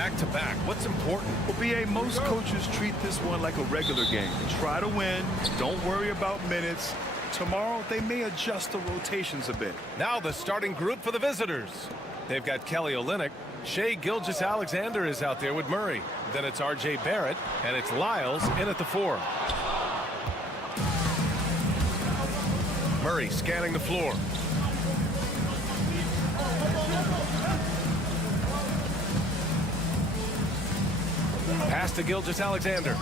back-to-back. What's important? Well, BA, most coaches treat this one like a regular game. Try to win. Don't worry about minutes. Tomorrow, they may adjust the rotations a bit. Now the starting group for the visitors. They've got Kelly Olynyk. Shai Gilgeous-Alexander is out there with Murray. Then it's R.J. Barrett, and it's Lyles in at the 4. Murray scanning the floor. Pass to Gilgeous-Alexander.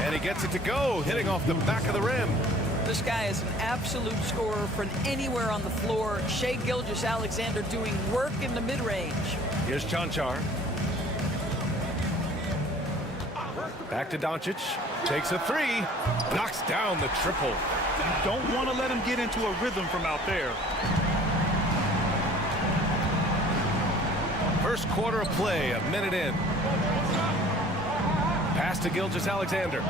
And he gets it to go, hitting off the back of the rim. This guy is an absolute scorer from anywhere on the floor. Shai Gilgeous-Alexander doing work in the mid-range. Here's Chanchar. Back to Doncic. Takes a 3. Knocks down the triple. You don't want to let him get into a rhythm from out there. First quarter of play, a minute in. Pass to Gilgeous-Alexander.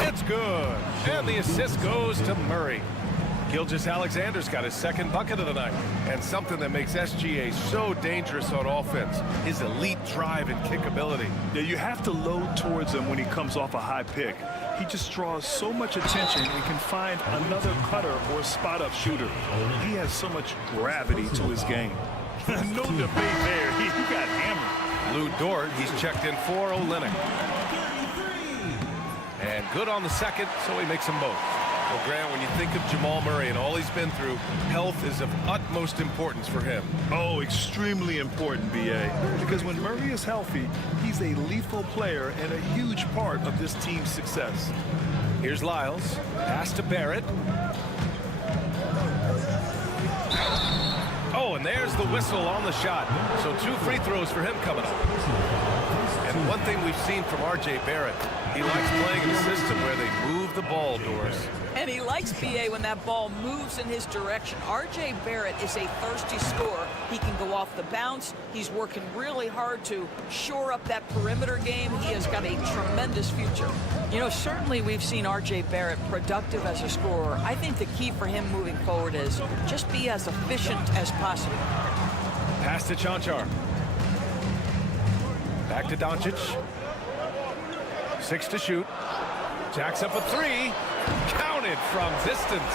It's good. And the assist goes to Murray. Gilgeous-Alexander's got his second bucket of the night. And something that makes SGA so dangerous on offense, his elite drive and kick ability. Yeah, you have to load towards him when he comes off a high pick. He just draws so much attention and can find another cutter or spot-up shooter. He has so much gravity to his game. No debate there. He got hammered. Lou Dort, he's checked in for Olynyk. And good on the second, so he makes them both. Well, Grant, when you think of Jamal Murray and all he's been through, health is of utmost importance for him. Oh, extremely important, BA. Because when Murray is healthy, he's a lethal player and a huge part of this team's success. Here's Lyles. Pass to Barrett. Oh, and there's the whistle on the shot. So 2 free throws for him coming up. And one thing we've seen from R.J. Barrett, he likes playing in a system where they move the ball, Doors. And he likes BA when that ball moves in his direction. R.J. Barrett is a thirsty scorer. He can go off the bounce. He's working really hard to shore up that perimeter game. He has got a tremendous future. You know, certainly we've seen R.J. Barrett productive as a scorer. I think the key for him moving forward is just be as efficient as possible. Pass to Chanchar. Back to Doncic. 6 to shoot. Jacks up a 3. Counted from distance.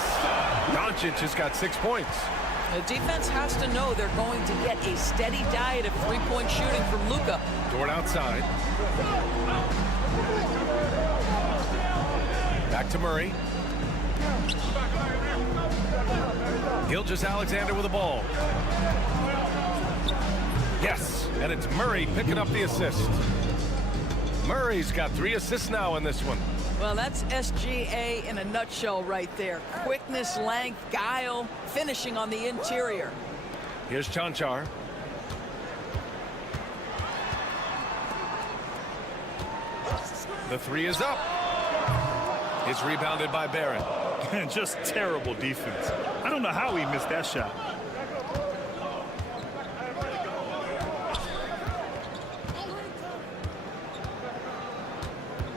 Doncic has got 6 points. The defense has to know they're going to get a steady diet of three-point shooting from Luka. Dort outside. Back to Murray. Gilgeous-Alexander with the ball. Yes, and it's Murray picking up the assist. Murray's got 3 assists now in this one. Well, that's SGA in a nutshell right there. Quickness, length, guile, finishing on the interior. Here's Chanchar. The 3 is up. It's rebounded by Barrett. Just terrible defense. I don't know how he missed that shot.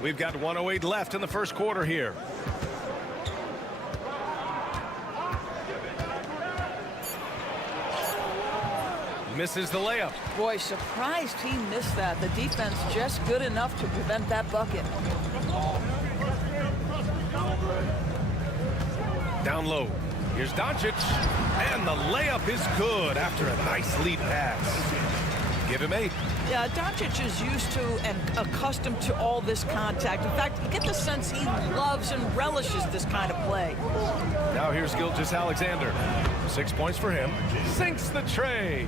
We've got 1:08 left in the first quarter here. Misses the layup. Boy, surprised he missed that. The defense just good enough to prevent that bucket. Down low. Here's Doncic. And the layup is good after a nice lead pass. Give him 8. Yeah, Doncic is used to and accustomed to all this contact. In fact, you get the sense he loves and relishes this kind of play. Now here's Gilgeous-Alexander. 6 points for him. Sinks the tray.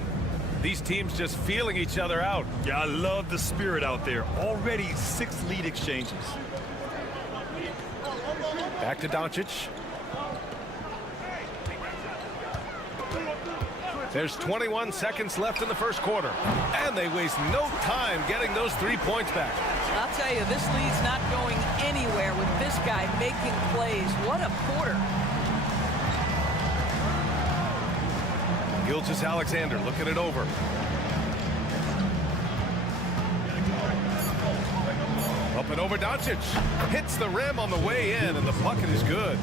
These teams just feeling each other out. Yeah, I love the spirit out there. Already 6 lead exchanges. Back to Doncic. There's 21 seconds left in the first quarter. And they waste no time getting those 3 points back. I'll tell you, this lead's not going anywhere with this guy making plays. What a quarter. Gilgeous-Alexander looking it over. Up and over Doncic. Hits the rim on the way in, and the bucket is good.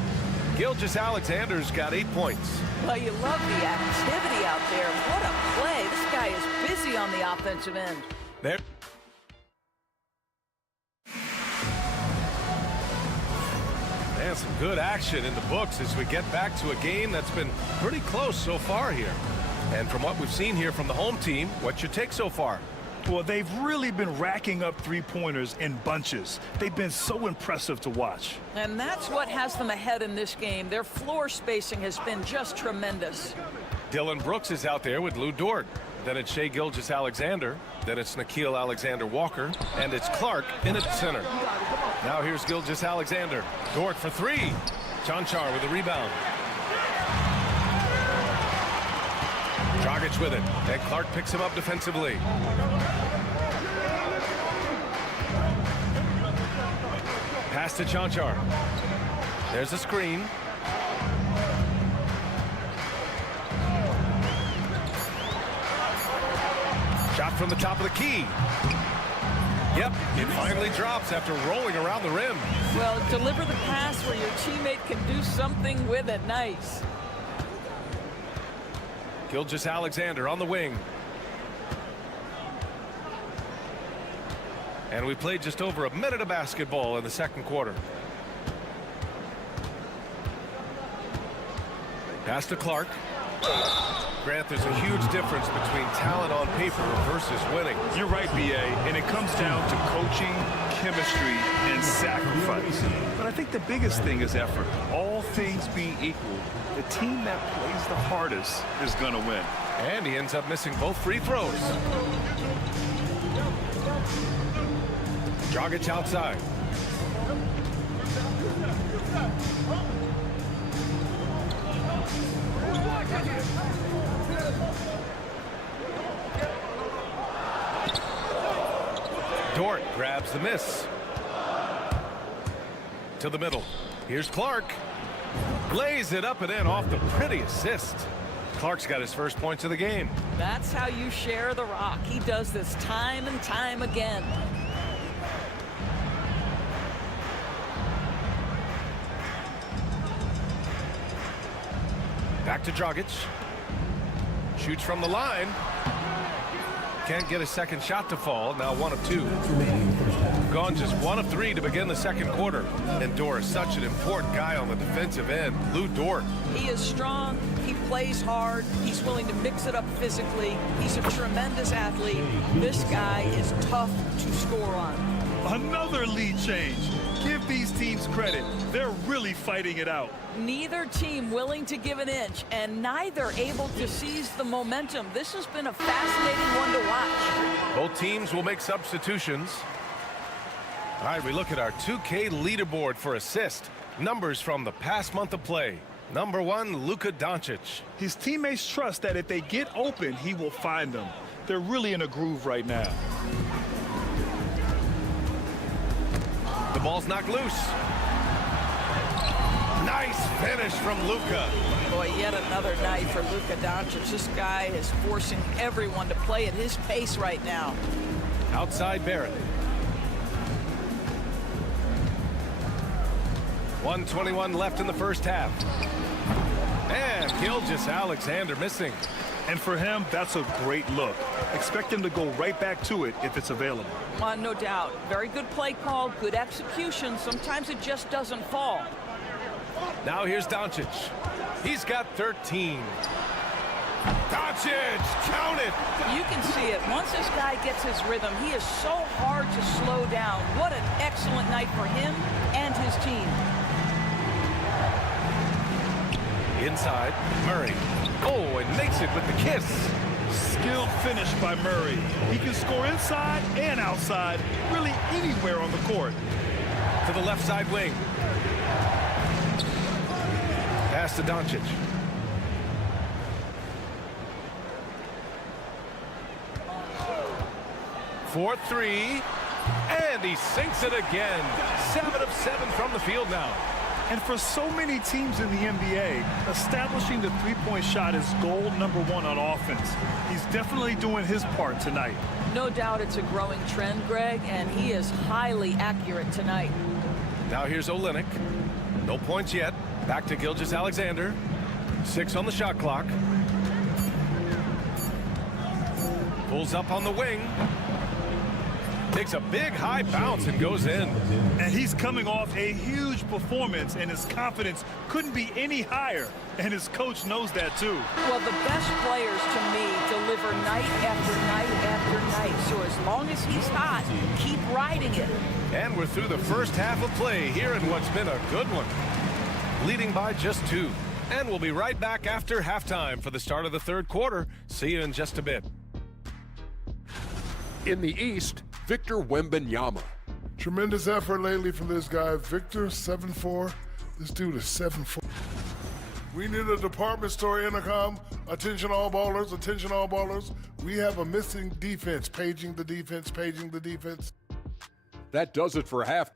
Gilgeous-Alexander's got 8 points. Well, you love the activity out there. What a play. This guy is busy on the offensive end. There. And some good action in the books as we get back to a game that's been pretty close so far here. And from what we've seen here from the home team, what's your take so far? Well, they've really been racking up three-pointers in bunches. They've been so impressive to watch. And that's what has them ahead in this game. Their floor spacing has been just tremendous. Dylan Brooks is out there with Lou Dort. Then it's Shai Gilgeous-Alexander. Then it's Nickeil Alexander-Walker. And it's Clark in at center. Now here's Gilgeous-Alexander. Dort for 3. Chanchar with the rebound. Dragic with it. And Clark picks him up defensively. Pass to Chanchar. There's a screen. Shot from the top of the key. Yep, it finally drops after rolling around the rim. Well, deliver the pass where your teammate can do something with it. Nice. Gilgeous-Alexander on the wing. And we played just over a minute of basketball in the second quarter. Pass to Clark. Grant, there's a huge difference between talent on paper versus winning. You're right, B.A., and it comes down to coaching, chemistry, and sacrifice. But I think the biggest thing is effort. All things being equal, the team that plays the hardest is going to win. And he ends up missing both free throws. Dragic outside. Dort grabs the miss. To the middle. Here's Clark. Lays it up and in off the pretty assist. Clark's got his first points of the game. That's how you share the rock. He does this time and time again. Back to Dragic. Shoots from the line. Can't get a second shot to fall. Now 1 of 2. Gone just 1 of 3 to begin the second quarter. And Dort is such an important guy on the defensive end. Lou Dort. He is strong. He plays hard. He's willing to mix it up physically. He's a tremendous athlete. This guy is tough to score on. Another lead change. Give these teams credit. They're really fighting it out. Neither team willing to give an inch, and neither able to seize the momentum. This has been a fascinating one to watch. Both teams will make substitutions. All right, we look at our 2K leaderboard for assist. Numbers from the past month of play. Number 1, Luka Doncic. His teammates trust that if they get open, he will find them. They're really in a groove right now. The ball's knocked loose. Nice finish from Luka. Boy, yet another night for Luka Doncic. This guy is forcing everyone to play at his pace right now. Outside Barrett. 1:21 left in the first half. And Gilgeous-Alexander missing. And for him, that's a great look. Expect him to go right back to it if it's available. No doubt. Very good play call, good execution. Sometimes it just doesn't fall. Now here's Doncic. He's got 13. Doncic, count it. You can see it. Once this guy gets his rhythm, he is so hard to slow down. What an excellent night for him and his team. Inside, Murray. Oh, and makes it with the kiss. Skilled finish by Murray. He can score inside and outside, really anywhere on the court. To the left side wing. Pass to Doncic. For 3, and he sinks it again. 7 of 7 from the field now. And for so many teams in the NBA, establishing the three-point shot is goal number 1 on offense. He's definitely doing his part tonight. No doubt it's a growing trend, Greg, and he is highly accurate tonight. Now here's Olynyk. No points yet. Back to Gilgeous-Alexander. 6 on the shot clock. Pulls up on the wing. Takes a big high bounce and goes in. And he's coming off a huge performance, and his confidence couldn't be any higher. And his coach knows that too. Well, the best players, to me, deliver night after night after night. So as long as he's hot, keep riding it. And we're through the first half of play here in what's been a good one. Leading by just 2. And we'll be right back after halftime for the start of the third quarter. See you in just a bit. In the East, Victor Wembanyama. Tremendous effort lately from this guy, Victor, 7'4". This dude is 7'4". We need a department store intercom. Attention all ballers, attention all ballers. We have a missing defense. Paging the defense, paging the defense. That does it for half.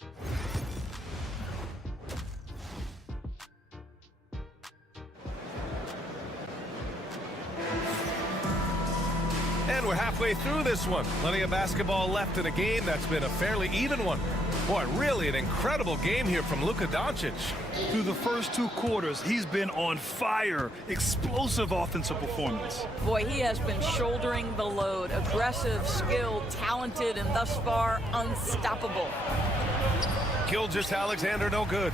And we're halfway through this one. Plenty of basketball left in a game that's been a fairly even one. Boy, really an incredible game here from Luka Doncic. Through the first 2 quarters, he's been on fire. Explosive offensive performance. Boy, he has been shouldering the load. Aggressive, skilled, talented, and thus far, unstoppable. Gilgeous-Alexander no good.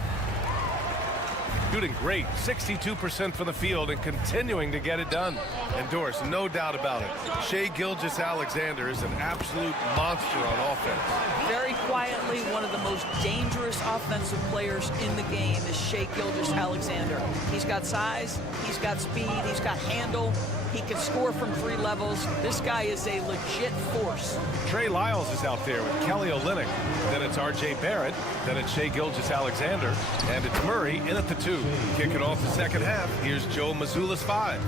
Shooting great, 62% from the field and continuing to get it done. And Doris, no doubt about it, Shai Gilgeous-Alexander is an absolute monster on offense. Very quietly, one of the most dangerous offensive players in the game is Shai Gilgeous-Alexander. He's got size, he's got speed, he's got handle. He can score from 3 levels. This guy is a legit force. Trey Lyles is out there with Kelly Olynyk. Then it's R.J. Barrett. Then it's Shai Gilgeous-Alexander. And it's Murray in at the 2. Kicking off the second half, here's Joe Mazzulla's 5.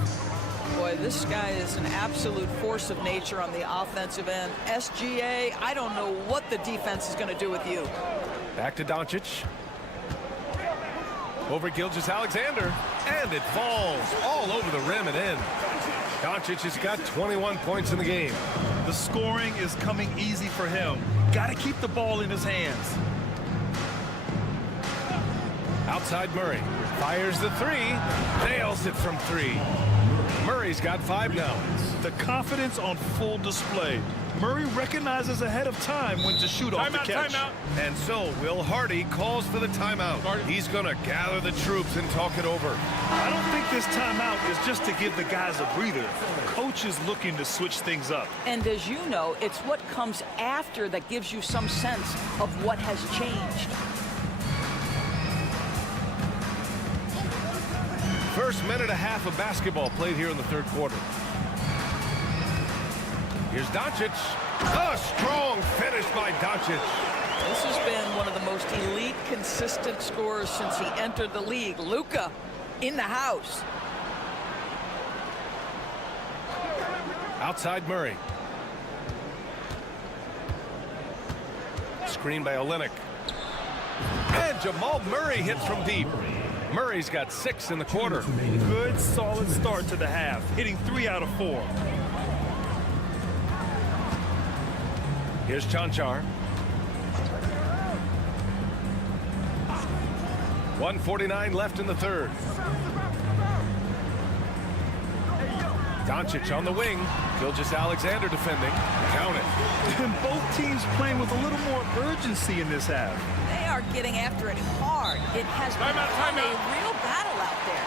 Boy, this guy is an absolute force of nature on the offensive end. SGA, I don't know what the defense is going to do with you. Back to Doncic. Over Gilgeous-Alexander. And it falls all over the rim and in. Doncic has got 21 points in the game. The scoring is coming easy for him. Got to keep the ball in his hands. Outside Murray. Fires the 3. Nails it from 3. Murray's got 5 now. The confidence on full display. Murray recognizes ahead of time when to shoot off the catch. Timeout. And so Will Hardy calls for the timeout. He's going to gather the troops and talk it over. I don't think this timeout is just to give the guys a breather. Coach is looking to switch things up. And as you know, it's what comes after that gives you some sense of what has changed. First minute and a half of basketball played here in the third quarter. Here's Doncic. A strong finish by Doncic. This has been one of the most elite, consistent scorers since he entered the league. Luka in the house. Outside Murray. Screen by Olynyk. And Jamal Murray hits from deep. Murray's got 6 in the quarter. Good, solid start to the half, hitting 3 out of 4. Here's Chanchar. 1:49 left in the third. Doncic on the wing. Gilgeous-Alexander defending. Count it. And both teams playing with a little more urgency in this half. They are getting after it hard. It has become a real battle out there.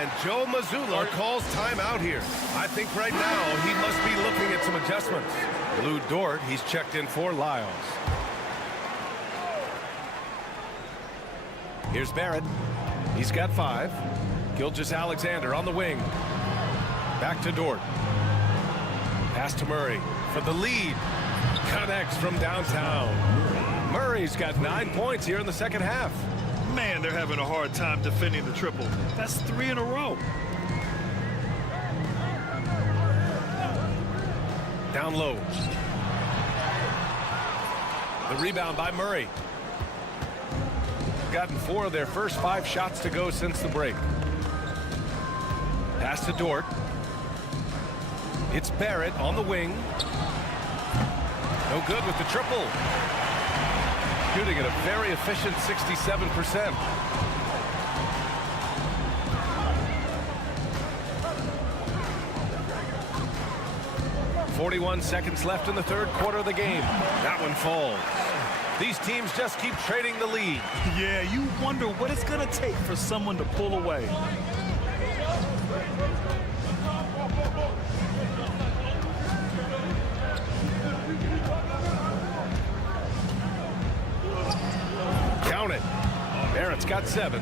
And Joe Mazzulla calls timeout here. I think right now he must be looking at some adjustments. Lou Dort, he's checked in for Lyles. Here's Barrett. He's got 5. Gilgeous-Alexander on the wing. Back to Dort. Pass to Murray for the lead. Connects from downtown. Murray's got 9 points here in the second half. Man, they're having a hard time defending the triple. That's 3 in a row. Down low. The rebound by Murray. Gotten 4 of their first 5 shots to go since the break. Pass to Dort. It's Barrett on the wing. No good with the triple. Shooting at a very efficient 67%. 41 seconds left in the third quarter of the game. That one falls. These teams just keep trading the lead. Yeah, you wonder what it's going to take for someone to pull away. Count it. Barrett's got 7.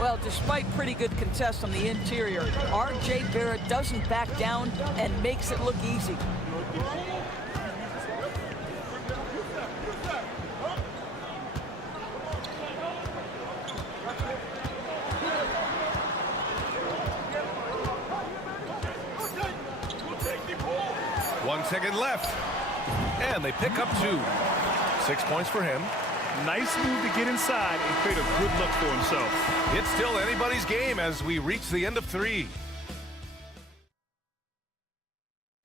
Well, despite pretty good contests on the interior, R.J. Barrett doesn't back down and makes it look easy. One second left. And they pick up 2. 6 points for him. Nice move to get inside and create a good look for himself. It's still anybody's game as we reach the end of 3.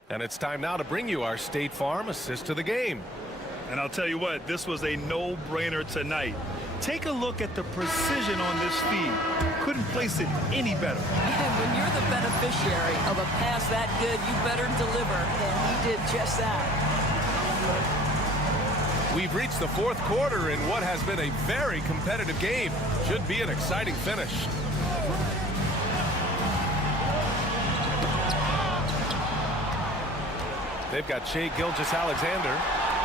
And it's time now to bring you our State Farm assist to the game. And I'll tell you what, this was a no-brainer tonight. Take a look at the precision on this feed. Couldn't place it any better. And when you're the beneficiary of a pass that good, you better deliver. And he did just that. We've reached the fourth quarter in what has been a very competitive game. Should be an exciting finish. They've got Shea Gilgeous-Alexander,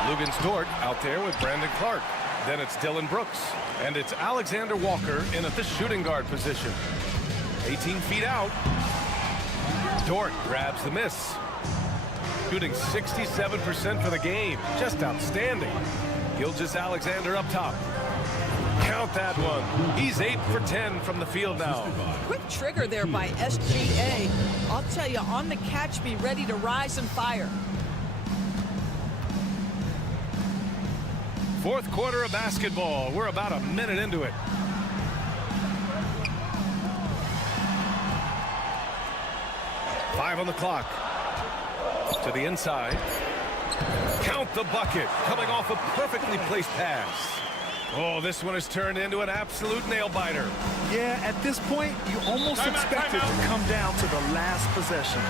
Lugens Dort out there with Brandon Clark. Then it's Dylan Brooks, and it's Alexander Walker in at the shooting guard position. 18 feet out. Dort grabs the miss. Shooting 67% for the game. Just outstanding. Gilgeous-Alexander up top. Count that one. He's 8 for 10 from the field now. Quick trigger there by SGA. I'll tell you, on the catch, be ready to rise and fire. Fourth quarter of basketball. We're about a minute into it. Five on the clock. To the inside. Count the bucket. Coming off a perfectly placed pass. Oh, this one has turned into an absolute nail-biter. Yeah, at this point, you almost expect it to come down to the last possession.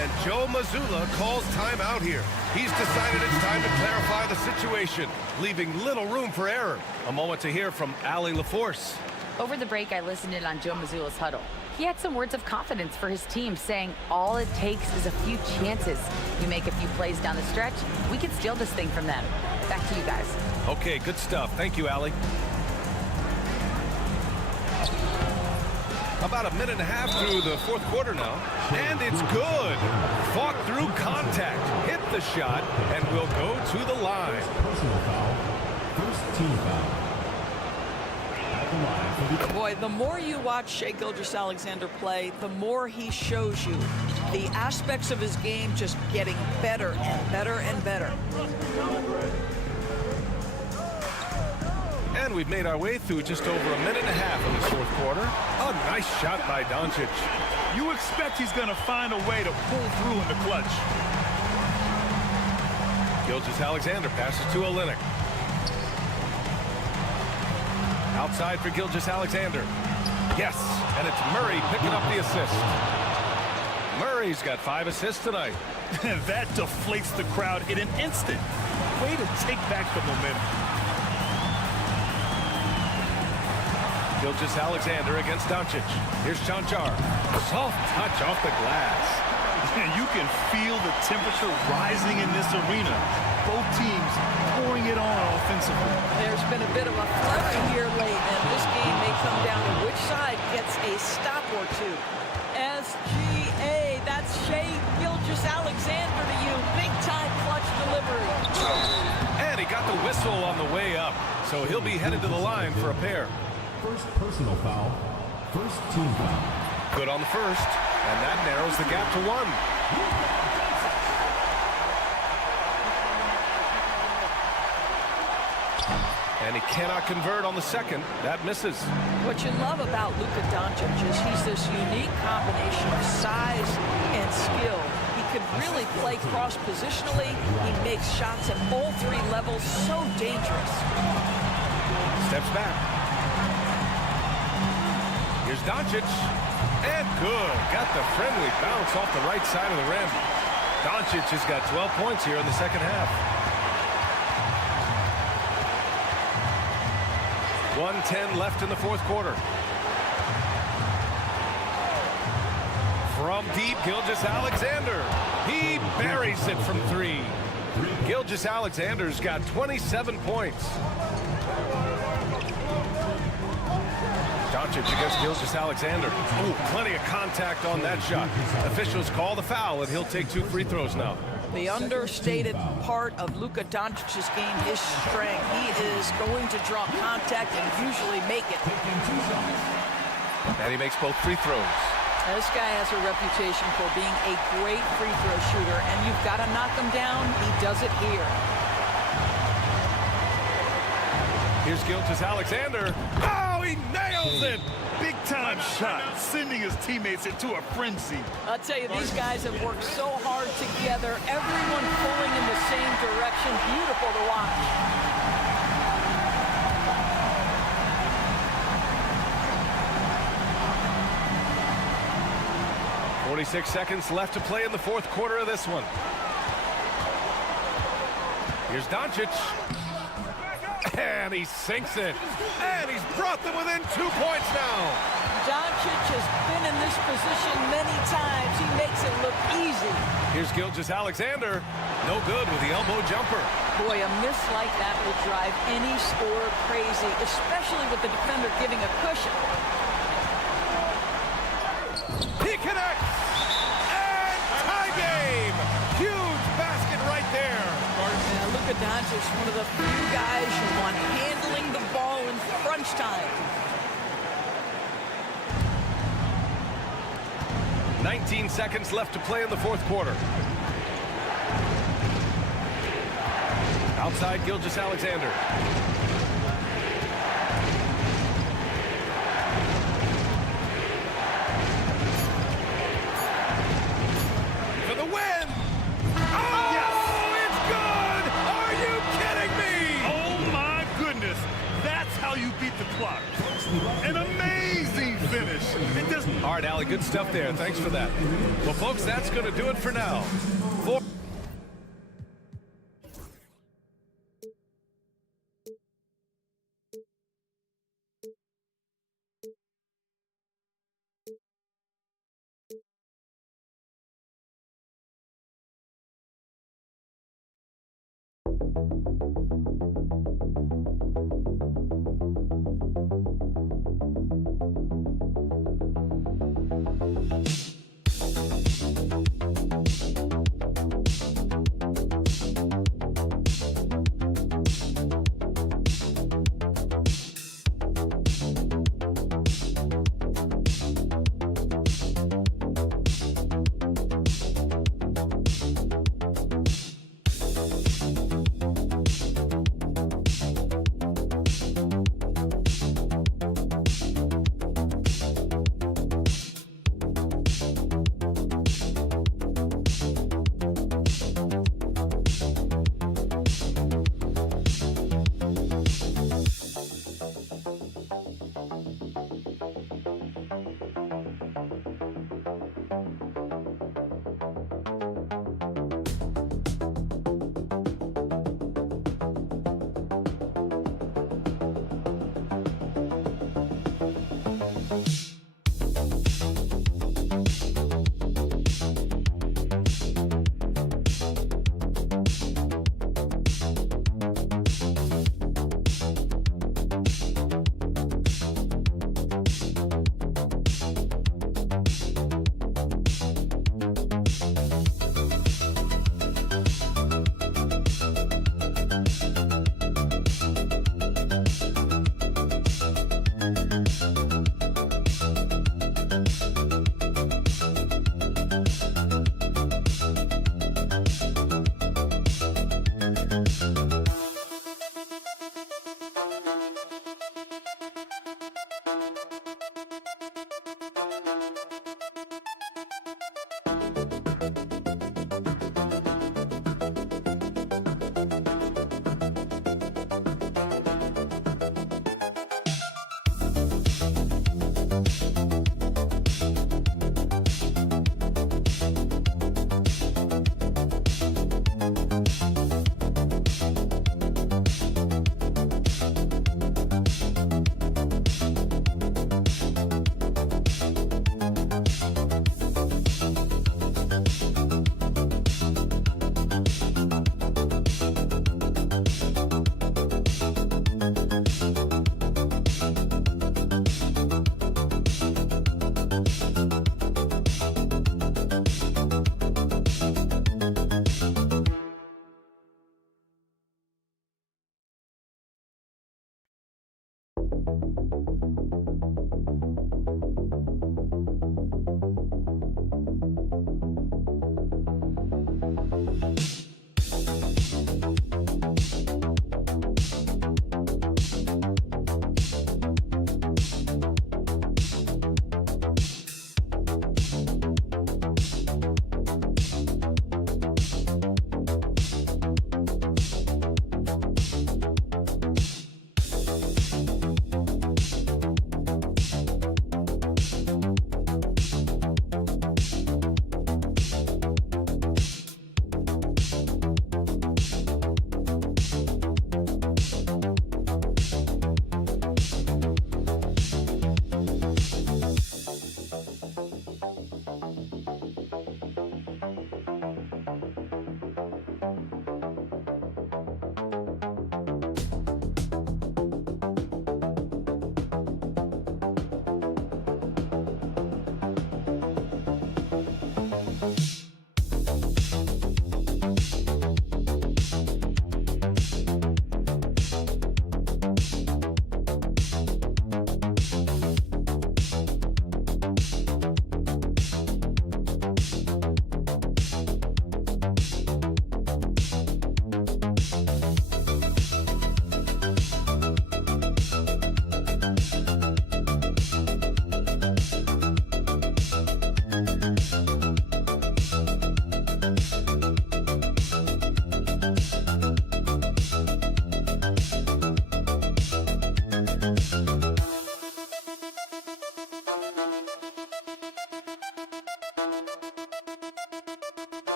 And Joe Mazzulla calls timeout here. He's decided it's time to clarify the situation, leaving little room for error. A moment to hear from Allie LaForce. Over the break, I listened in on Joe Mazzulla's huddle. He had some words of confidence for his team, saying all it takes is a few chances. You make a few plays down the stretch, we can steal this thing from them. Back to you guys. Okay, good stuff. Thank you, Allie. About a minute and a half through the fourth quarter now. And it's good. Fought through contact. Hit the shot and will go to the line. Personal foul. First team foul. At the line for the... Boy, the more you watch Shea Gilgeous-Alexander play, the more he shows you the aspects of his game just getting better and better and better. And we've made our way through just over a minute and a half in this fourth quarter. A nice shot by Doncic. You expect he's going to find a way to pull through in the clutch. Gilgeous-Alexander passes to Olynyk. Outside for Gilgeous-Alexander. Yes, and it's Murray picking up the assist. Murray's got 5 assists tonight. That deflates the crowd in an instant. Way to take back the momentum. Gilgeous-Alexander against Doncic. Here's Chanchar. Soft touch off the glass. And you can feel the temperature rising in this arena. Both teams pouring it on offensively. There's been a bit of a flurry here late, and this game may come down to which side gets a stop or two. SGA, that's Shea Gilgeous-Alexander to you. Big-time clutch delivery. And he got the whistle on the way up, so he'll be headed to the line for a pair. First personal foul. First team foul. Good on the first, and that narrows the gap to 1. And he cannot convert on the second. That misses. What you love about Luka Doncic is he's this unique combination of size and skill. He could really play cross-positionally. He makes shots at all 3 levels. So dangerous. Steps back. Here's Doncic. And good. Got the friendly bounce off the right side of the rim. Doncic has got 12 points here in the second half. 1:10 left in the fourth quarter. From deep, Gilgeous-Alexander. He buries it from three. Gilgeous-Alexander's got 27 points. Doncic against Gilgeous-Alexander. Oh, plenty of contact on that shot. Officials call the foul, and he'll take 2 free throws now. The understated part of Luka Doncic's game is strength. He is going to draw contact and usually make it. And he makes both free throws. This guy has a reputation for being a great free throw shooter, and you've got to knock him down. He does it here. Here's Gilgeous-Alexander. Oh, he nails it! Big time shot, sending his teammates into a frenzy. I'll tell you, these guys have worked so hard together. Everyone pulling in the same direction. Beautiful to watch. .46 seconds left to play in the fourth quarter of this one. Here's Doncic. And he sinks it. And he's brought them within 2 points now. Doncic has been in this position many times. He makes it look easy. Here's Gilgeous-Alexander. No good with the elbow jumper. Boy, a miss like that will drive any scorer crazy, especially with the defender giving a cushion. He connects. And tie game. Huge basket right there. Now, Luka Doncic, one of the few guys you want handling the ball in crunch time. 19 seconds left to play in the fourth quarter. Outside, Gilgeous-Alexander. For the win! Oh, yes! It's good! Are you kidding me? Oh my goodness, that's how you beat the clock. An amazing finish. It doesn't. All right, Allie, good stuff there. Thanks for that. Well, folks, that's going to do it for now.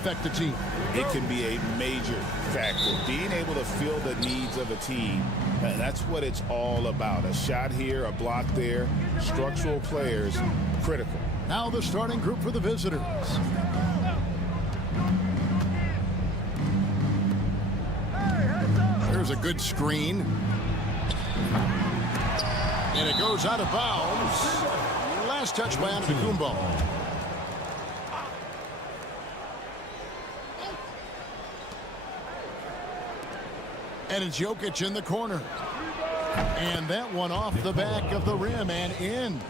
affect the team? It can be a major factor. Being able to feel the needs of a team, that's what it's all about. A shot here, a block there, structural players, critical. Now the starting group for the visitors. There's a good screen. And it goes out of bounds. Last touch by Antetokounmpo. And it's Jokic in the corner. And that one off the back of the rim and in.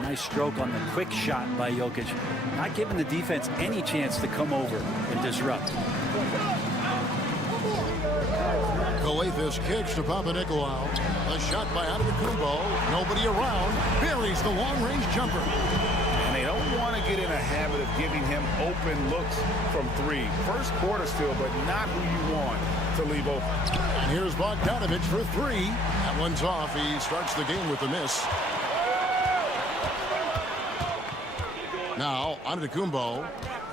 Nice stroke on the quick shot by Jokic. Not giving the defense any chance to come over and disrupt. Kalathis kicks to Papanikolaou. A shot by Antetokounmpo. Nobody around. Buries the long-range jumper. And they don't want to get in a habit of giving him open looks from three. First quarter still, but not who you want to leave open. And here's Bogdanovic for three. That one's off. He starts the game with a miss. Now, Antetokounmpo.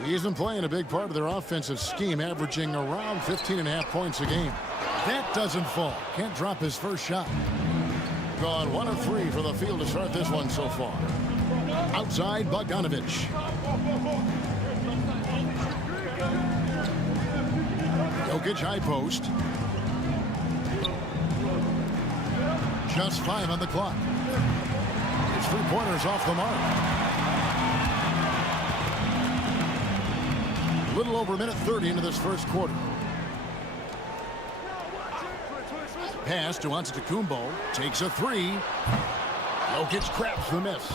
He isn't playing a big part of their offensive scheme, averaging around 15.5 points a game. That doesn't fall. Can't drop his first shot. Gone 1 of 3 for the field to start this one so far. Outside, Bogdanovic. Jokic high post. Just 5 on the clock. His 3-pointers off the mark. A little over a minute 30 into this first quarter. Pass to Antetokounmpo. Takes a 3. Jokic craps the miss.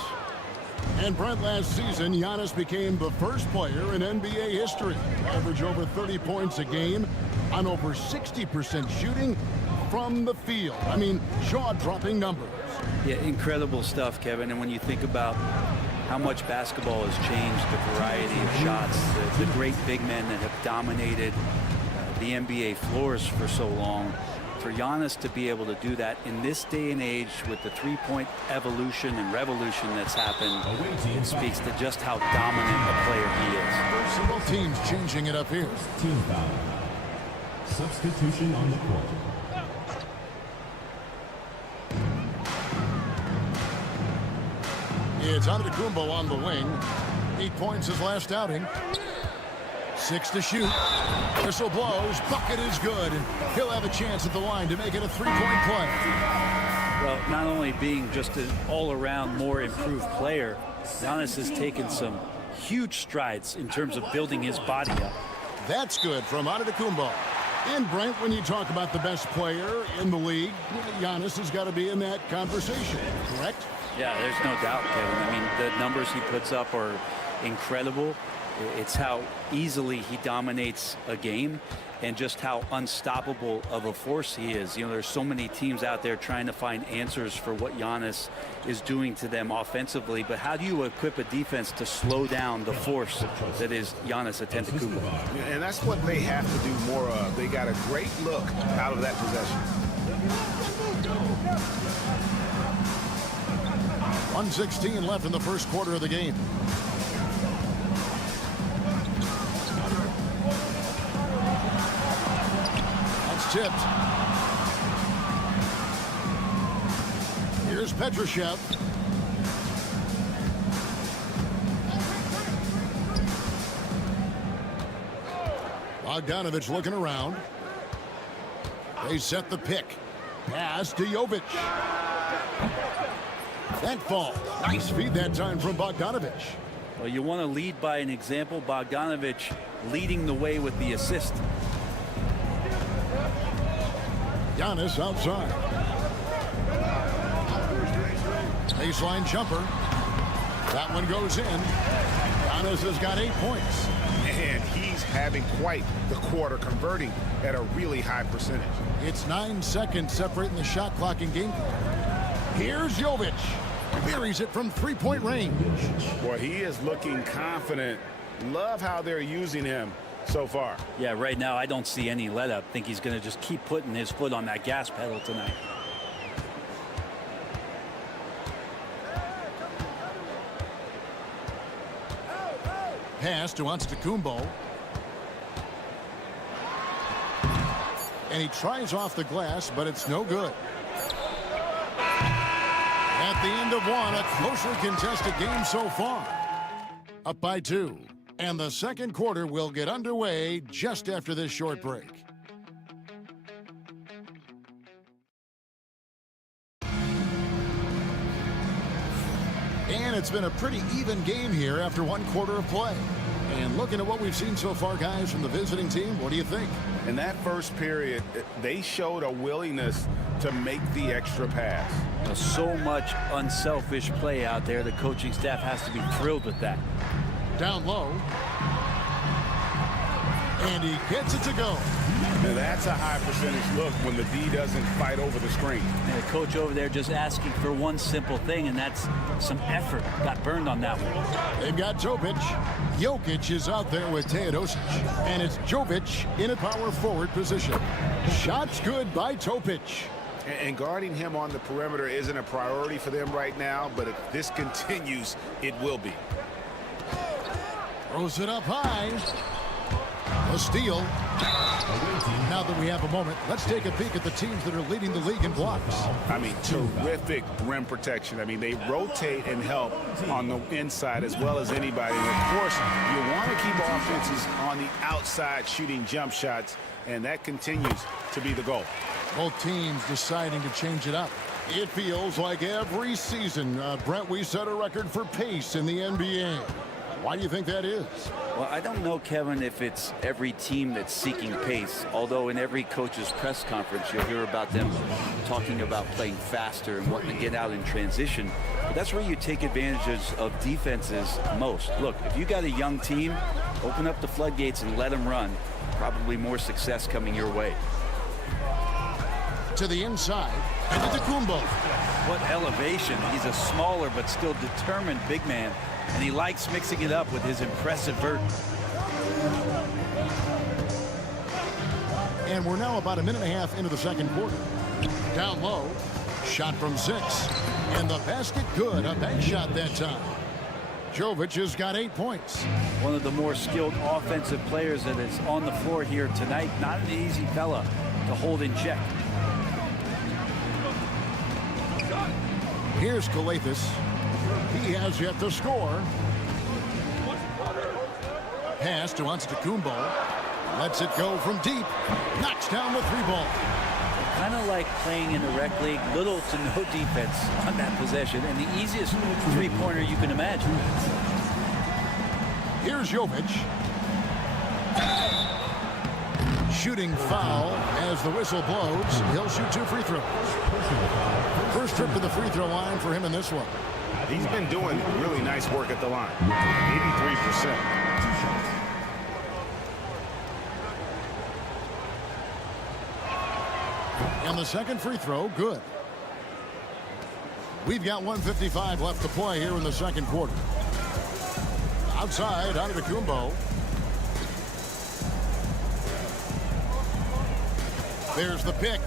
And Brent, last season, Giannis became the first player in NBA history. Average over 30 points a game on over 60% shooting from the field. I mean, jaw-dropping numbers. Yeah, incredible stuff, Kevin. And when you think about how much basketball has changed, the variety of shots, the great big men that have dominated the NBA floors for so long, for Giannis to be able to do that in this day and age with the three-point evolution and revolution that's happened, it speaks to just how dominant a player he is. So both teams changing it up here. Team foul. Substitution on the court. It's Antetokounmpo on the wing. 8 points his last outing. 6 to shoot. Whistle blows. Bucket is good. And he'll have a chance at the line to make it a 3-point play. Well, not only being just an all-around more improved player, Giannis has taken some huge strides in terms of building his body up. That's good from Antetokounmpo. And Brent, when you talk about the best player in the league, Giannis has got to be in that conversation, correct? Yeah, there's no doubt, Kevin. I mean, the numbers he puts up are incredible. It's how easily he dominates a game and just how unstoppable of a force he is. You know, there's so many teams out there trying to find answers for what Giannis is doing to them offensively, but how do you equip a defense to slow down the force that is Giannis Antetokounmpo? And that's what they have to do more of. They got a great look out of that possession. 1:16 left in the first quarter of the game. That's tipped. Here's Petrushev. Bogdanovic looking around. They set the pick. Pass to Jovic. That fall. Nice feed that time from Bogdanovic. Well, you want to lead by an example. Bogdanovic leading the way with the assist. Giannis outside. Baseline jumper. That one goes in. Giannis has got 8 points. And he's having quite the quarter, converting at a really high percentage. It's 9 seconds separating the shot clock and game clock. Here's Jovic. Buries it from 3-point range. Boy, he is looking confident. Love how they're using him so far. Yeah, right now I don't see any let up. Think he's going to just keep putting his foot on that gas pedal tonight. Pass to Antetokounmpo. And he tries off the glass, but it's no good. At the end of one, a closely contested game so far. Up by 2. And the second quarter will get underway just after this short break. And it's been a pretty even game here after 1 quarter of play. And looking at what we've seen so far, guys, from the visiting team, what do you think? In that first period, they showed a willingness to make the extra pass. So much unselfish play out there. The coaching staff has to be thrilled with that. Down low. And he gets it to go. Now that's a high percentage look when the D doesn't fight over the screen. And the coach over there just asking for one simple thing, and that's some effort. Got burned on that one. They've got Topic. Jokic is out there with Teodosic. And it's Jovic in a power forward position. Shots good by Topic. And guarding him on the perimeter isn't a priority for them right now, but if this continues, it will be. Throws it up high. A steal. Now that we have a moment, let's take a peek at the teams that are leading the league in blocks. I mean, terrific rim protection. I mean, they rotate and help on the inside as well as anybody. And of course, you want to keep offenses on the outside shooting jump shots, and that continues to be the goal. Both teams deciding to change it up. It feels like every season, Brent, we set a record for pace in the NBA. Why do you think that is? Well, I don't know, Kevin, if it's every team that's seeking pace, although in every coach's press conference you'll hear about them talking about playing faster and wanting to get out in transition. But that's where you take advantages of defenses most. Look, if you got a young team, open up the floodgates and let them run. Probably more success coming your way. To the inside, and to Kumbo. What elevation. He's a smaller but still determined big man. And he likes mixing it up with his impressive vert. And we're now about a minute and a half into the second quarter. Down low, shot from 6. And the basket good, a bank shot that time. Jovic has got 8 points. One of the more skilled offensive players that is on the floor here tonight. Not an easy fella to hold in check. Here's Kalathis. He has yet to score. Pass to Antetokounmpo. Lets it go from deep. Knocks down the 3-ball. Kind of like playing in the rec league. Little to no defense on that possession. And the easiest three-pointer you can imagine. Here's Jovic. Shooting foul as the whistle blows. He'll shoot 2 free throws. First trip to the free throw line for him in this one. He's been doing really nice work at the line. 83%. And the second free throw, good. We've got 1:55 left to play here in the second quarter. Outside, Antetokounmpo. There's the pick.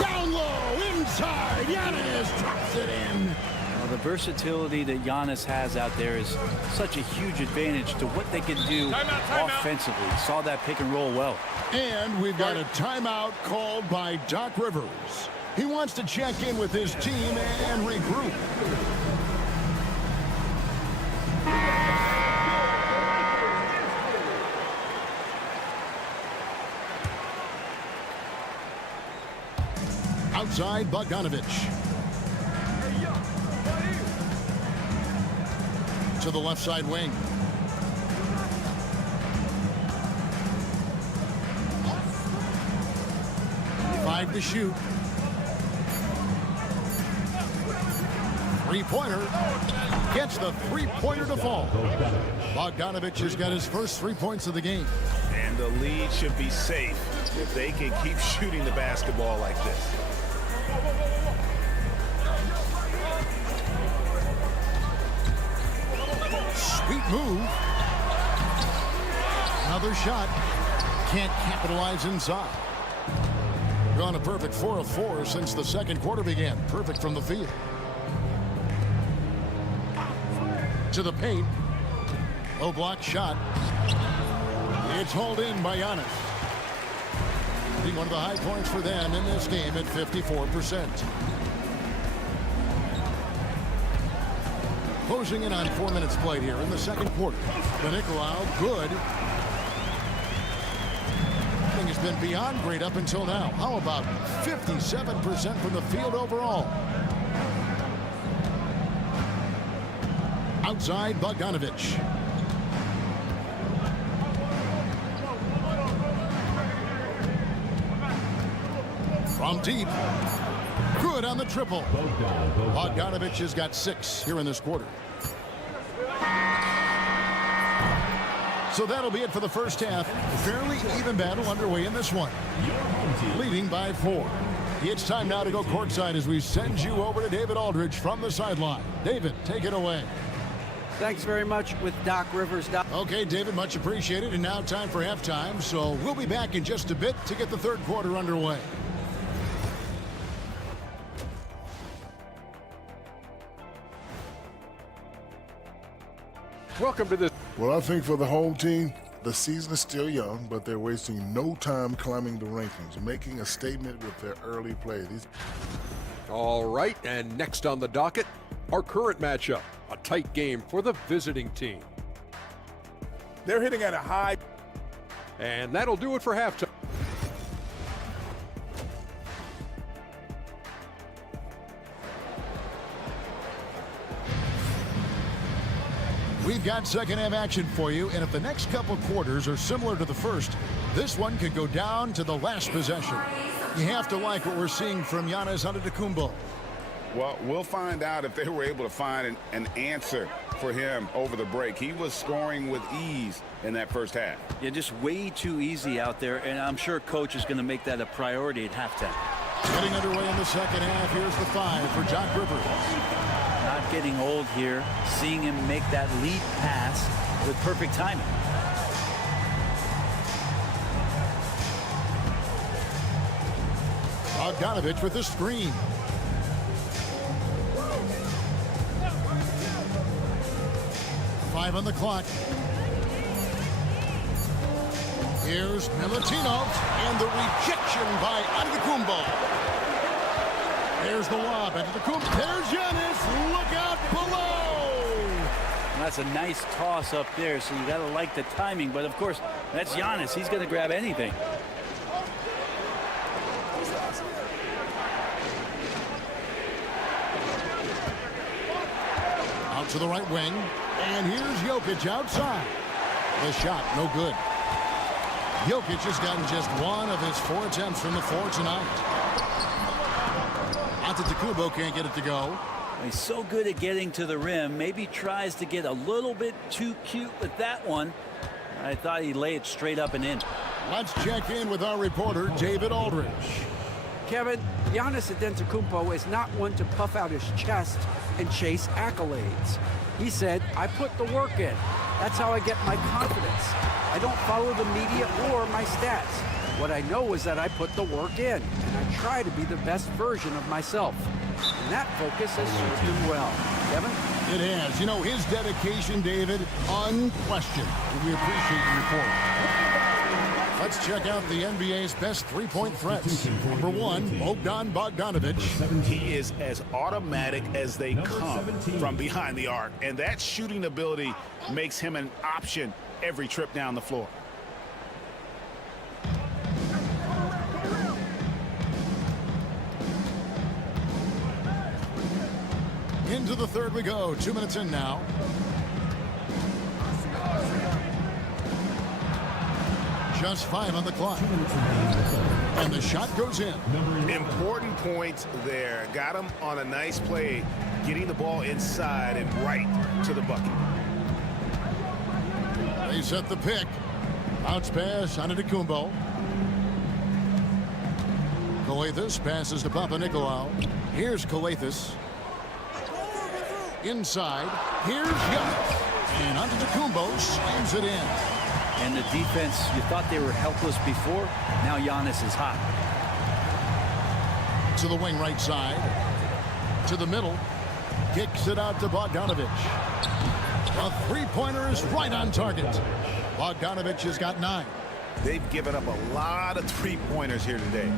Down low, inside, Giannis drops it in. Well, the versatility that Giannis has out there is such a huge advantage to what they can do offensively. Saw that pick and roll well. And we've got a timeout called by Doc Rivers. He wants to check in with his team and regroup. Outside, Bogdanovich. To the left side wing. Five to shoot. Three-pointer. Gets the three-pointer to fall. Bogdanovich has got his first 3 points of the game. And the lead should be safe if they can keep shooting the basketball like this. Sweet move. Another shot. Can't capitalize inside. Gone a perfect 4 of 4 since the second quarter began. Perfect from the field. To the paint. Low block shot. It's hauled in by Giannis. Being one of the high points for them in this game at 54%. Closing in on 4 minutes played here in the second quarter. The Nicolau, good. Thing has been beyond great up until now. How about 57% from the field overall? Outside, Bogdanovich. From deep. Good on the triple. Bogdanovich has got 6 here in this quarter. So that'll be it for the first half. Fairly even battle underway in this one. Leading by 4. It's time now to go courtside as we send you over to David Aldridge from the sideline. David, take it away. Thanks very much with Doc Rivers. Okay, David, much appreciated. And now time for halftime. So we'll be back in just a bit to get the third quarter underway. Welcome to this. Well, I think for the home team, the season is still young, but they're wasting no time climbing the rankings, making a statement with their early play. All right, and next on the docket, our current matchup, a tight game for the visiting team. They're hitting at a high. And that'll do it for halftime. We've got second half action for you, and if the next couple quarters are similar to the first, this one could go down to the last possession. You have to like what we're seeing from Giannis Antetokounmpo. Well, we'll find out if they were able to find an answer for him over the break. He was scoring with ease in that first half. Yeah, just way too easy out there, and I'm sure coach is going to make that a priority at halftime. Getting underway in the second half, here's the 5 for Doc Rivers. Not getting old here, seeing him make that lead pass with perfect timing. Bogdanovich with the screen. Five on the clock. Here's Milutinov and the rejection by Antetokounmpo. There's the lob. Antetokounmpo. There's Giannis. Look out below. That's a nice toss up there, so you got to like the timing. But of course, that's Giannis. He's going to grab anything. Out to the right wing. And here's Jokic outside. The shot, no good. Jokic has gotten just 1 of his 4 attempts from the floor tonight. Antetokounmpo can't get it to go. He's so good at getting to the rim. Maybe tries to get a little bit too cute with that one. I thought he'd lay it straight up and in. Let's check in with our reporter, David Aldridge. Kevin, Giannis Antetokounmpo is not one to puff out his chest and chase accolades. He said, I put the work in. That's how I get my confidence. I don't follow the media or my stats. What I know is that I put the work in, and I try to be the best version of myself. And that focus has served him well. Kevin? It has. You know, his dedication, David, unquestioned. And we appreciate your report. Let's check out the NBA's best three-point threats. Number 1, Bogdanovich. He is as automatic as they come from behind the arc, and that shooting ability makes him an option every trip down the floor. Into the third we go. 2 minutes in now. Just 5 on the clock. And the shot goes in. Important points there. Got him on a nice play, getting the ball inside and right to the bucket. They set the pick. Bounce pass on Antetokounmpo. Calathes passes to Papanikolaou. Here's Calathes. Inside. Here's Giannis. And Antetokounmpo slams it in. And the defense, you thought they were helpless before. Now Giannis is hot. To the wing right side. To the middle. Kicks it out to Bogdanovich. A three-pointer is right on target. Bogdanovich has got 9. They've given up a lot of three-pointers here today.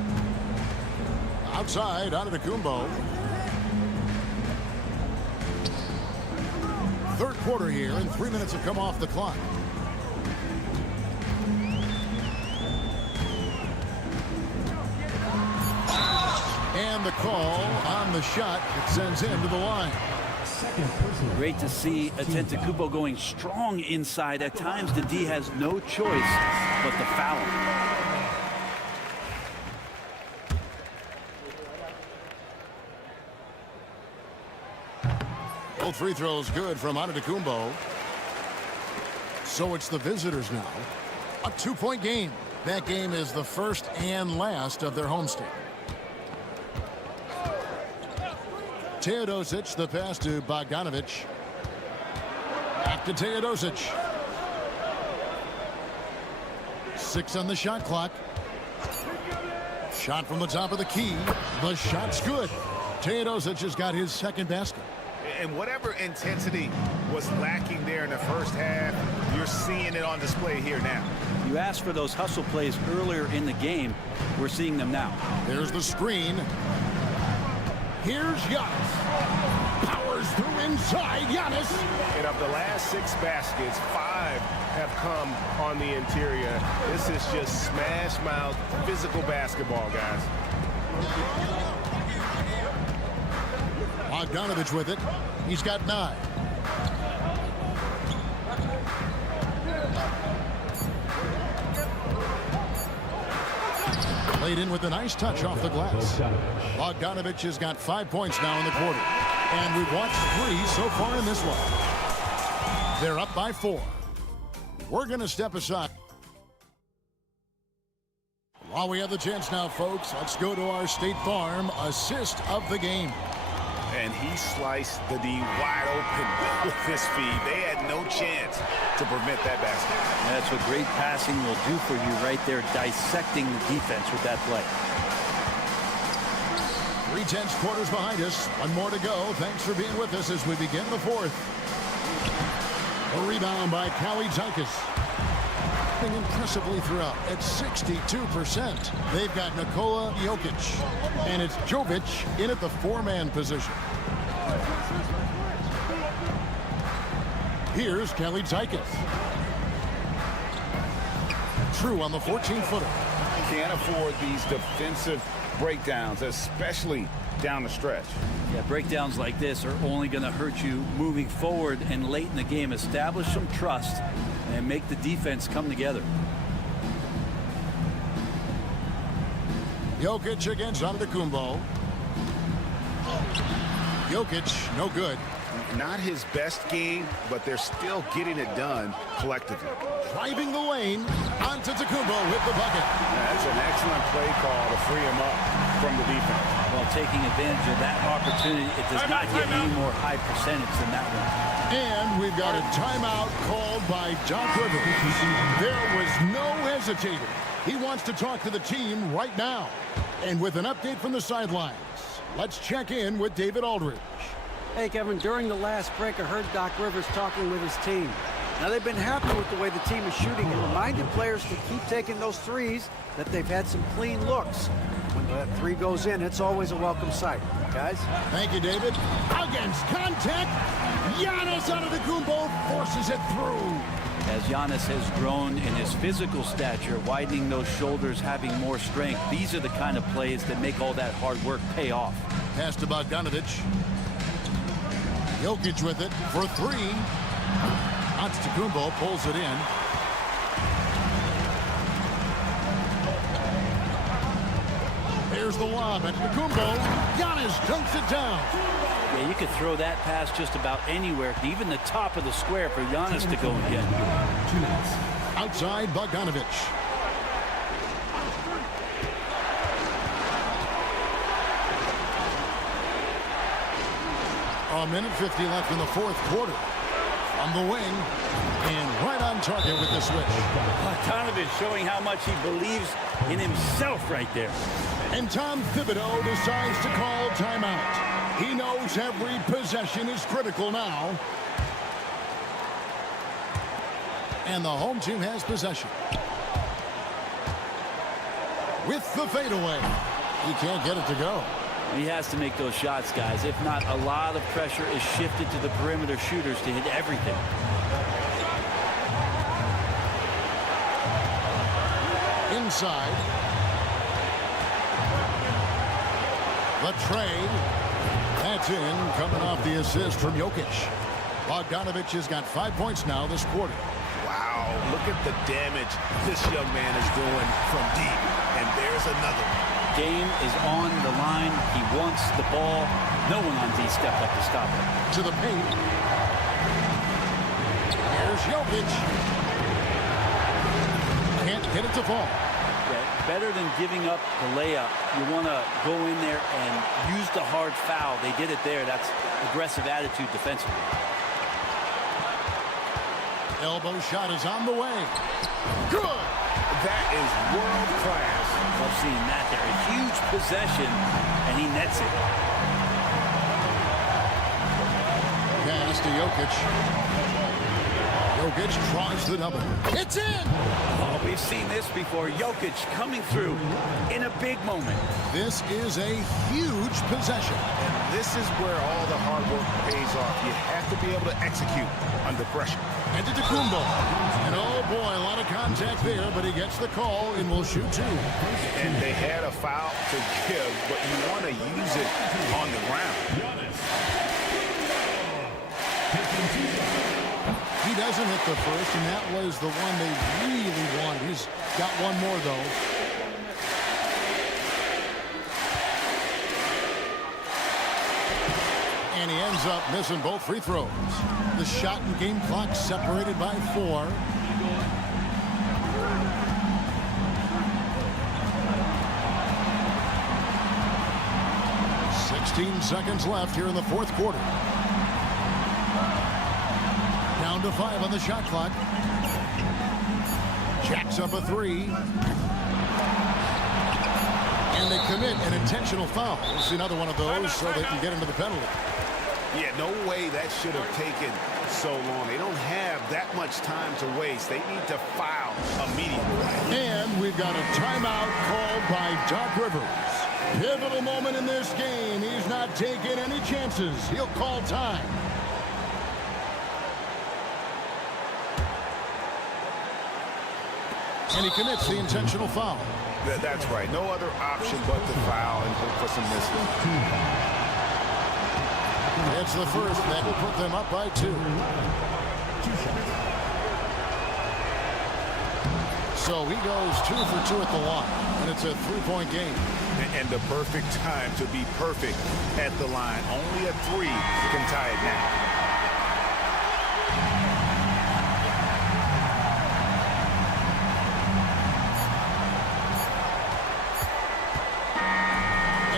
Outside, Antetokounmpo. Third quarter here, and 3 minutes have come off the clock. And the call on the shot that sends him to the line. second personal. Great to see Antetokounmpo going strong inside. At times, the D has no choice but to foul him. Both free throws good from Antetokounmpo. So it's the visitors now. A 2-point game. That game is the first and last of their homestand. Teodosic, the pass to Bogdanovic. Back to Teodosic. 6 on the shot clock. Shot from the top of the key. The shot's good. Teodosic has got his second basket. And whatever intensity was lacking there in the first half, you're seeing it on display here now. You asked for those hustle plays earlier in the game. We're seeing them now. There's the screen. Here's Giannis. Powers through inside. Giannis. And of the last 6 baskets, 5 have come on the interior. This is just smash mouth physical basketball, guys. Bogdanovic with it. He's got 9. Laid in with a nice touch off the glass. Bogdanovic has got 5 points now in the quarter. And we've watched 3 so far in this one. They're up by 4. We're going to step aside. While we have the chance now, folks, let's go to our State Farm assist of the game. And he sliced the D wide open with his feed. They had no chance to prevent that basket. That's what great passing will do for you right there, dissecting the defense with that play. 3/10 quarters behind us. 1 more to go. Thanks for being with us as we begin the 4th. A rebound by Kalaitzakis. Impressively throughout at 62%. They've got Nikola Jokic, and it's Jovic in at the 4-man position. Here's Kalaitzakis. True on the 14-footer. Can't afford these defensive breakdowns, especially down the stretch. Yeah, breakdowns like this are only going to hurt you moving forward and late in the game. Establish some trust and make the defense come together. Jokic against Antetokounmpo. Jokic, no good. Not his best game, but they're still getting it done collectively. Driving the lane, Antetokounmpo with the bucket. That's an excellent play call to free him up from the defense. Well, taking advantage of that opportunity, it does not get any more high percentage than that one. And we've got a timeout called by Doc Rivers. There was no hesitating. He wants to talk to the team right now. And with an update from the sidelines, let's check in with David Aldridge. Hey, Kevin, during the last break, I heard Doc Rivers talking with his team. Now, they've been happy with the way the team is shooting and reminded players to keep taking those threes, that they've had some clean looks. When that 3 goes in, it's always a welcome sight. Guys? Thank you, David. Against contact, Giannis Antetokounmpo forces it through. As Giannis has grown in his physical stature, widening those shoulders, having more strength, these are the kind of plays that make all that hard work pay off. Pass to Bogdanovic. Jokic with it for 3. Antetokounmpo pulls it in. There's the lob. Antetokounmpo. Giannis dunks it down. Yeah, you could throw that pass just about anywhere, even the top of the square for Giannis to go and get. Outside Bogdanovic. A minute 50 left in the 4th quarter. From the wing, and right on target with the switch. Bogdanovic showing how much he believes in himself right there. And Tom Thibodeau decides to call timeout. He knows every possession is critical now. And the home team has possession. With the fadeaway. He can't get it to go. He has to make those shots, guys. If not, a lot of pressure is shifted to the perimeter shooters to hit everything. Inside. The trade. That's in, coming off the assist from Jokic. Bogdanovic has got 5 points now this quarter. Wow, look at the damage this young man is doing from deep. And there's another one. Game is on the line. He wants the ball. No one on D stepped up to stop him. To the paint. Here's Jokic. Can't get it to fall. Yeah, better than giving up the layup, you want to go in there and use the hard foul. They did it there. That's aggressive attitude defensively. Elbow shot is on the way. Good. That is world class. Love seeing that there. A huge possession, and he nets it. Pass to Jokic. Jokic tries the double. It's in! Oh, we've seen this before. Jokic coming through in a big moment. This is a huge possession. And this is where all the hard work pays off. You have to be able to execute under pressure. And to Kumbo. And oh boy, a lot of contact there, but he gets the call and will shoot two. And they had a foul to give, but you want to use it on the ground. He doesn't hit the first, and that was the one they really wanted. He's got one more, though. And he ends up missing both free throws. The shot and game clock separated by 4. Seconds left here in the fourth quarter. Down to 5 on the shot clock. Jacks up a 3. And they commit an intentional foul. We'll see another one of those so they can get into the penalty. Yeah, no way that should have taken so long. They don't have that much time to waste. They need to foul immediately. And we've got a timeout called by Doc Rivers. Pivotal moment in this game. He's not taking any chances. He'll call time. And he commits the intentional foul. That's right. No other option but to foul and hope for some misses. It's the first that will put them up by 2. So he goes 2 for 2 at the line, and it's a 3-point game. And the perfect time to be perfect at the line. Only a 3 can tie it now.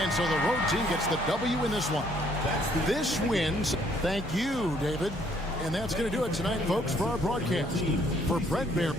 And so the road team gets the W in this one. This wins. Thank you, David. And that's going to do it tonight, folks, for our broadcast. For Brett Bear.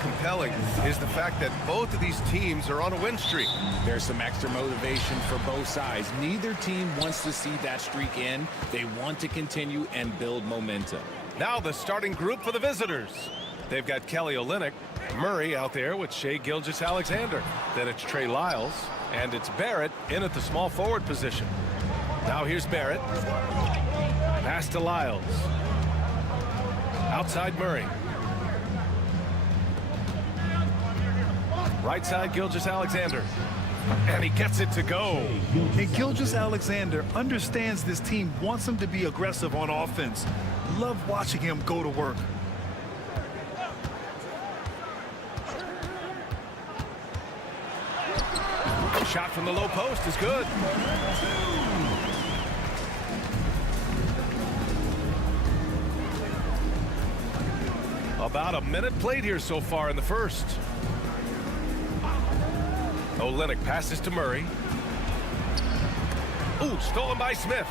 Compelling is the fact that both of these teams are on a win streak. There's some extra motivation for both sides. Neither team wants to see that streak end. They want to continue and build momentum. Now the starting group for the visitors. They've got Kelly Olynyk, Murray out there with Shai Gilgeous-Alexander. Then it's Trey Lyles, and it's Barrett in at the small forward position. Now here's Barrett. Pass to Lyles. Outside Murray. Right side, Gilgeous-Alexander. And he gets it to go. And Gilgeous-Alexander understands this team wants him to be aggressive on offense. Love watching him go to work. Shot from the low post is good. About a minute played here so far in the first. Olynyk passes to Murray. Ooh, stolen by Smith.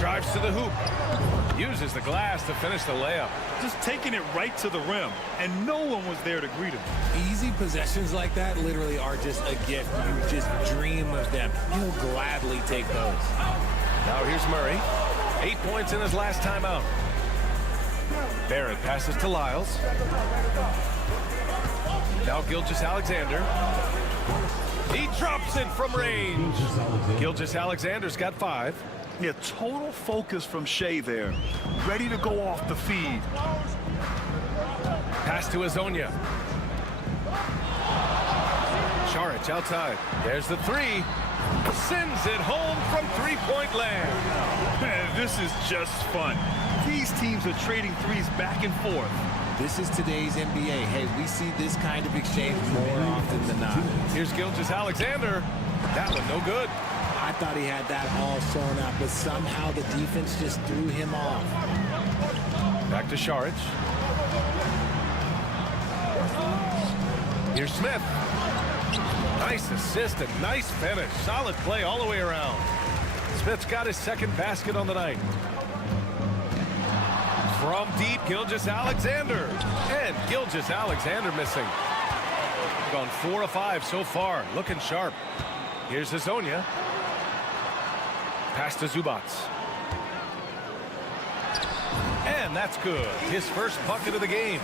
Drives to the hoop. Uses the glass to finish the layup. Just taking it right to the rim, and no one was there to greet him. Easy possessions like that literally are just a gift. You just dream of them. You'll gladly take those. Now here's Murray. 8 points in his last time out. Barrett passes to Lyles. Now Gilgeous-Alexander. He drops it from range. Gilgeous-Alexander's got 5. Yeah, total focus from Shea there. Ready to go off the feed. Pass to Azonia. Charic outside. There's the 3. Sends it home from three-point land. Man, this is just fun. These teams are trading threes back and forth. This is today's NBA. Hey, we see this kind of exchange more often than not. Here's Gilgeous-Alexander. That one no good. I thought he had that all sewn up, but somehow the defense just threw him off. Back to Charic. Here's Smith. Nice assist and nice finish. Solid play all the way around. Smith's got his second basket on the night. From deep, Gilgeous-Alexander. And Gilgeous-Alexander missing. Gone 4 of 5 so far. Looking sharp. Here's Azonia. Pass to Zubac. And that's good. His first bucket of the game.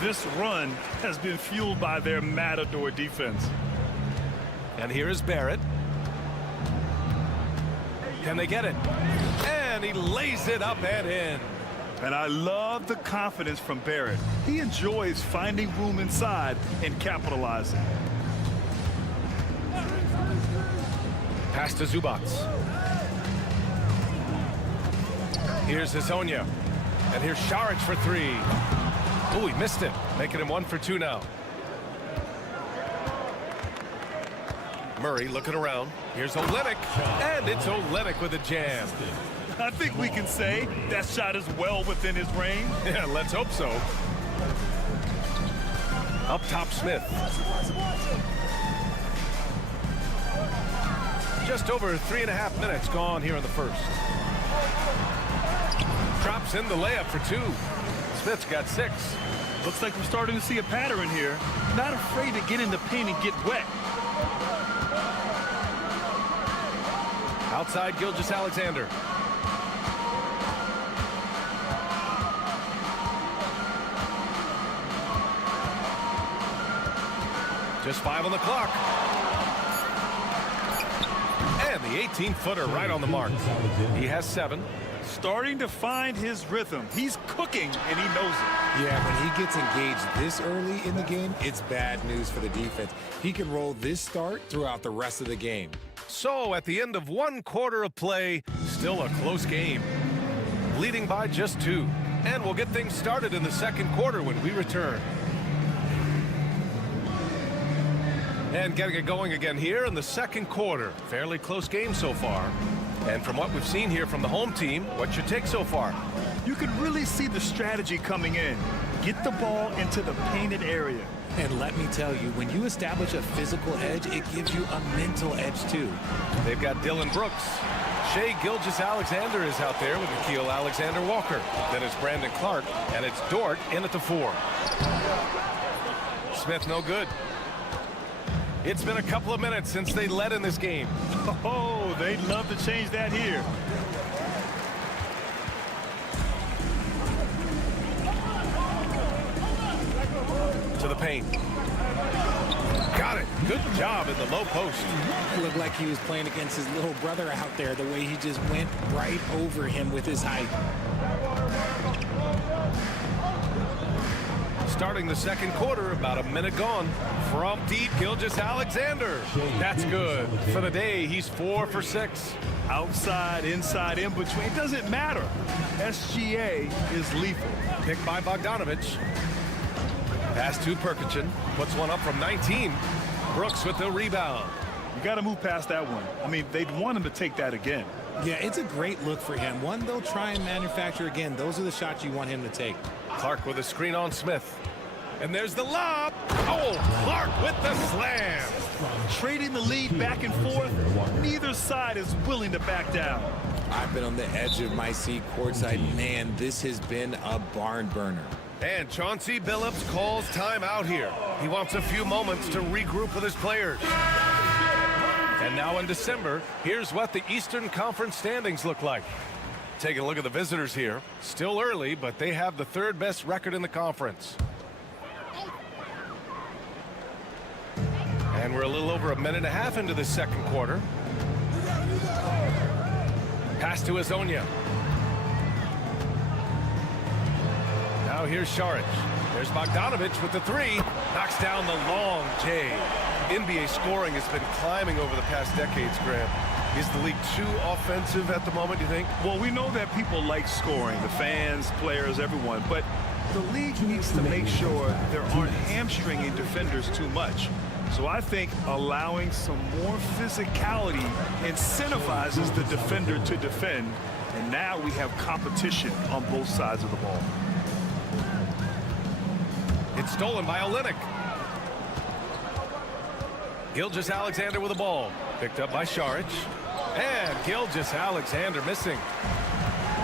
This run has been fueled by their Matador defense. And here is Barrett. Can they get it? And he lays it up and in. And I love the confidence from Barrett. He enjoys finding room inside and capitalizing. Pass to Zubac. Here's Azonia. And here's Charic for 3. Oh, he missed it. Making him 1 for 2 now. Murray looking around. Here's Olynyk. And it's Olynyk with a jam. I think we can say that shot is well within his range. Yeah, let's hope so. Up top, Smith. Just over 3.5 minutes gone here in the first. Drops in the layup for 2. Smith's got 6. Looks like we're starting to see a pattern here. Not afraid to get in the paint and get wet. Outside, Gilgeous-Alexander. Just 5 on the clock. And the 18-footer right on the mark. He has 7. Starting to find his rhythm. He's cooking, and he knows it. Yeah, when he gets engaged this early in the game, it's bad news for the defense. He can roll this start throughout the rest of the game. So at the end of 1 quarter of play, still a close game. Leading by just 2. And we'll get things started in the second quarter when we return. And getting it going again here in the second quarter. Fairly close game so far. And from what we've seen here from the home team, what's your take so far? You can really see the strategy coming in. Get the ball into the painted area. And let me tell you, when you establish a physical edge, it gives you a mental edge too. They've got Dylan Brooks. Shea Gilgeous-Alexander is out there with Nickeil Alexander-Walker. Then it's Brandon Clark, and it's Dort in at the 4. Smith no good. It's been a couple of minutes since they led in this game. Oh, they'd love to change that here. To the paint. Got it. Good job in the low post. It looked like he was playing against his little brother out there, the way he just went right over him with his height. Starting the second quarter, about a minute gone. From deep, Gilgeous-Alexander. That's good. For the day, he's 4 for 6. Outside, inside, in between. It doesn't matter. SGA is lethal. Picked by Bogdanovich. Pass to Perkichin. Puts one up from 19. Brooks with the rebound. You got to move past that one. I mean, they'd want him to take that again. Yeah, it's a great look for him. One they'll try and manufacture again. Those are the shots you want him to take. Clark with a screen on Smith. And there's the lob. Oh, Clark with the slam. Trading the lead back and forth. Neither side is willing to back down. I've been on the edge of my seat courtside. Man, this has been a barn burner. And Chauncey Billups calls timeout here. He wants a few moments to regroup with his players. And now in December, here's what the Eastern Conference standings look like. Taking a look at the visitors here. Still early, but they have the 3rd best record in the conference. And we're a little over a minute and a half into the second quarter. Pass to Hazonia. Now here's Šarić. There's Bogdanović with the three. Knocks down the long J. NBA scoring has been climbing over the past decades, Graham. Is the league too offensive at the moment, you think? Well, we know that people like scoring, the fans, players, everyone, but the league needs to make sure there aren't hamstringing defenders too much. So I think allowing some more physicality incentivizes the defender to defend, and now we have competition on both sides of the ball. It's stolen by Olynyk. Gilgeous-Alexander with the ball. Picked up by Šarić. And Gilgeous-Alexander missing.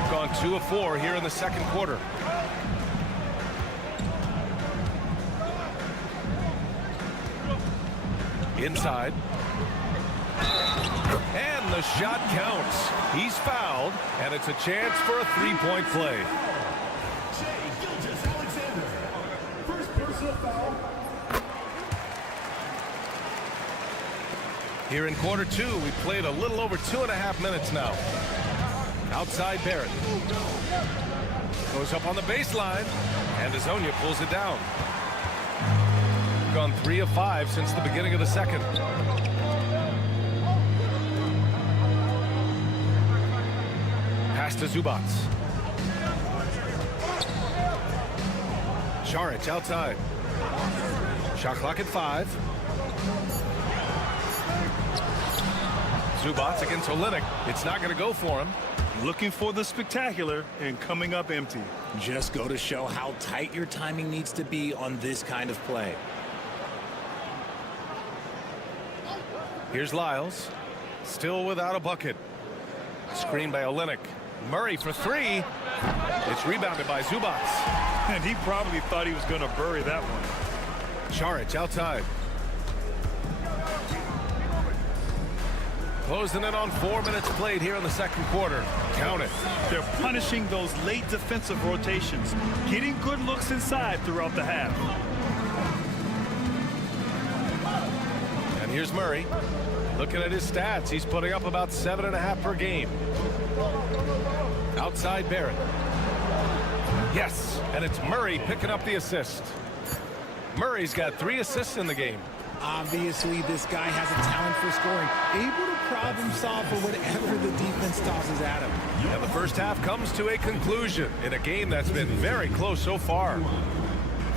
Gone 2 of 4 here in the second quarter. Inside. And the shot counts. He's fouled, and it's a chance for a three-point play. Here in quarter 2, we played a little over 2.5 minutes now. Outside Barrett. Goes up on the baseline, and Hazonia pulls it down. Gone 3 of 5 since the beginning of the second. Pass to Zubac. Šarić outside. Shot clock at 5. Zubac against Olynyk. It's not going to go for him. Looking for the spectacular and coming up empty. Just go to show how tight your timing needs to be on this kind of play. Here's Lyles. Still without a bucket. Screen by Olynyk. Murray for 3. It's rebounded by Zubac. And he probably thought he was going to bury that one. Šarić outside. Closing in on 4 minutes played here in the second quarter. Count it. They're punishing those late defensive rotations, getting good looks inside throughout the half. And here's Murray. Looking at his stats, he's putting up about 7.5 per game. Outside Barrett. Yes, and it's Murray picking up the assist. Murray's got 3 assists in the game. Obviously, this guy has a talent for scoring, able to problem solve for whatever the defense tosses at him. And the first half comes to a conclusion in a game that's been very close so far.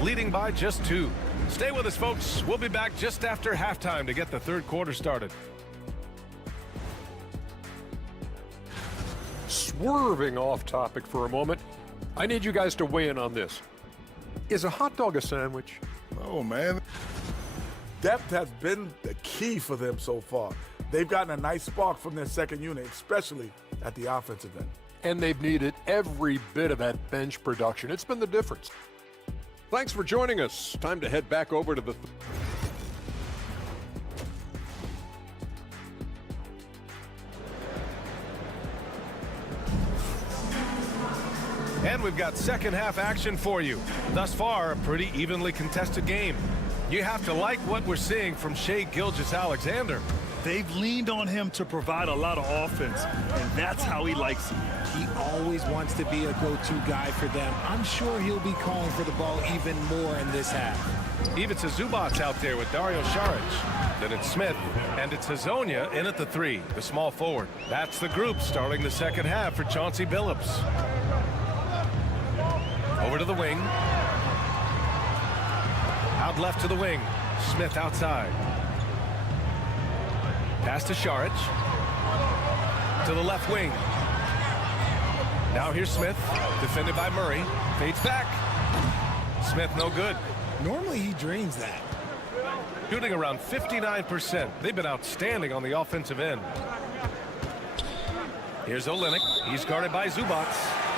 Leading by just 2. Stay with us, folks. We'll be back just after halftime to get the third quarter started. Swerving off topic for a moment, I need you guys to weigh in on this. Is a hot dog a sandwich? Oh, man. Depth has been the key for them so far. They've gotten a nice spark from their second unit, especially at the offensive end. And they've needed every bit of that bench production. It's been the difference. Thanks for joining us. Time to head back over to the... And we've got second half action for you. Thus far, a pretty evenly contested game. You have to like what we're seeing from Shai Gilgeous-Alexander. They've leaned on him to provide a lot of offense, and that's how he likes it. He always wants to be a go-to guy for them. I'm sure he'll be calling for the ball even more in this half. Ivica Zubac out there with Dario Šarić. Then it's Smith, and it's Hazonia in at the 3, the small forward. That's the group starting the second half for Chauncey Billups. Over to the wing. Out left to the wing. Smith outside. Pass to Šarić. To the left wing. Now here's Smith. Defended by Murray. Fades back. Smith no good. Normally he drains that. Shooting around 59%. They've been outstanding on the offensive end. Here's Olynyk. He's guarded by Zubac.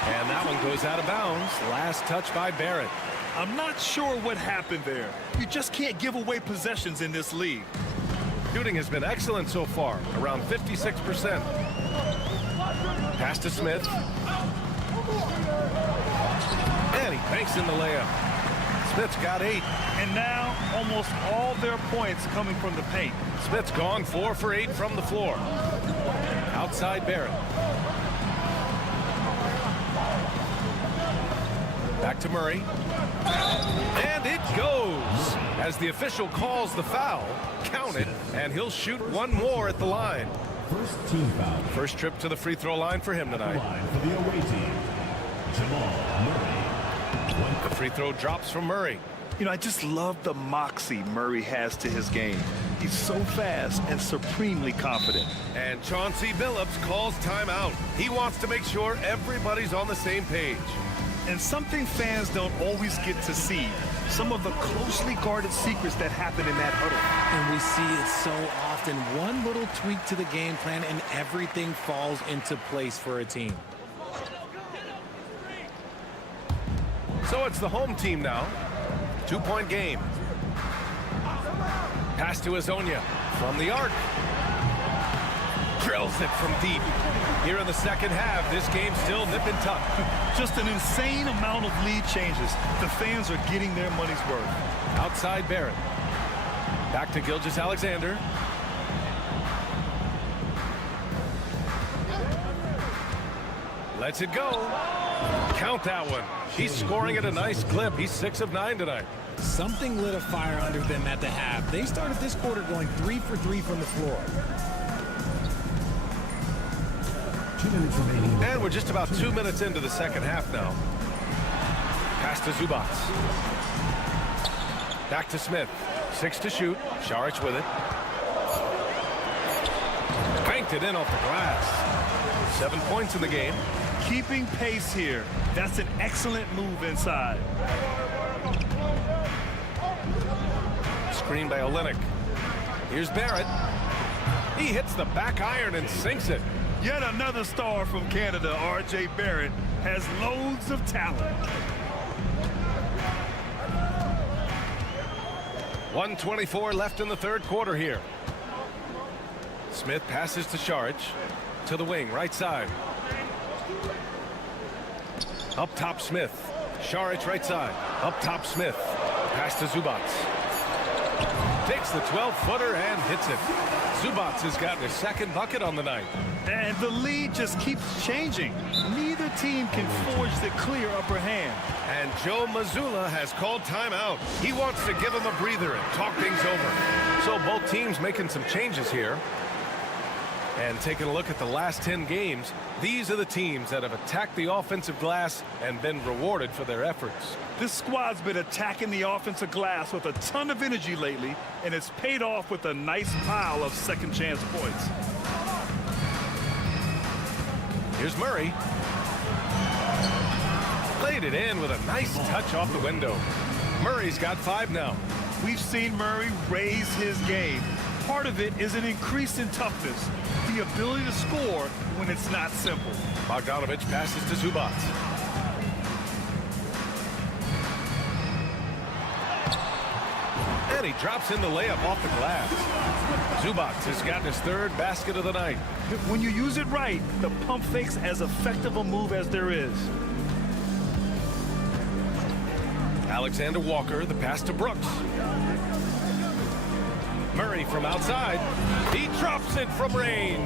And that one goes out of bounds. Last touch by Barrett. I'm not sure what happened there. You just can't give away possessions in this league. Shooting has been excellent so far, around 56%. Pass to Smith. And he banks in the layup. Smith's got 8. And now almost all their points coming from the paint. Smith's gone 4 for 8 from the floor. Outside Barrett. Back to Murray. And it goes. As the official calls the foul, count it, and he'll shoot one more at the line. First team foul. First trip to the free throw line for him tonight. Line for the away team. Jamal Murray. The free throw drops from Murray. You know, I just love the moxie Murray has to his game. He's so fast and supremely confident. And Chauncey Billups calls timeout. He wants to make sure everybody's on the same page. And something fans don't always get to see, some of the closely guarded secrets that happen in that huddle. And we see it so often. One little tweak to the game plan and everything falls into place for a team. So it's the home team now. 2-point game. Pass to Azonia from the arc. Drills it from deep. Here in the second half, this game's still nip and tuck. Just an insane amount of lead changes. The fans are getting their money's worth. Outside Barrett. Back to Gilgeous-Alexander. Lets it go. Count that one. He's scoring at a nice clip. He's 6 of 9 tonight. Something lit a fire under them at the half. They started this quarter going 3 for 3 from the floor. 2 minutes remaining. And we're just about 2 minutes into the second half now. Pass to Zubac. Back to Smith. 6 to shoot. Šarić with it. Banked it in off the glass. 7 points in the game. Keeping pace here. That's an excellent move inside. Screen by Olynyk. Here's Barrett. He hits the back iron and sinks it. Yet another star from Canada, R.J. Barrett, has loads of talent. 1:24 left in the third quarter here. Smith passes to Šarić. To the wing, right side. Up top, Smith. Šarić right side. Up top, Smith. Pass to Zubac. Takes the 12-footer and hits it. Zubac has gotten his second bucket on the night. And the lead just keeps changing. Neither team can forge the clear upper hand. And Joe Mazzulla has called timeout. He wants to give him a breather and talk things over. So both teams making some changes here. And taking a look at the last 10 games, these are the teams that have attacked the offensive glass and been rewarded for their efforts. This squad's been attacking the offensive glass with a ton of energy lately, and it's paid off with a nice pile of second chance points. Here's Murray. Laid it in with a nice touch off the window. Murray's got 5 now. We've seen Murray raise his game. Part of it is an increase in toughness, the ability to score when it's not simple. Bogdanović passes to Zubac. And he drops in the layup off the glass. Zubac has gotten his 3rd basket of the night. When you use it right, the pump fake's as effective a move as there is. Alexander Walker, the pass to Brooks. Murray from outside. He drops it from range.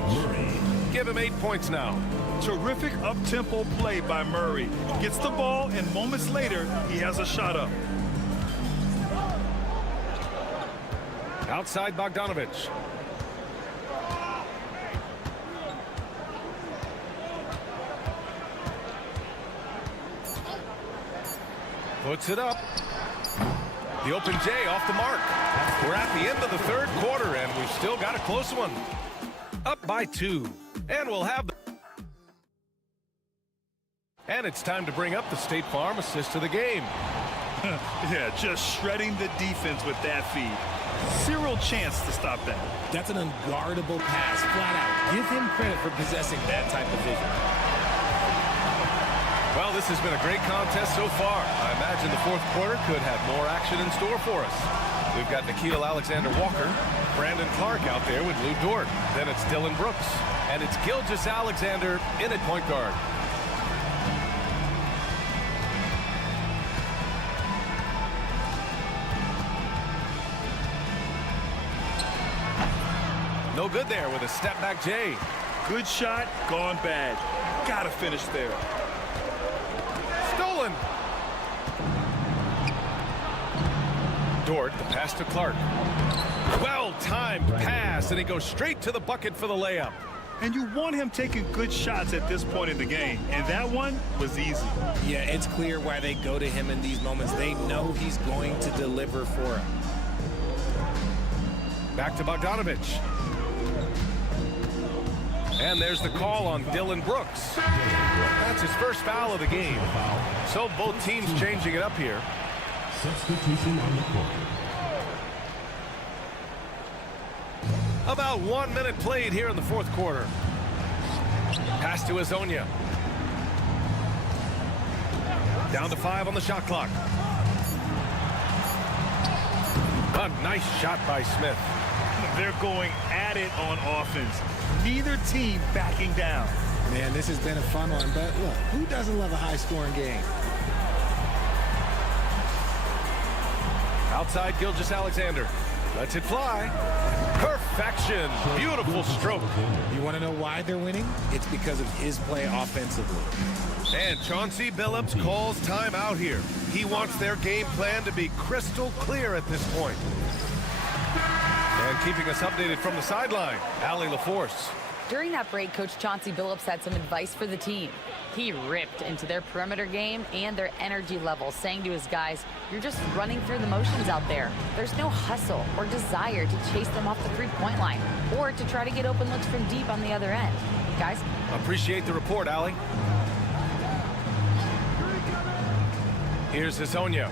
Give him 8 points now. Terrific up-tempo play by Murray. Gets the ball, and moments later, he has a shot up. Outside Bogdanović. Puts it up. The open J off the mark. We're at the end of the third quarter, and we've still got a close one. Up by 2. And we'll have the... And it's time to bring up the State Farm assist of the game. Yeah, just shredding the defense with that feed. Zero chance to stop that. That's an unguardable pass, flat out. Give him credit for possessing that type of vision. Well, this has been a great contest so far. I imagine the fourth quarter could have more action in store for us. We've got Nickeil Alexander-Walker, Brandon Clark out there with Lou Dort. Then it's Dylan Brooks. And it's Gilgeous-Alexander in at point guard. No good there with a step-back J. Good shot, gone bad. Gotta finish there. Stolen. Dort, the pass to Clark. Well-timed pass, and he goes straight to the bucket for the layup. And you want him taking good shots at this point in the game, and that one was easy. Yeah, it's clear why they go to him in these moments. They know he's going to deliver for them. Back to Bogdanovich. And there's the call on Dylan Brooks. That's his first foul of the game. So both teams changing it up here. Substitution on the court. About 1 minute played here in the fourth quarter. Pass to Azonia. Down to 5 on the shot clock. A nice shot by Smith. They're going at it on offense. Neither team backing down. Man, this has been a fun one, but look, who doesn't love a high-scoring game? Outside Gilgeous-Alexander. Lets it fly. Perfection. Beautiful stroke. You want to know why they're winning? It's because of his play offensively. And Chauncey Billups calls timeout here. He wants their game plan to be crystal clear at this point. And keeping us updated from the sideline, Allie LaForce. During that break, Coach Chauncey Billups had some advice for the team. He ripped into their perimeter game and their energy level, saying to his guys, you're just running through the motions out there. There's no hustle or desire to chase them off the three-point line or to try to get open looks from deep on the other end. Guys? Appreciate the report, Allie. Here's Azonia.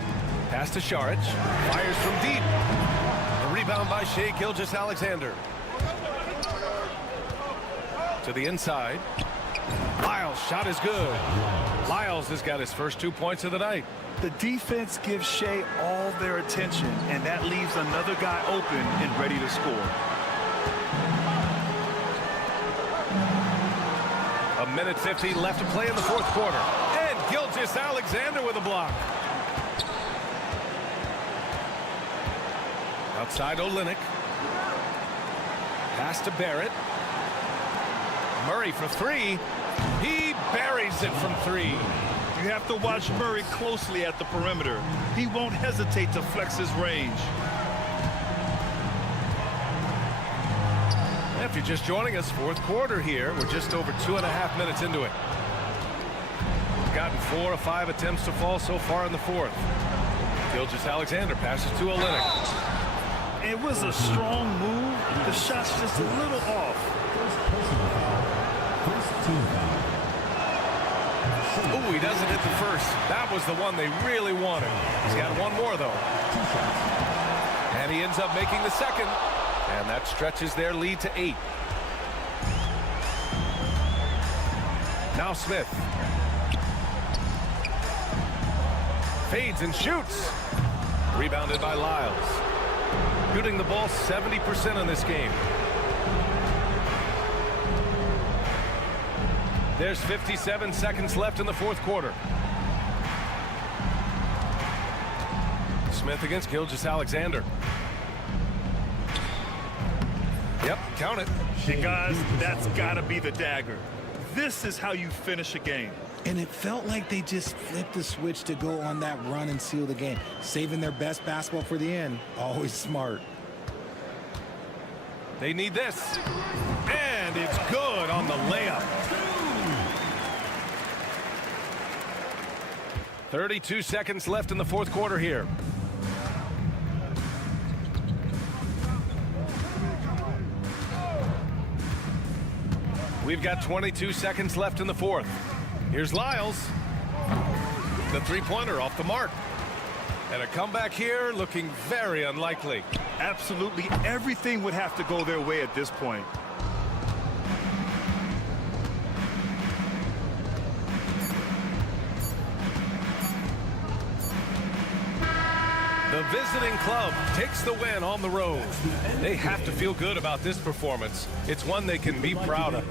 Pass to Šarić. Fires from deep. The rebound by Shai Gilgeous-Alexander. To the inside. Lyles' shot is good. Lyles has got his first 2 points of the night. The defense gives Shai all their attention, and that leaves another guy open and ready to score. A minute 50 left to play in the fourth quarter. And Gilgeous-Alexander with a block. Outside Olynyk. Pass to Barrett. Murray for three. He buries it from three. You have to watch Murray closely at the perimeter. He won't hesitate to flex his range. If you're just joining us, fourth quarter here. We're just over 2.5 minutes into it. Gotten 4 of 5 attempts to fall so far in the fourth. Gilgeous-Alexander passes to Olynyk. It was a strong move. The shot's just a little off. Ooh, he doesn't hit the first. That was the one they really wanted. He's got one more, though. And he ends up making the second. And that stretches their lead to 8. Now Smith. Fades and shoots. Rebounded by Lyles. Shooting the ball 70% in this game. There's 57 seconds left in the fourth quarter. Smith against Gilgeous-Alexander. Yep, count it. Hey guys, that's gotta be the dagger. This is how you finish a game. And it felt like they just flipped the switch to go on that run and seal the game. Saving their best basketball for the end. Always smart. They need this. And it's good on the layup. 32 seconds left in the fourth quarter here. We've got 22 seconds left in the fourth. Here's Lyles. The three-pointer off the mark. And a comeback here looking very unlikely. Absolutely everything would have to go their way at this point. The visiting club takes the win on the road. They have to feel good about this performance. It's one they can be proud of.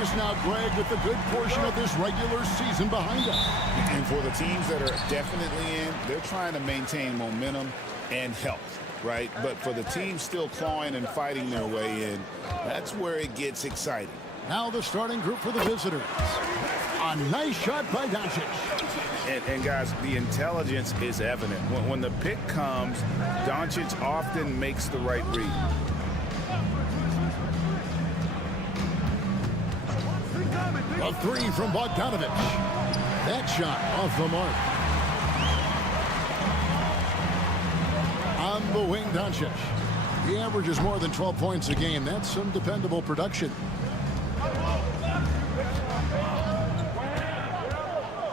focus now, Greg, with the good portion of this regular season behind us. And for the teams that are definitely in, they're trying to maintain momentum and health, right? But for the teams still clawing and fighting their way in, that's where it gets exciting. Now the starting group for the visitors. A nice shot by Doncic. And guys, the intelligence is evident. When the pick comes, Doncic often makes the right read. A three from Bogdanovic. That shot off the mark. On the wing, Doncic. He averages more than 12 points a game. That's some dependable production.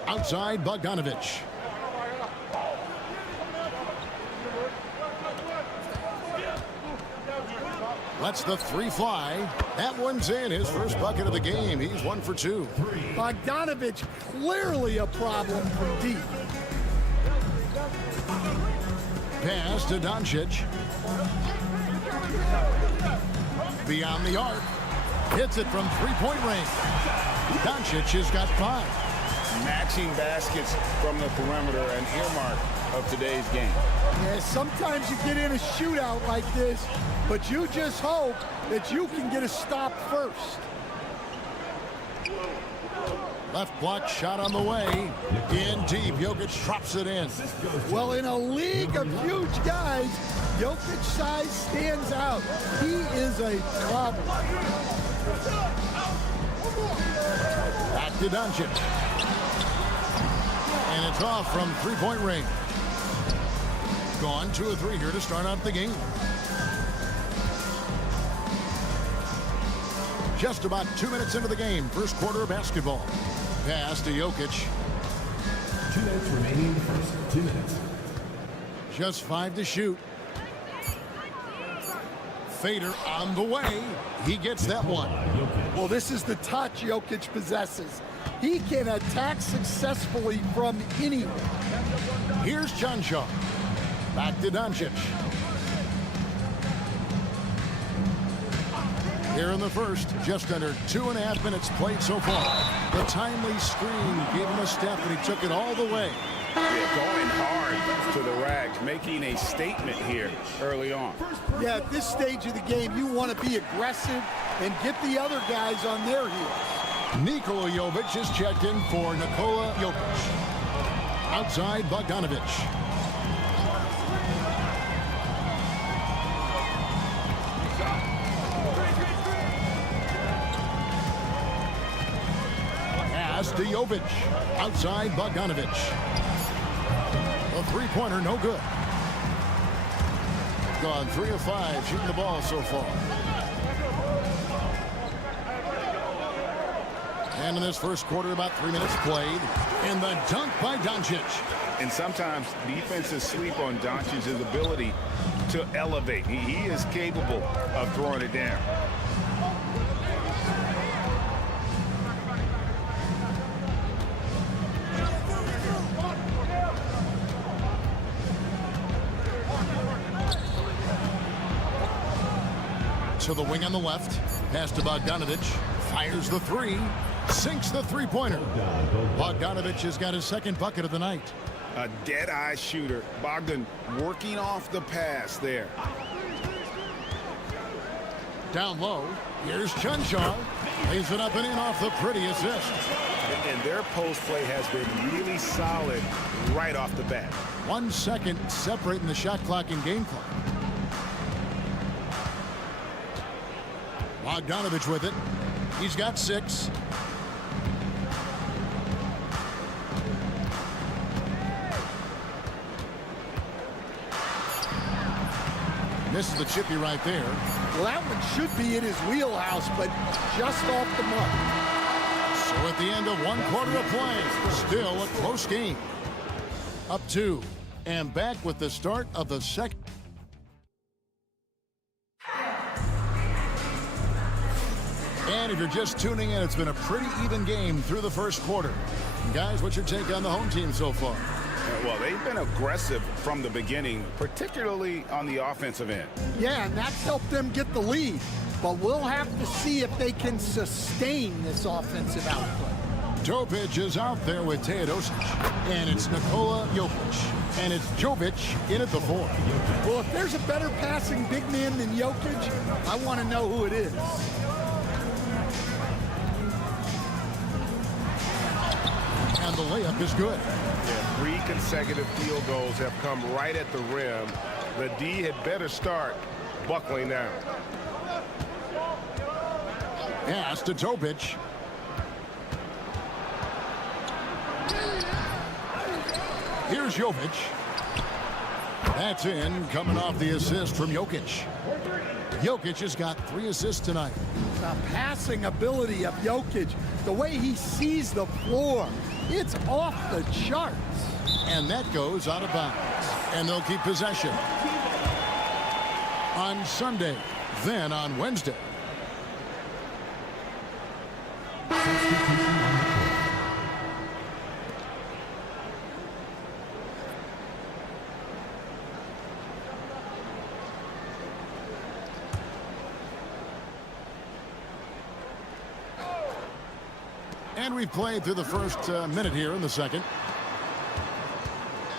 Outside, Bogdanovic. Lets the three fly. That one's in. His first bucket of the game. He's 1 for 2. Bogdanovic clearly a problem from deep. Pass to Doncic. Beyond the arc. Hits it from three-point range. Doncic has got 5. Matching baskets from the perimeter, an earmark of today's game. Yeah, sometimes you get in a shootout like this, but you just hope that you can get a stop first. Left block shot on the way. In deep. Jokic drops it in. Well, in a league of huge guys, Jokic's size stands out. He is a problem. Back to Doncic. And it's off from three-point range. Gone 2 of 3 here to start out the game. Just about 2 minutes into the game. First quarter of basketball. Pass to Jokic. 2 minutes remaining in the first. 2 minutes. Just 5 to shoot. Fader on the way. He gets that one. Well, this is the touch Jokic possesses. He can attack successfully from anywhere. Here's Chanshaw. Back to Doncic. Here in the first, just under 2.5 minutes played so far. The timely screen gave him a step, and he took it all the way. Yeah, going hard to the rack, making a statement here early on. Yeah, at this stage of the game, you want to be aggressive and get the other guys on their heels. Nikola Jovic is checked in for Nikola Jokic. Outside, Bogdanovic. Pass to Jovic. Outside, Bogdanovic. A three-pointer, no good. Gone 3 of 5 shooting the ball so far. And in this first quarter, about 3 minutes played. And the dunk by Doncic. And sometimes defenses sleep on Doncic's ability to elevate. He is capable of throwing it down. To the wing on the left. Pass to Bogdanovic. Fires the three. Sinks the three-pointer. Bogdanovic has got his second bucket of the night. A dead-eye shooter. Bogdan working off the pass there. Down low. Here's Chanshaw. Lays it up and in off the pretty assist. And their post play has been really solid right off the bat. 1 second separating the shot clock and game clock. Bogdanovic with it. He's got 6. Misses the chippy right there. Well, that one should be in his wheelhouse, but just off the mark. So at the end of 1 quarter of play, still a close game. Up 2, and back with the start of the second. And if you're just tuning in, it's been a pretty even game through the first quarter. And guys, what's your take on the home team so far? Well, they've been aggressive from the beginning, particularly on the offensive end. Yeah, and that's helped them get the lead. but we'll have to see if they can sustain this offensive output. Topic is out there with Teodosic, and it's Nikola Jokic, and it's Jovic in at the 4. Well, if there's a better passing big man than Jokic, I want to know who it is. And the layup is good. Yeah, 3 consecutive field goals have come right at the rim. The D had better start buckling down. Pass to Topic. Here's Jovic. That's in, coming off the assist from Jokic. Jokic has got 3 assists tonight. The passing ability of Jokic, the way he sees the floor, it's off the charts. And that goes out of bounds. And they'll keep possession. On Sunday, then on Wednesday. And we've played through the first minute here in the second.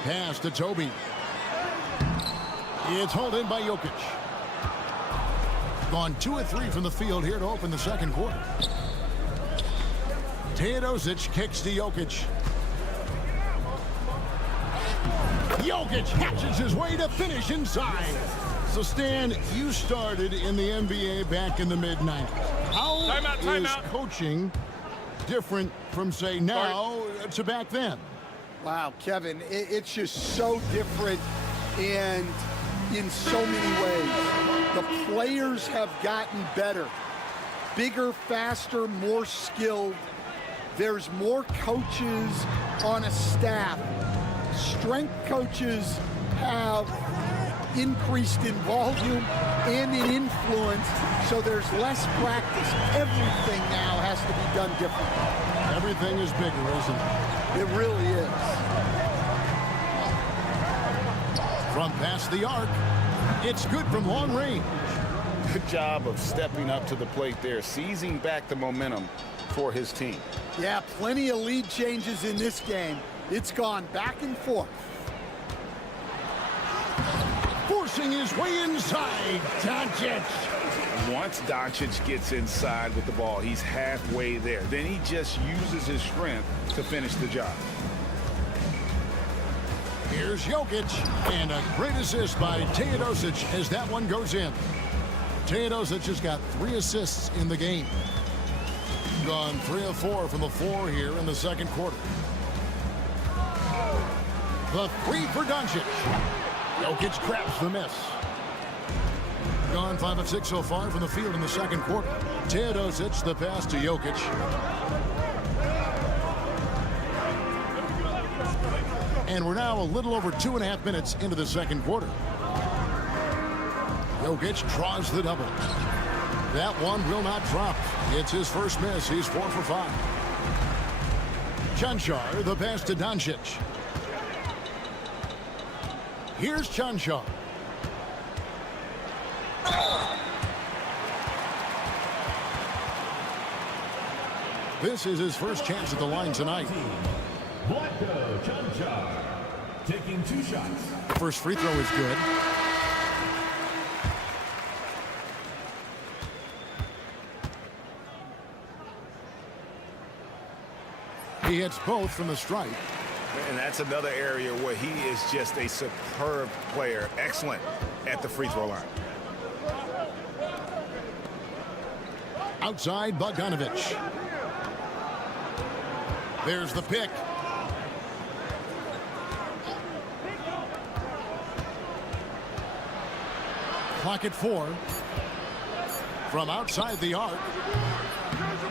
Pass to Toby. It's hauled in by Jokic. Gone 2 of 3 from the field here to open the second quarter. Teodosic kicks to Jokic. Jokic hatches his way to finish inside. So Stan, you started in the NBA back in the mid-90s. How is coaching different from, say, now to back then? Wow, Kevin, it's just so different and in so many ways. The players have gotten better, bigger, faster, more skilled. There's more coaches on a staff. Strength coaches have increased in volume and in influence, so there's less practice. Everything now has to be done differently. Everything is bigger, isn't it? It really is. From past the arc, it's good from long range. Good job of stepping up to the plate there, seizing back the momentum for his team. Yeah, plenty of lead changes in this game. It's gone back and forth. Forcing his way inside, Doncic. Once Doncic gets inside with the ball, he's halfway there. Then he just uses his strength to finish the job. Here's Jokic, and a great assist by Teodosic as that one goes in. Teodosic has got 3 assists in the game. Gone 3 of 4 from the floor here in the second quarter. The 3 for Doncic. Jokic craps the miss. Gone 5 of 6 so far from the field in the second quarter. Teodosic, the pass to Jokic. And we're now a little over 2.5 minutes into the second quarter. Jokic draws the double. That one will not drop. It's his first miss. He's 4 for 5. Cancar, the pass to Doncic. Here's Cancar. This is his first chance at the line tonight. Vlatko Cancar taking 2 shots. First free throw is good. He hits both from the stripe. And that's another area where he is just a superb player. Excellent at the free throw line. Outside Bogdanovic. There's the pick. Clock at 4. From outside the arc,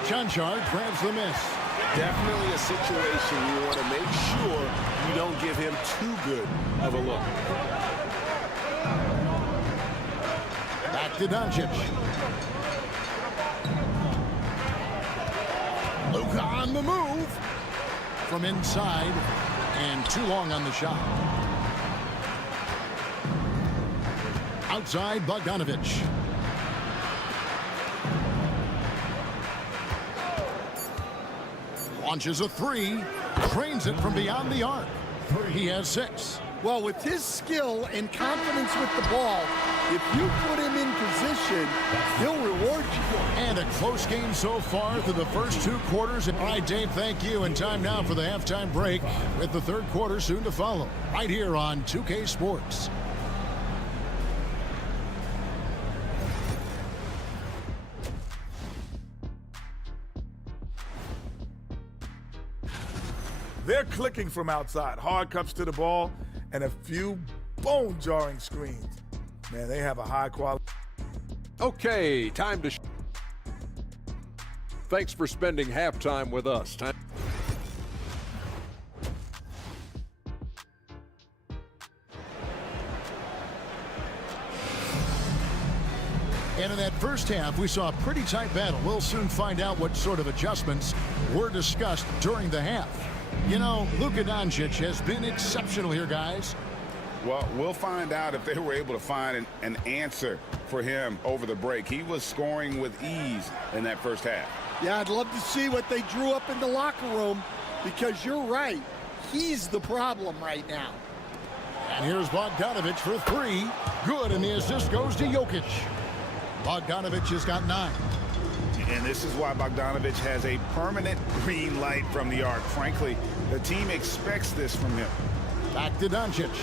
Cancar grabs the miss. Definitely a situation you want to make sure you don't give him too good of a look. Back to Doncic. Luka on the move. From inside, and too long on the shot. Outside Bogdanovic. Launches a three. Trains it from beyond the arc. He has 6. Well, with his skill and confidence with the ball, if you put him in position, he'll reward you. And a close game so far through the first 2 quarters. All right, Dave, thank you. And time now for the halftime break with the third quarter soon to follow. Right here on 2K Sports. They're clicking from outside. Hard comes to the ball and a few bone-jarring screens. Man, they have a high quality. Okay, time to. Thanks for spending halftime with us. And in that first half, we saw a pretty tight battle. We'll soon find out what sort of adjustments were discussed during the half. You know, Luka Doncic has been exceptional here, guys. Well, we'll find out if they were able to find an answer for him over the break. He was scoring with ease in that first half. Yeah, I'd love to see what they drew up in the locker room, because you're right. He's the problem right now. And here's Bogdanovic for 3. Good, and the assist goes to Jokic. Bogdanovic has got 9. And this is why Bogdanovic has a permanent green light from the arc. Frankly, the team expects this from him. Back to Doncic.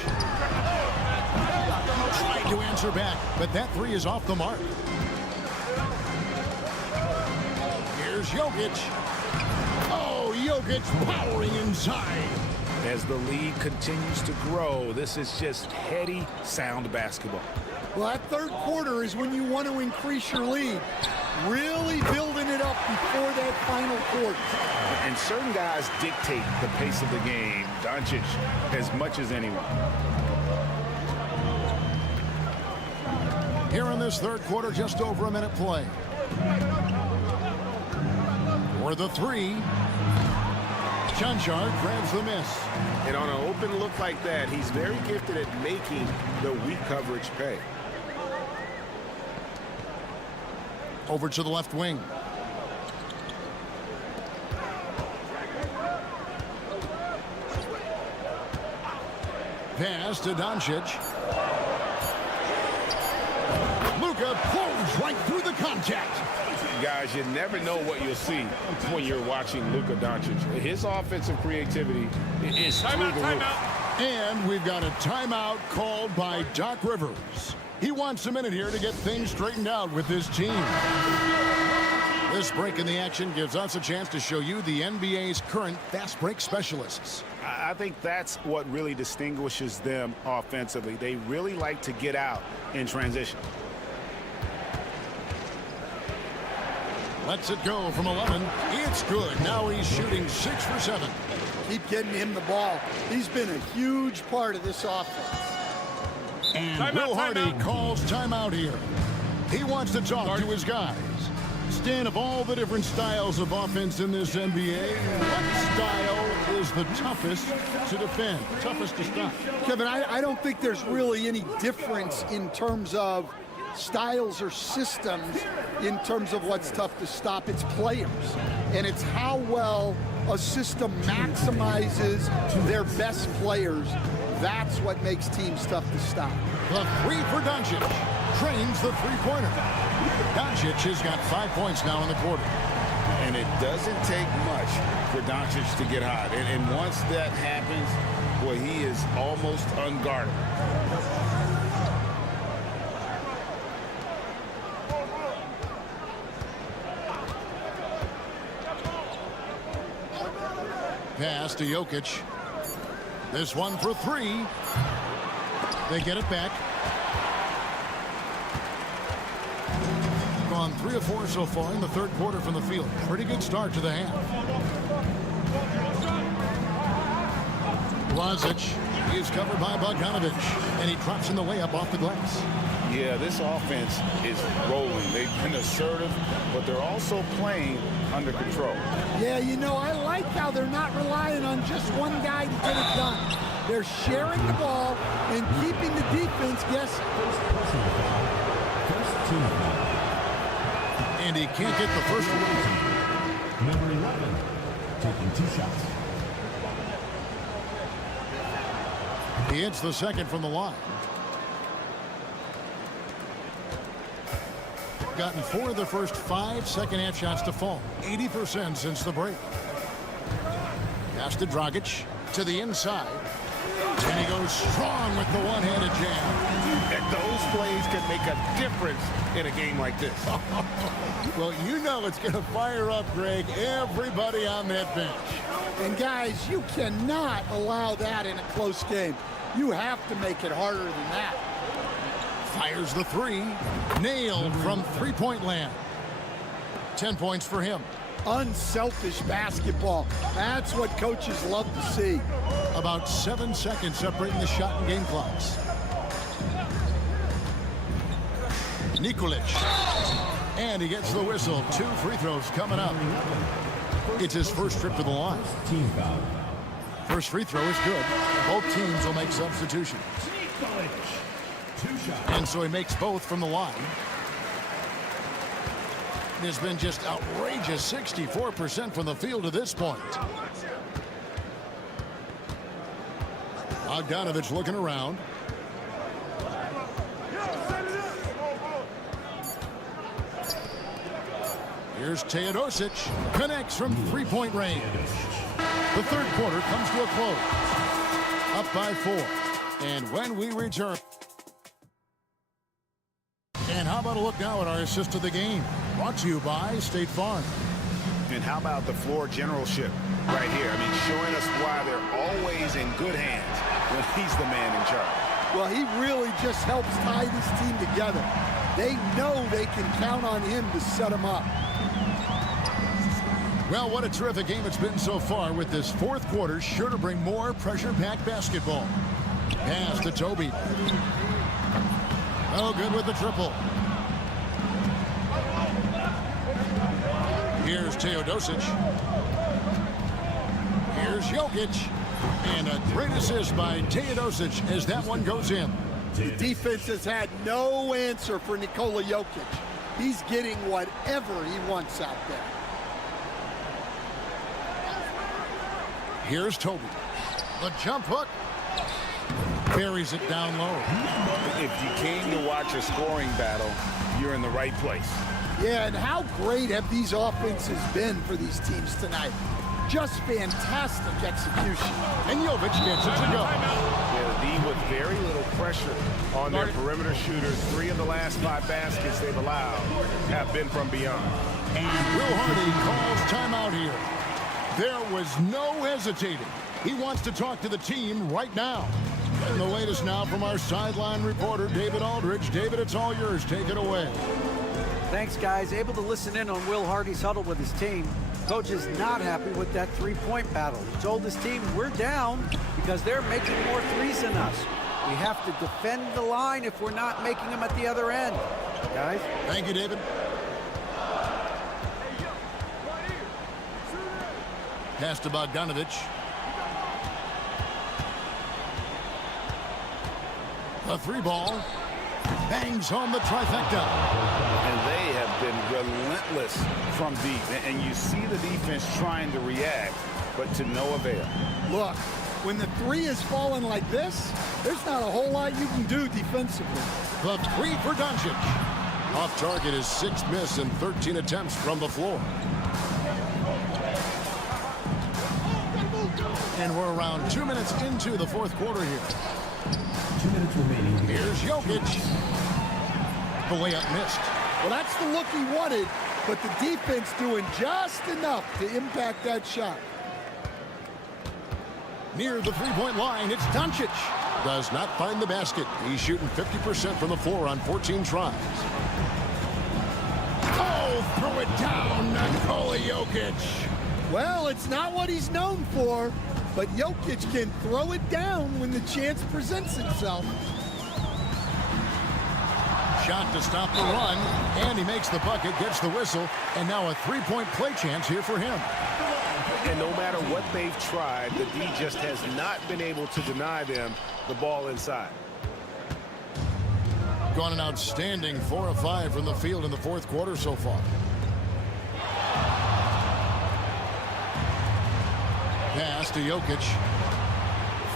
Trying to answer back, but that 3 is off the mark. Here's Jokic. Oh, Jokic powering inside. As the lead continues to grow, this is just heady, sound basketball. Well, that third quarter is when you want to increase your lead. Really building it up before that final quarter. And certain guys dictate the pace of the game. Doncic as much as anyone. Here in this third quarter, just over a minute play. For the 3. Chanchar grabs the miss. And on an open look like that, he's very gifted at making the weak coverage pay. Over to the left wing. Pass to Doncic. Luka pulls right through the contact. Guys, you never know what you'll see when you're watching Luka Doncic. His offensive creativity is through the roof. And we've got a timeout called by Doc Rivers. He wants a minute here to get things straightened out with his team. This break in the action gives us a chance to show you the NBA's current fast break specialists. I think that's what really distinguishes them offensively. They really like to get out in transition. Lets it go from 11. It's good. Now he's shooting 6 for 7. Keep getting him the ball. He's been a huge part of this offense. And Will Hardy calls timeout here. He wants to talk to his guys. Stan, of all the different styles of offense in this NBA, what style is the toughest to defend, toughest to stop? Kevin, I don't think there's really any difference in terms of styles or systems in terms of what's tough to stop. It's players, and it's how well a system maximizes their best players. That's what makes teams tough to stop. The 3 for Doncic. Trains the three-pointer. Doncic has got 5 points now in the quarter. And it doesn't take much for Doncic to get hot. And once that happens, boy, he is almost unguardable. Pass to Jokic. This one for 3. They get it back. Gone 3 of 4 so far in the third quarter from the field. Pretty good start to the half. Lazic is covered by Bogdanovic, and he drops in the layup off the glass. Yeah, this offense is rolling. They've been assertive, but they're also playing under control. Yeah, you know, I like how they're not relying on just one guy to get it done. They're sharing the ball and keeping the defense guessing. And he can't get the first one. Number 11. taking 2 shots. He hits the second from the line. Gotten 4 of the first 5 second-half shots to fall. 80% since the break. Pass to Dragic to the inside. And he goes strong with the one-handed jam. And those plays can make a difference in a game like this. Well, you know it's going to fire up, Greg, everybody on that bench. And guys, you cannot allow that in a close game. You have to make it harder than that. Fires the 3. Nailed from three-point land. 10 points for him. Unselfish basketball. That's what coaches love to see. About 7 seconds separating the shot and game clocks. Nikolic. And he gets the whistle. 2 free throws coming up. It's his first trip to the line. Team foul. First free throw is good. Both teams will make substitutions. 2 shots. And so he makes both from the line. There's been just outrageous 64% from the field to this point. Bogdanovich looking around. Here's Teodosic. Connects from three-point range. The third quarter comes to a close. Up by 4. And when we return... And how about a look now at our assist of the game? Brought to you by State Farm. And how about the floor generalship right here? I mean, showing us why they're always in good hands when he's the man in charge. Well, he really just helps tie this team together. They know they can count on him to set them up. Well, what a terrific game it's been so far, with this fourth quarter sure to bring more pressure-packed basketball. Pass to Toby. Oh, good with the triple. Here's Teodosic. Here's Jokic. And a great assist by Teodosic as that one goes in. The defense has had no answer for Nikola Jokic. He's getting whatever he wants out there. Here's Toby. The jump hook. Buries it down low. If you came to watch a scoring battle, you're in the right place. Yeah, and how great have these offenses been for these teams tonight? Just fantastic execution. And Jovic gets it to go. Yeah, the D with very little pressure on their perimeter shooters. 3 of the last 5 baskets they've allowed have been from beyond. And Will Hardy calls timeout here. There was no hesitating. He wants to talk to the team right now. And the latest now from our sideline reporter, David Aldridge. David, it's all yours. Take it away. Thanks, guys. Able to listen in on Will Hardy's huddle with his team. Coach is not happy with that three-point battle. He told his team, we're down because they're making more threes than us. We have to defend the line if we're not making them at the other end. Guys? Thank you, David. Pass to Bogdanovich. A 3-ball. Bangs home the trifecta. And they have been relentless from deep. And you see the defense trying to react, but to no avail. Look, when the 3 is falling like this, there's not a whole lot you can do defensively. The 3 for Doncic. Off target is 6 miss and 13 attempts from the floor. And we're around 2 minutes into the fourth quarter here. 2 minutes remaining. Here's Jokic. The layup missed. Well, that's the look he wanted, but the defense doing just enough to impact that shot. Near the three-point line, it's Doncic. Does not find the basket. He's shooting 50% from the floor on 14 tries. Oh, throw it down, Nikola Jokic. Well, it's not what he's known for, but Jokic can throw it down when the chance presents itself. Shot to stop the run, and he makes the bucket, gets the whistle, and now a three-point play chance here for him. And no matter what they've tried, the D just has not been able to deny them the ball inside. Gone an outstanding 4 of 5 from the field in the fourth quarter so far. Pass to Jokic.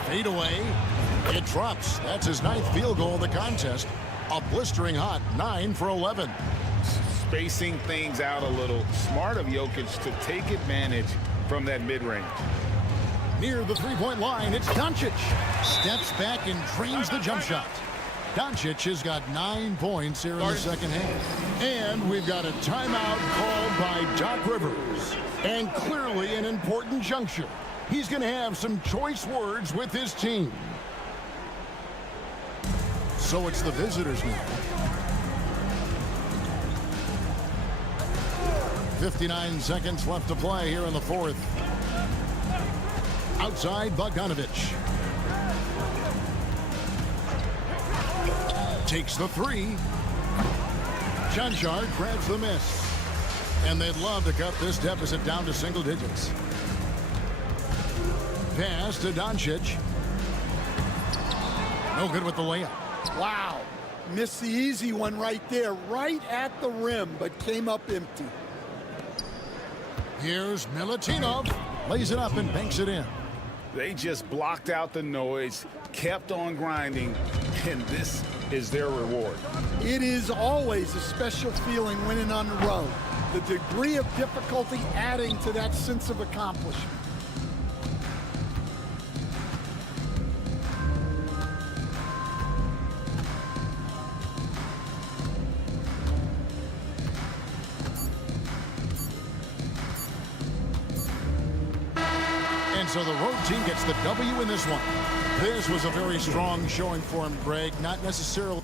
Fade away. It drops. That's his 9th field goal of the contest. A blistering hot 9 for 11. Spacing things out a little. Smart of Jokic to take advantage from that mid-range. Near the three-point line, it's Doncic. Steps back and drains the jump shot. Doncic has got 9 points here in the second half. And we've got a timeout called by Doc Rivers. And clearly an important juncture. He's going to have some choice words with his team. So it's the visitors now. 59 seconds left to play here in the fourth. Outside Bogdanovic. Takes the three. Chanchard grabs the miss. And they'd love to cut this deficit down to single digits. Pass to Doncic. No good with the layup. Wow. Missed the easy one right there, right at the rim, but came up empty. Here's Milutinov. Lays it up and banks it in. They just blocked out the noise, kept on grinding, and this is their reward. It is always a special feeling winning on the road. The degree of difficulty adding to that sense of accomplishment. So the road team gets the W in this one. This was a very strong showing for him, Greg. Not necessarily.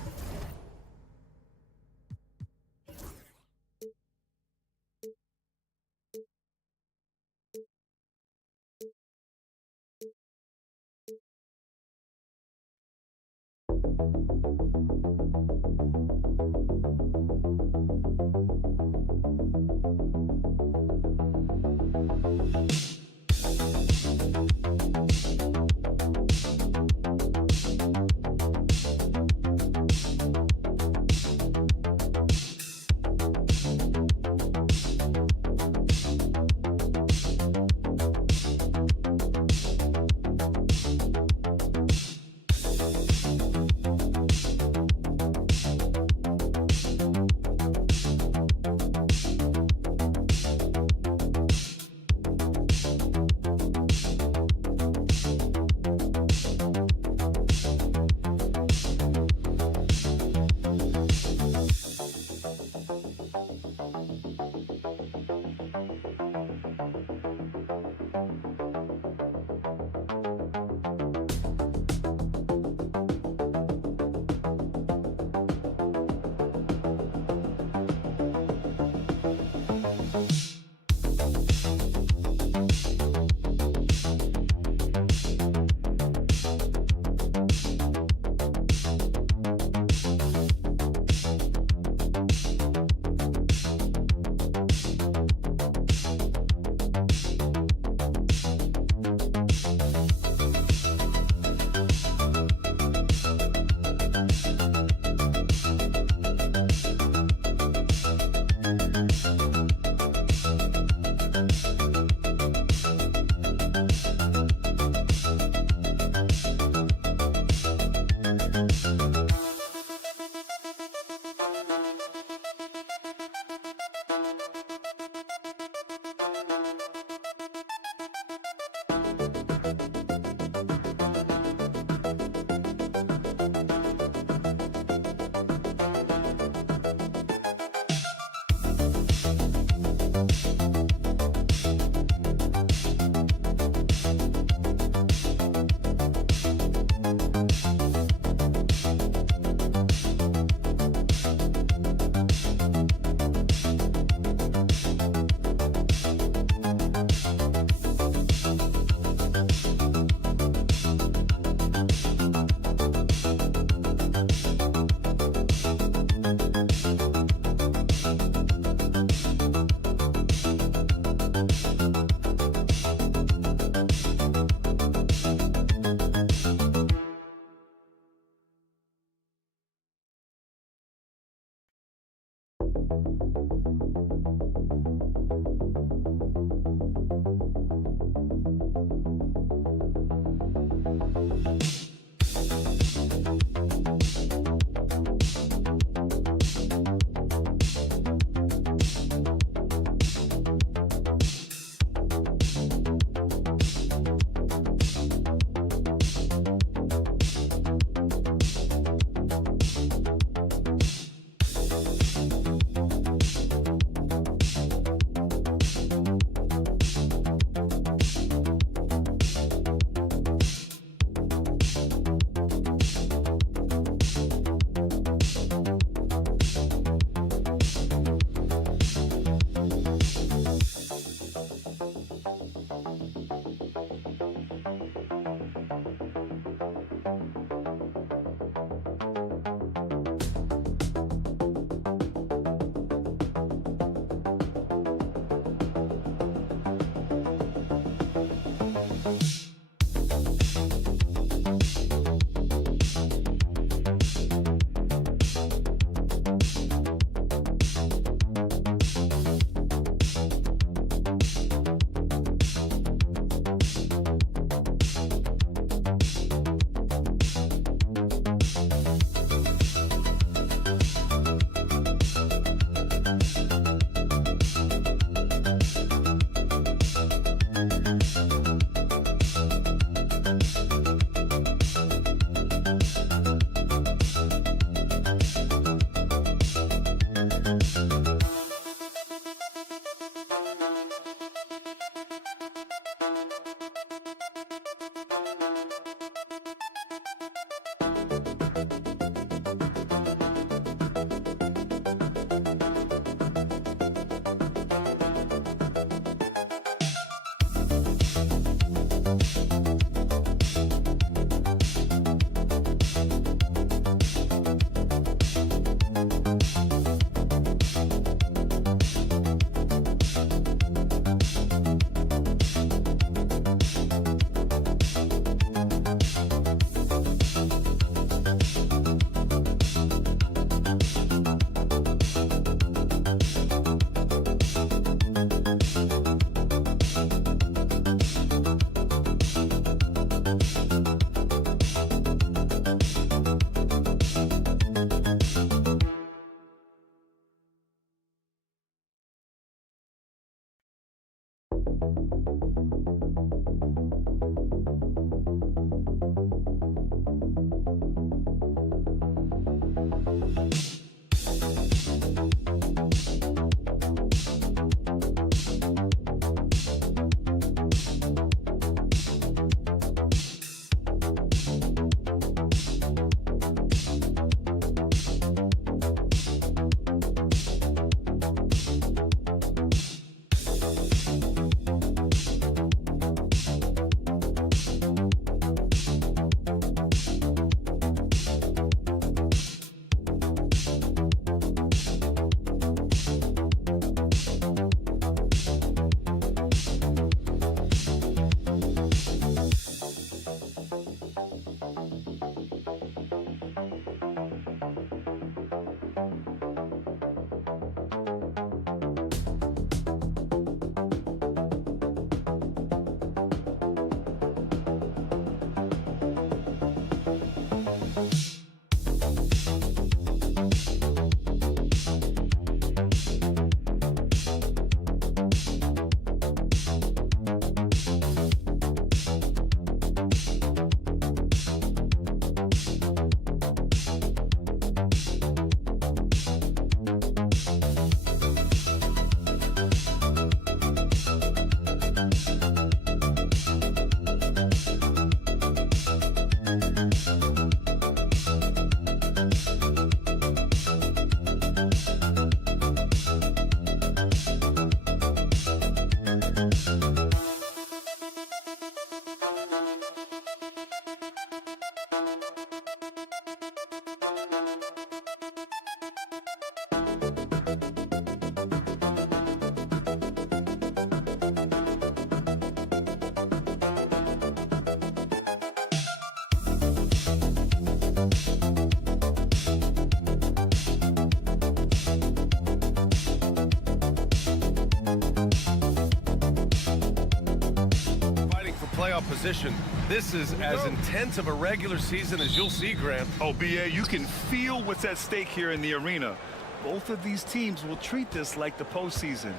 Position. This is as intense of a regular season as you'll see, Grant. Oh, BA, you can feel what's at stake here in the arena. Both of these teams will treat this like the postseason.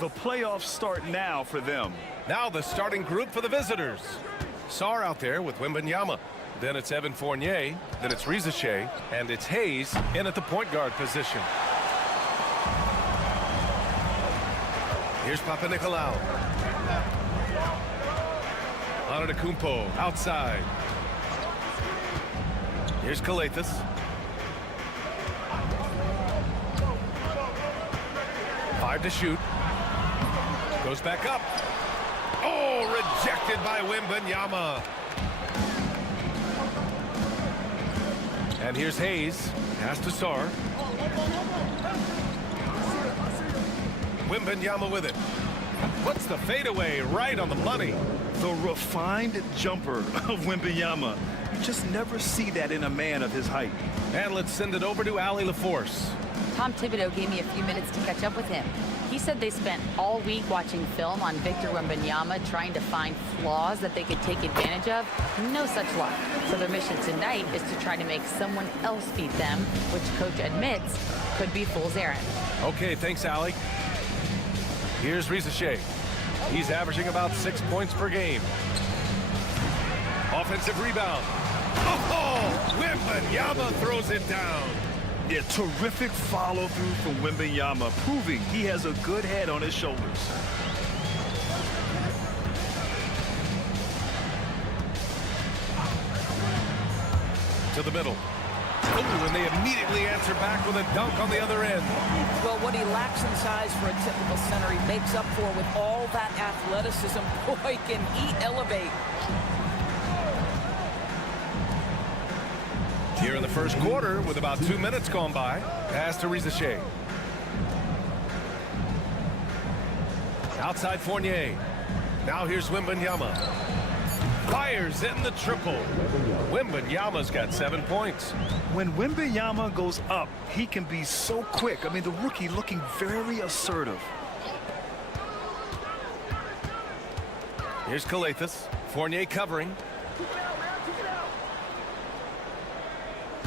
The playoffs start now for them. Now the starting group for the visitors. Sarr out there with Wembanyama. Then it's Evan Fournier. Then it's Rizachet. And it's Hayes in at the point guard position. Here's Papanikolaou. Antetokounmpo outside. Here's Calathes. Five to shoot. Goes back up. Oh, rejected by Wembanyama. And here's Hayes. Pass to Sarr. Wembanyama with it. Puts the fadeaway right on the money. The refined jumper of Wembanyama. You just never see that in a man of his height. And let's send it over to Allie LaForce. Tom Thibodeau gave me a few minutes to catch up with him. He said they spent all week watching film on Victor Wembanyama, trying to find flaws that they could take advantage of. No such luck. So their mission tonight is to try to make someone else beat them, which coach admits could be fool's errand. Okay, thanks, Allie. Here's Rizachet. He's averaging about 6 points per game. Offensive rebound. Oh, Wembanyama throws it down. Yeah, terrific follow-through from Wembanyama, proving he has a good head on his shoulders. To the middle. Oh, and they immediately answer back with a dunk on the other end. Well, what he lacks in size for a typical center, he makes up for with all that athleticism. Boy, can he elevate. Here in the first quarter, with about 2 minutes gone by, pass to Rizachet. Outside Fournier. Now here's Wembanyama. Fires in the triple. Wembanyama's got 7 points. When Wembanyama goes up, he can be so quick. I mean, the rookie looking very assertive. Here's Calathes. Fournier covering.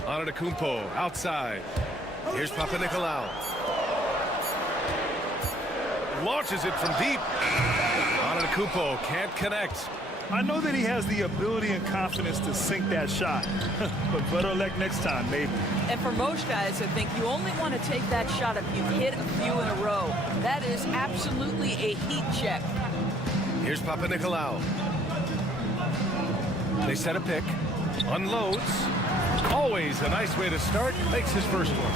Antetokounmpo outside. Here's Papanikolaou. launches it from deep. Antetokounmpo can't connect. I know that he has the ability and confidence to sink that shot, but better luck next time, maybe. And for most guys, I think you only want to take that shot if you hit a few in a row. That is absolutely a heat check. Here's Papanikolaou. They set a pick, unloads. Always a nice way to start. Makes his first one.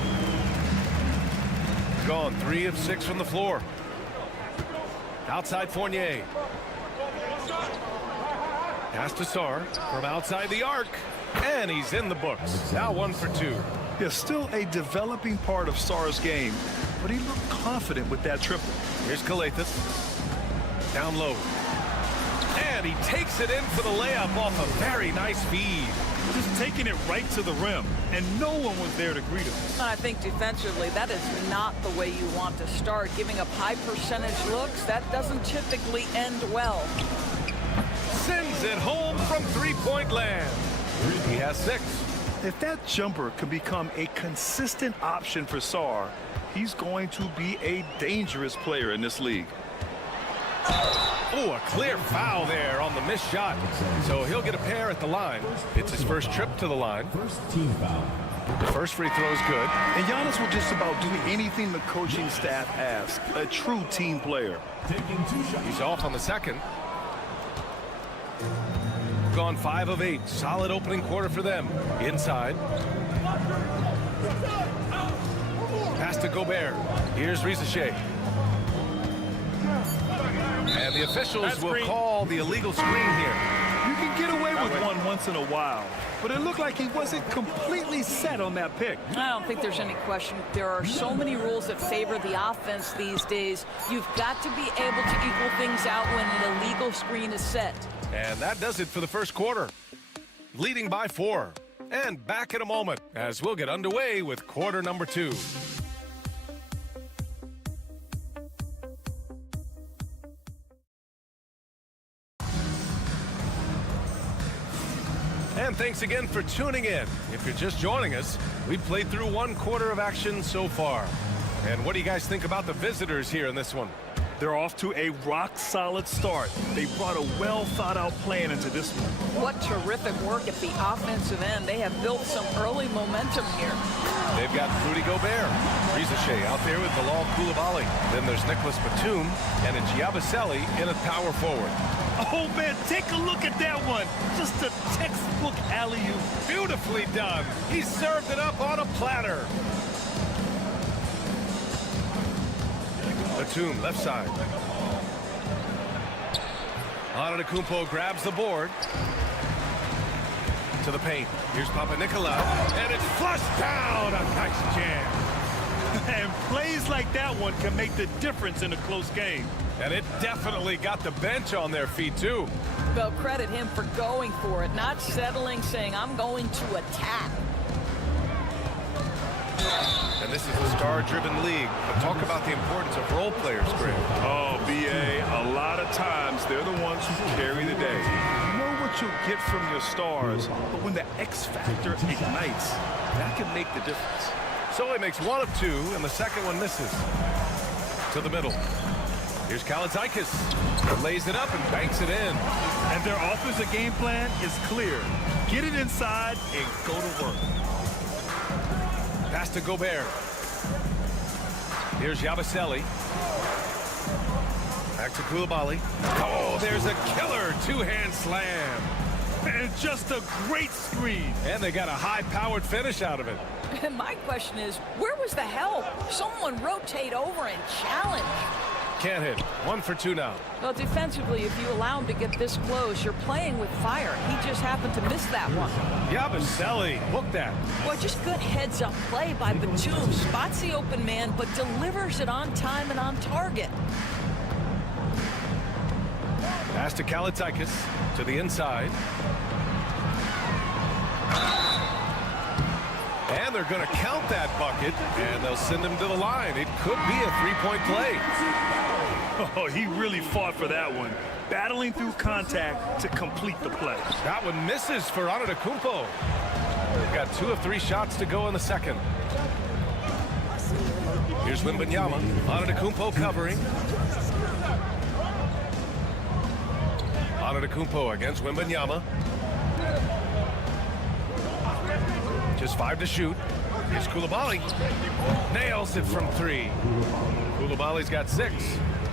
Gone 3 of 6 from the floor. Outside Fournier. Pass to Sarr from outside the arc. And he's in the books. Now 1 for 2. There's still a developing part of Sarr's game, but he looked confident with that triple. Here's Calathes. Down low. And he takes it in for the layup off a very nice feed. Just taking it right to the rim, and no one was there to greet him. I think defensively, that is not the way you want to start. Giving up high percentage looks, that doesn't typically end well. Sends it home from three-point land. He has 6. If that jumper can become a consistent option for Sarr, he's going to be a dangerous player in this league. Oh, a clear foul there on the missed shot. So he'll get a pair at the line. It's his first trip to the line. First team foul. The first free throw is good. And Giannis will just about do anything the coaching staff asks. A true team player. Taking 2 shots. He's off on the second. Gone 5 of 8. Solid opening quarter for them. Inside. Pass to Gobert. Here's Rizachet. And the officials will call the illegal screen here. You can get away with one once in a while, but it looked like he wasn't completely set on that pick. I don't think there's any question. There are so many rules that favor the offense these days. You've got to be able to equal things out when an illegal screen is set. And that does it for the first quarter. Leading by 4. And back in a moment as we'll get underway with quarter number 2. And thanks again for tuning in. If you're just joining us, we've played through 1 quarter of action so far. And what do you guys think about the visitors here in this one? They're off to a rock-solid start. They brought a well-thought-out plan into this one. What terrific work at the offensive end. They have built some early momentum here. They've got Rudy Gobert, Rizachet out there with Bilal Coulibaly. Then there's Nicholas Batum and it's Yabusele in a power forward. Oh, man, take a look at that one. Just a textbook alley-oop. Beautifully done. He served it up on a platter. Batum, left side. Antetokounmpo grabs the board. To the paint. Here's Papanikolaou. And it's flushed down. A nice jam. And plays like that one can make the difference in a close game. And it definitely got the bench on their feet, too. They'll credit him for going for it, not settling, saying, I'm going to attack. And this is a star-driven league. But talk about the importance of role players, Greg. Oh, B.A., a lot of times they're the ones who carry the day. You know what you'll get from your stars, but when the X factor ignites, that can make the difference. So he makes 1 of 2, and the second one misses. To the middle. Here's Kalaitzakis. Lays it up and banks it in. And their offensive game plan is clear. Get it inside and go to work. Pass to Gobert. Here's Yabusele. Back to Coulibaly. Oh, there's a killer 2-hand slam. And just a great screen. And they got a high-powered finish out of it. And my question is, where was the help? Someone rotate over and challenge. Can't hit. 1 for 2 now. Well, defensively, if you allow him to get this close, you're playing with fire. He just happened to miss that one. Yabusele, look that. Well, just good heads-up play by Batum. Spots the open man, but delivers it on time and on target. Pass to Kalaitzakis to the inside. And they're going to count that bucket, and they'll send him to the line. It could be a 3-point play. Oh, he really fought for that one. Battling through contact to complete the play. That one misses for Antetokounmpo. They've got 2 of 3 shots to go in the second. Here's Wembanyama. Antetokounmpo covering. Antetokounmpo against Wembanyama. Just 5 to shoot. Here's Coulibaly. Nails it from 3. Coulibaly's got 6.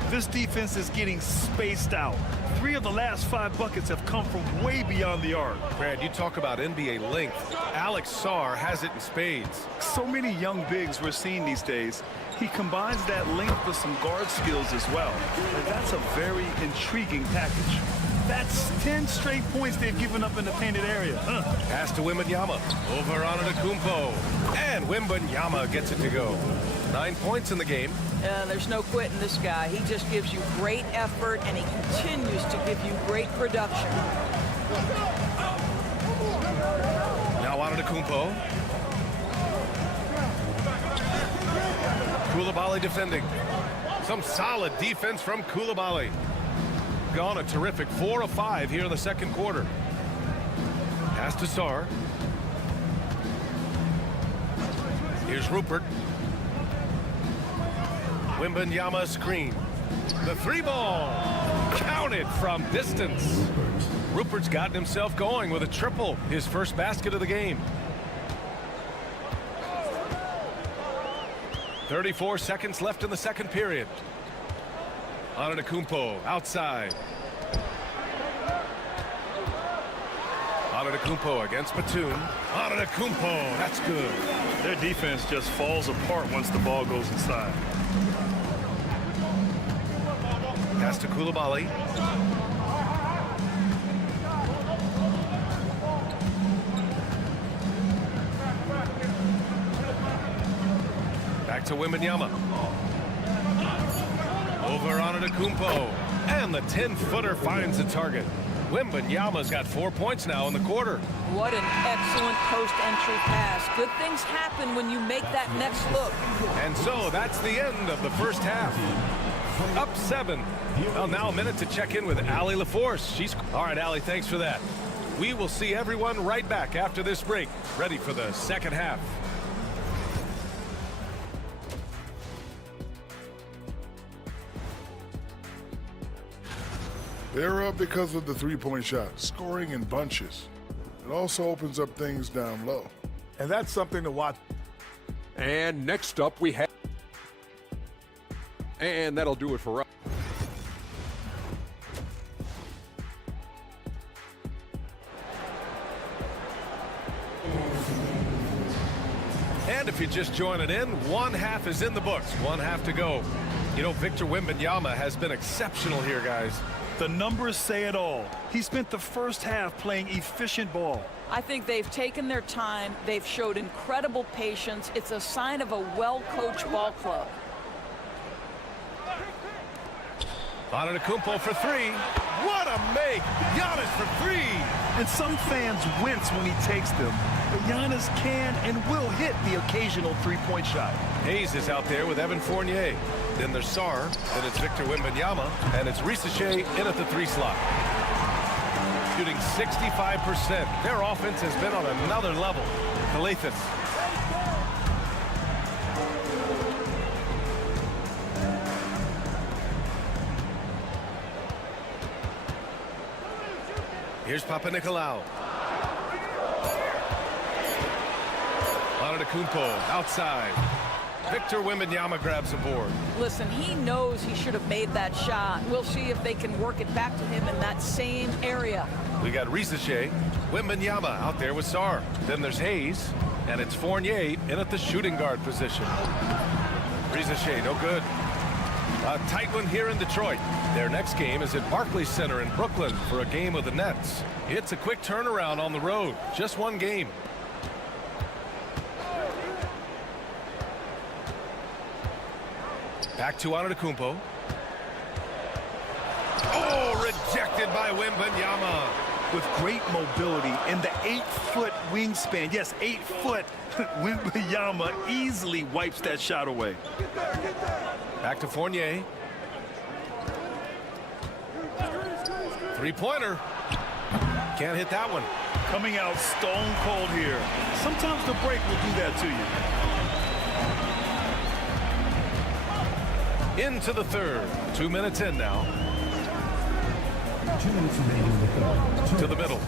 This defense is getting spaced out. 3 of the last 5 buckets have come from way beyond the arc. Brad, you talk about NBA length. Alex Sarr has it in spades. So many young bigs we're seeing these days. He combines that length with some guard skills as well. And that's a very intriguing package. That's 10 straight points they've given up in the painted area. Pass to Wembanyama. Over on Antetokounmpo. And Wembanyama gets it to go. 9 points in the game. There's no quitting this guy. He just gives you great effort, and he continues to give you great production. Now Antetokounmpo. Coulibaly defending. Some solid defense from Coulibaly. Gone a terrific 4 of 5 here in the second quarter. Pass to Sarr. Here's Rupert. Wembanyama screen. The 3-ball. Counted from distance. Rupert's gotten himself going with a triple. His first basket of the game. 34 seconds left in the second period. Antetokounmpo outside. Antetokounmpo against Batum. Antetokounmpo, that's good. Their defense just falls apart once the ball goes inside. Pass to Coulibaly. Back to Wembanyama. Over Antetokounmpo. And the 10-footer finds the target. Wembanyama's got 4 points now in the quarter. What an excellent post-entry pass. Good things happen when you make that next look. And so that's the end of the first half. Up 7. Well, now a minute to check in with Allie LaForce. All right, Allie, thanks for that. We will see everyone right back after this break, ready for the second half. They're up because of the three-point shot, scoring in bunches. It also opens up things down low. And that's something to watch. And next up we have... And that'll do it for us. And if you're just joining in, one half is in the books, one half to go. You know, Victor Wembanyama has been exceptional here, guys. The numbers say it all. He spent the first half playing efficient ball. I think they've taken their time. They've showed incredible patience. It's a sign of a well-coached ball club. Antetokounmpo for 3. What a make! Giannis for 3. And some fans wince when he takes them. But Giannis can and will hit the occasional three-point shot. Hayes is out there with Evan Fournier. Then there's Sarr. Then it's Victor Wembanyama. And it's Risache in at the 3 slot. Shooting 65%. Their offense has been on another level. Calathes. Here's Papanikolaou. Antetokounmpo outside. Victor Wembanyama grabs a board. Listen, he knows he should have made that shot. We'll see if they can work it back to him in that same area. We got Risache. Wembanyama out there with Sarr. Then there's Hayes. And it's Fournier in at the shooting guard position. Risache, no good. A tight one here in Detroit. Their next game is at Barclays Center in Brooklyn for a game of the Nets. It's a quick turnaround on the road. Just one game. Back to Antetokounmpo. Oh, rejected by Wembanyama. With great mobility and the 8-foot wingspan. Yes, 8 foot. Wembanyama easily wipes that shot away. Back to Fournier. Three-pointer. Can't hit that one. Coming out stone cold here. Sometimes the break will do that to you. Into the third. 2 minutes in now. 2 minutes remaining in the third. To the middle.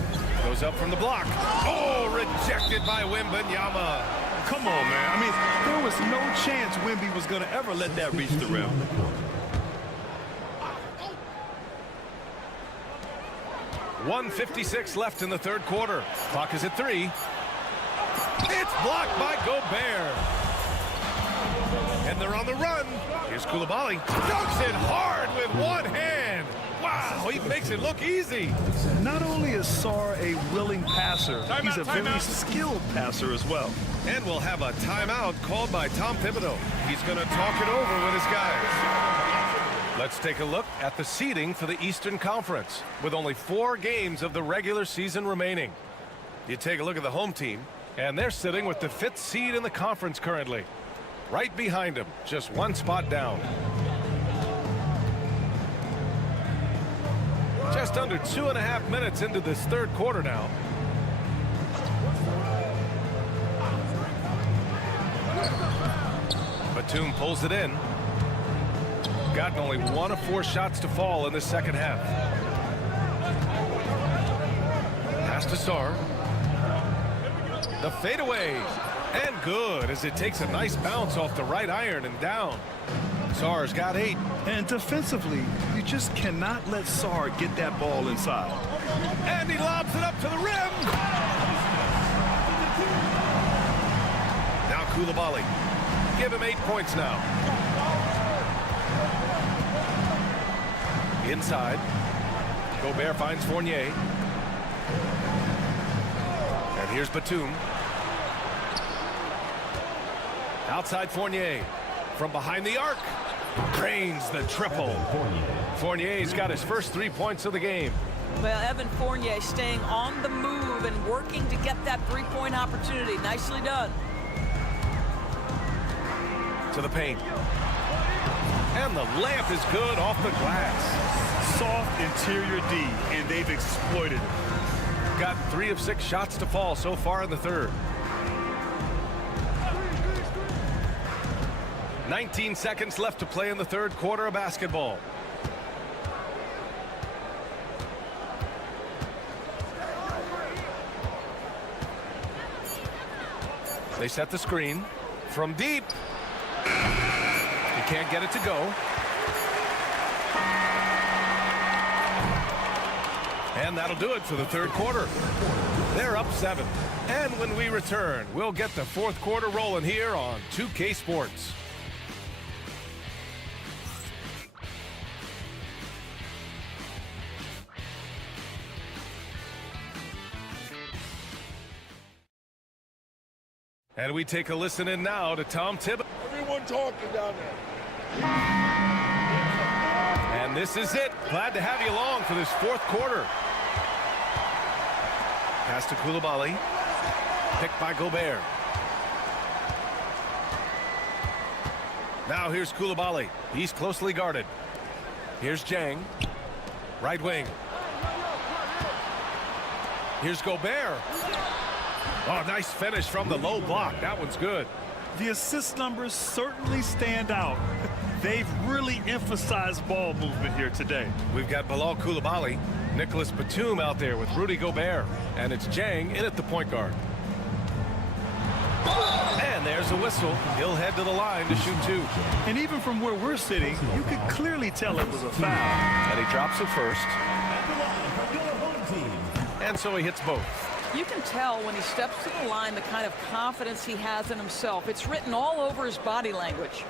Goes up from the block. Oh, rejected by Wembanyama. Come on, man. I mean, there was no chance Wemby was going to ever let that reach the rim. 1:56 left in the third quarter. Clock is at 3. It's blocked by Gobert. And they're on the run. Here's Coulibaly. Dunks it hard with one hand. Wow, he makes it look easy. Not only is Sarr a willing passer, he's a very skilled passer as well. And we'll have a timeout called by Tom Thibodeau. He's going to talk it over with his guys. Let's take a look at the seeding for the Eastern Conference with only 4 games of the regular season remaining. You take a look at the home team, and they're sitting with the 5th seed in the conference currently. Right behind them, just 1 spot down. Just under 2.5 minutes into this third quarter now. Batum pulls it in. Gotten only 1 of 4 shots to fall in the second half. Pass to Sarr. The fadeaway. And good as it takes a nice bounce off the right iron and down. Sarr's got 8. And defensively, you just cannot let Sarr get that ball inside. And he lobs it up to the rim. Now Coulibaly. Give him 8 points now. Inside. Gobert finds Fournier. And here's Batum. Outside Fournier. From behind the arc. Drains the triple. Fournier's got his first 3 points of the game. Well, Evan Fournier staying on the move and working to get that 3-point opportunity. Nicely done. To the paint. And the layup is good off the glass. Soft interior D, and they've exploited it. Got 3 of 6 shots to fall so far in the third. 19 seconds left to play in the third quarter of basketball. They set the screen from deep. He can't get it to go. And that'll do it for the third quarter. They're up 7. And when we return, we'll get the fourth quarter rolling here on 2K Sports. And we take a listen in now to Tom Thibodeau. Everyone talking down there. And this is it. Glad to have you along for this fourth quarter. Pass to Coulibaly. Picked by Gobert. Now here's Coulibaly. He's closely guarded. Here's Jang. Right wing. Here's Gobert. Oh, nice finish from the low block. That one's good. The assist numbers certainly stand out. They've really emphasized ball movement here today. We've got Bilal Coulibaly, Nicholas Batum out there with Rudy Gobert, and it's Jang in at the point guard. And there's a whistle. He'll head to the line to shoot 2. And even from where we're sitting, you could clearly tell it was a foul. And he drops it first. And so he hits both. You can tell when he steps to the line the kind of confidence he has in himself. It's written all over his body language.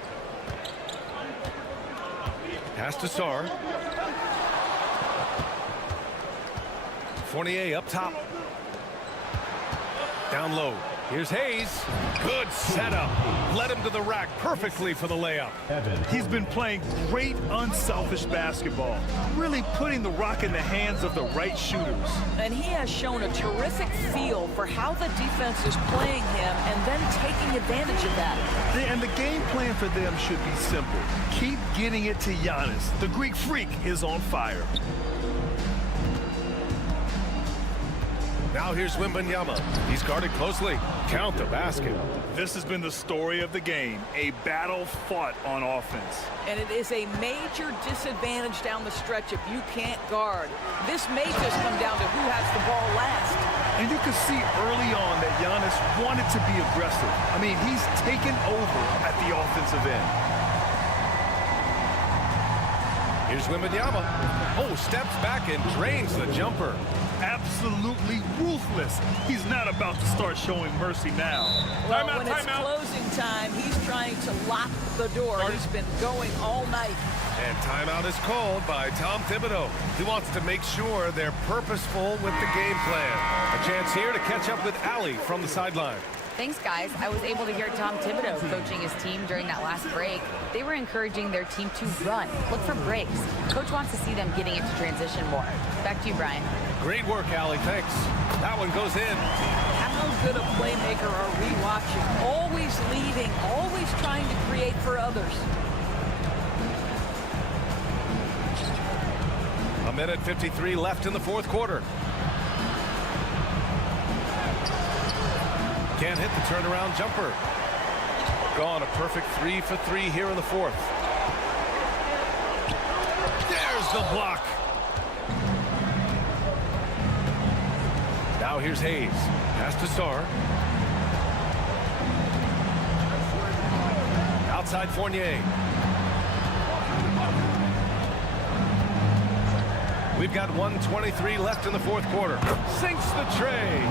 Pass to Sarr. Fournier up top. Down low. Here's Hayes. Good setup. Led him to the rack perfectly for the layup. He's been playing great unselfish basketball, really putting the rock in the hands of the right shooters. And he has shown a terrific feel for how the defense is playing him and then taking advantage of that. And the game plan for them should be simple. Keep getting it to Giannis. The Greek freak is on fire. Now here's Wembanyama. He's guarded closely. Count the basket. This has been the story of the game, a battle fought on offense. And it is a major disadvantage down the stretch if you can't guard. This may just come down to who has the ball last. And you can see early on that Giannis wanted to be aggressive. I mean, he's taken over at the offensive end. Here's Wembanyama. Oh, steps back and drains the jumper. Absolutely ruthless. He's not about to start showing mercy now. Well, when it's closing time, he's trying to lock the door. He's been going all night. And timeout is called by Tom Thibodeau. He wants to make sure they're purposeful with the game plan. A chance here to catch up with Allie from the sideline. Thanks, guys. I was able to hear Tom Thibodeau coaching his team during that last break. They were encouraging their team to run, look for breaks. Coach wants to see them getting into transition more. Back to you, Brian. Great work, Allie. Thanks. That one goes in. How good a playmaker are we watching? Always leading, always trying to create for others. A minute 53 left in the fourth quarter. Can't hit the turnaround jumper. Gone a perfect 3 for 3 here in the fourth. There's the block. Now here's Hayes. Pass to Sarr. Outside Fournier. We've got 1:23 left in the fourth quarter. Sinks the tray.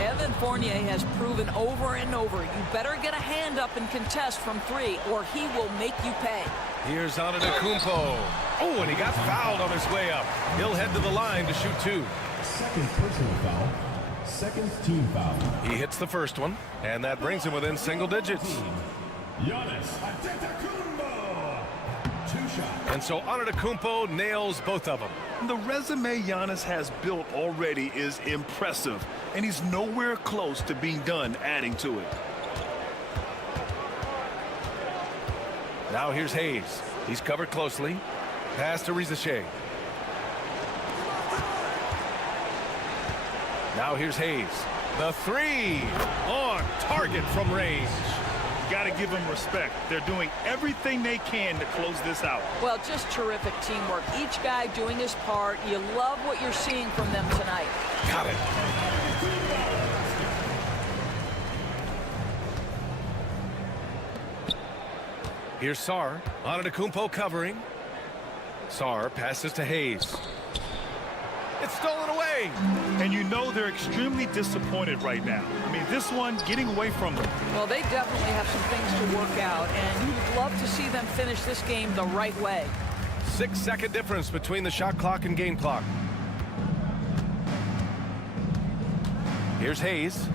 Evan Fournier has proven over and over, you better get a hand up and contest from 3 or he will make you pay. Here's Antetokounmpo. Oh, and he got fouled on his way up. He'll head to the line to shoot 2. Second personal foul. Second team foul. He hits the first one, and that brings him within single digits. Giannis Antetokounmpo. 2 shots. And so Antetokounmpo nails both of them. The resume Giannis has built already is impressive, and he's nowhere close to being done adding to it. Now here's Hayes. He's covered closely. Pass to Rizichet. Now here's Hayes. The 3 on target from range. Got to give them respect. They're doing everything they can to close this out. Well, just terrific teamwork. Each guy doing his part. You love what you're seeing from them tonight. Got it. Here's Sarr. Antetokounmpo covering. Sarr passes to Hayes. It's stolen away. And you know they're extremely disappointed right now. I mean, this one getting away from them. Well, they definitely have some things to work out, and you'd love to see them finish this game the right way. 6-second difference between the shot clock and game clock. Here's Hayes.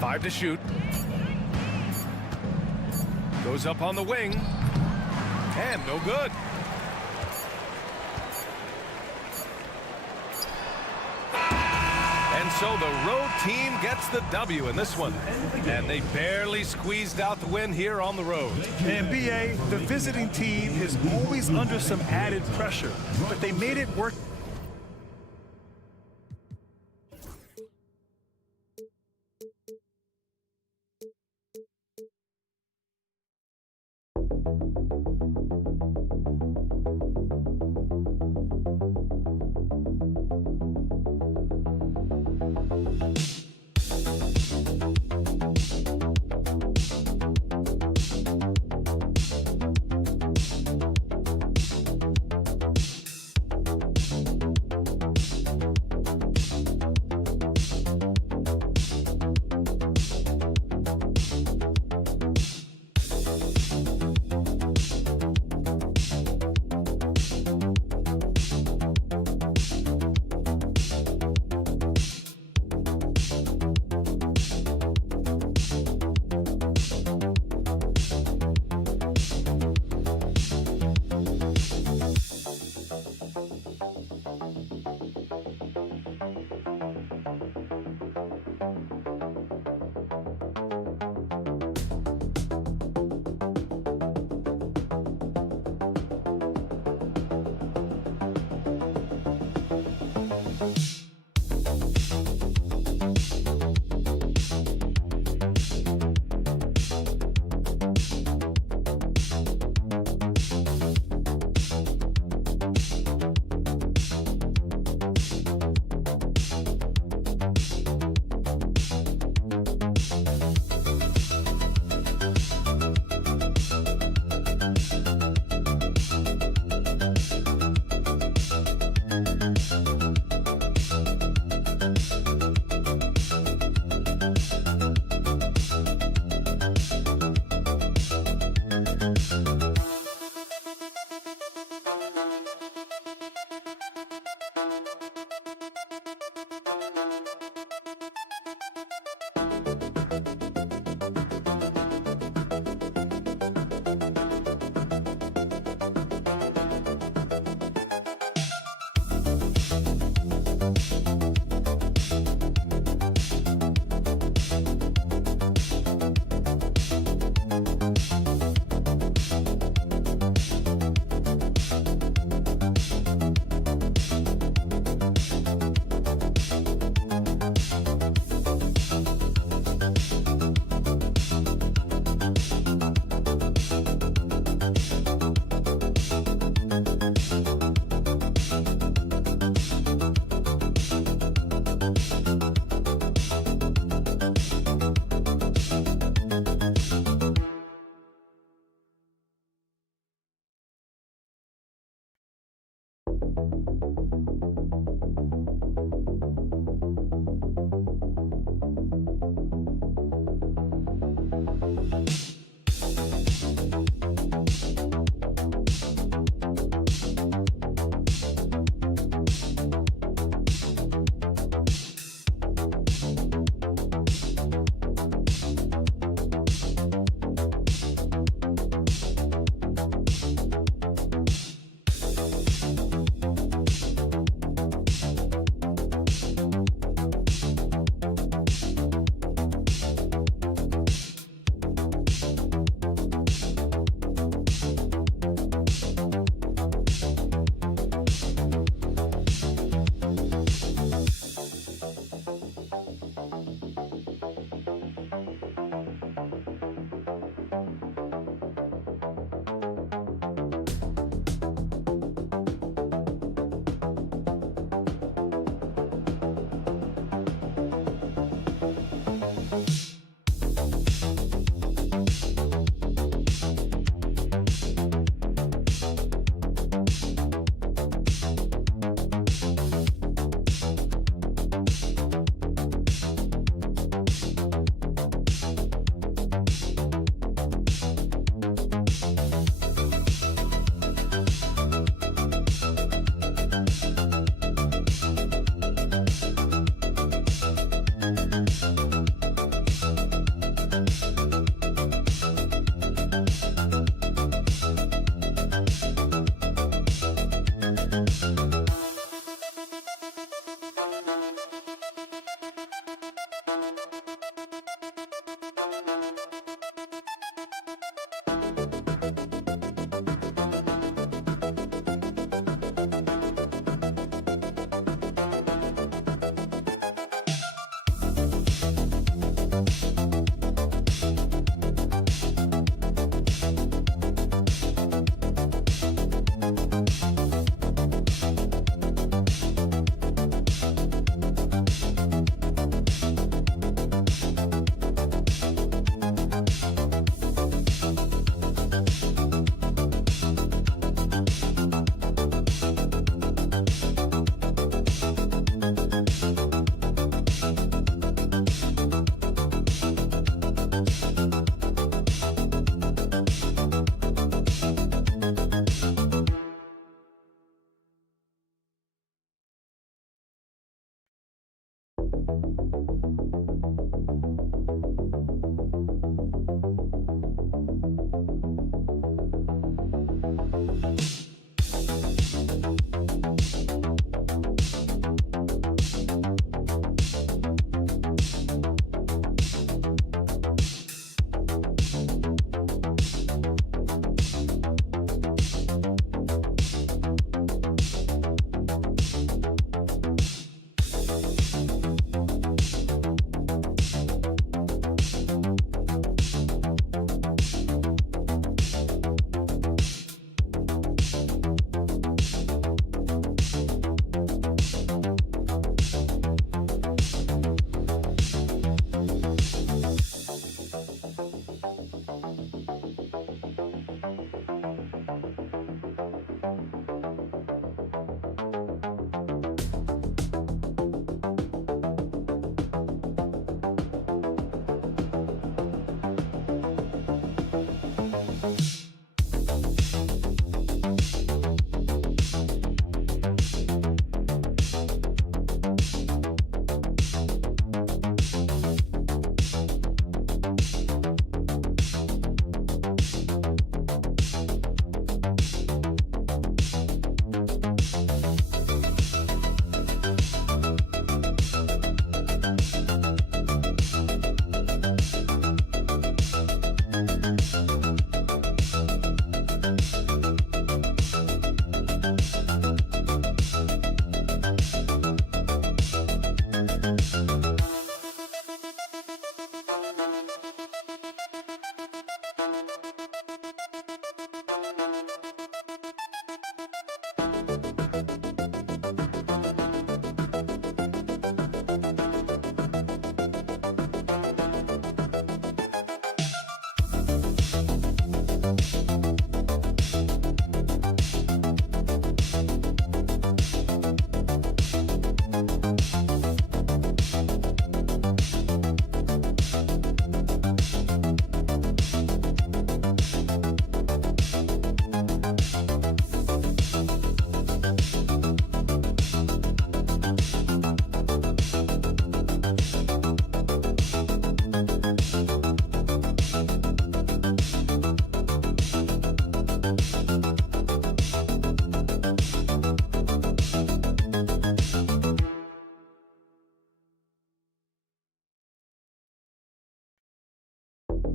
Five to shoot. Goes up on the wing. And no good. And so the road team gets the W in this one. And they barely squeezed out the win here on the road. And BA, the visiting team is always under some added pressure, but they made it work.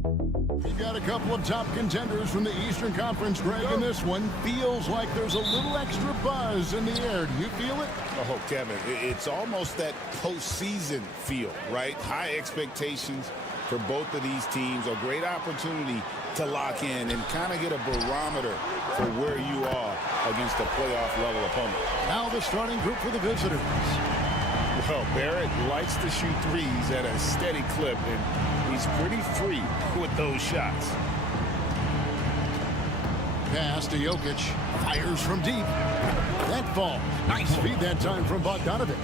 We've got a couple of top contenders from the Eastern Conference, Greg, and this one feels like there's a little extra buzz in the air. Do you feel it? Oh, Kevin, it's almost that postseason feel, right? High expectations for both of these teams. A great opportunity to lock in and kind of get a barometer for where you are against a playoff level opponent. Now the starting group for the visitors. Well, Barrett likes to shoot threes at a steady clip, and he's pretty free with those shots. Pass to Jokic. Fires from deep. That falls. Nice feed that time from Bogdanovic.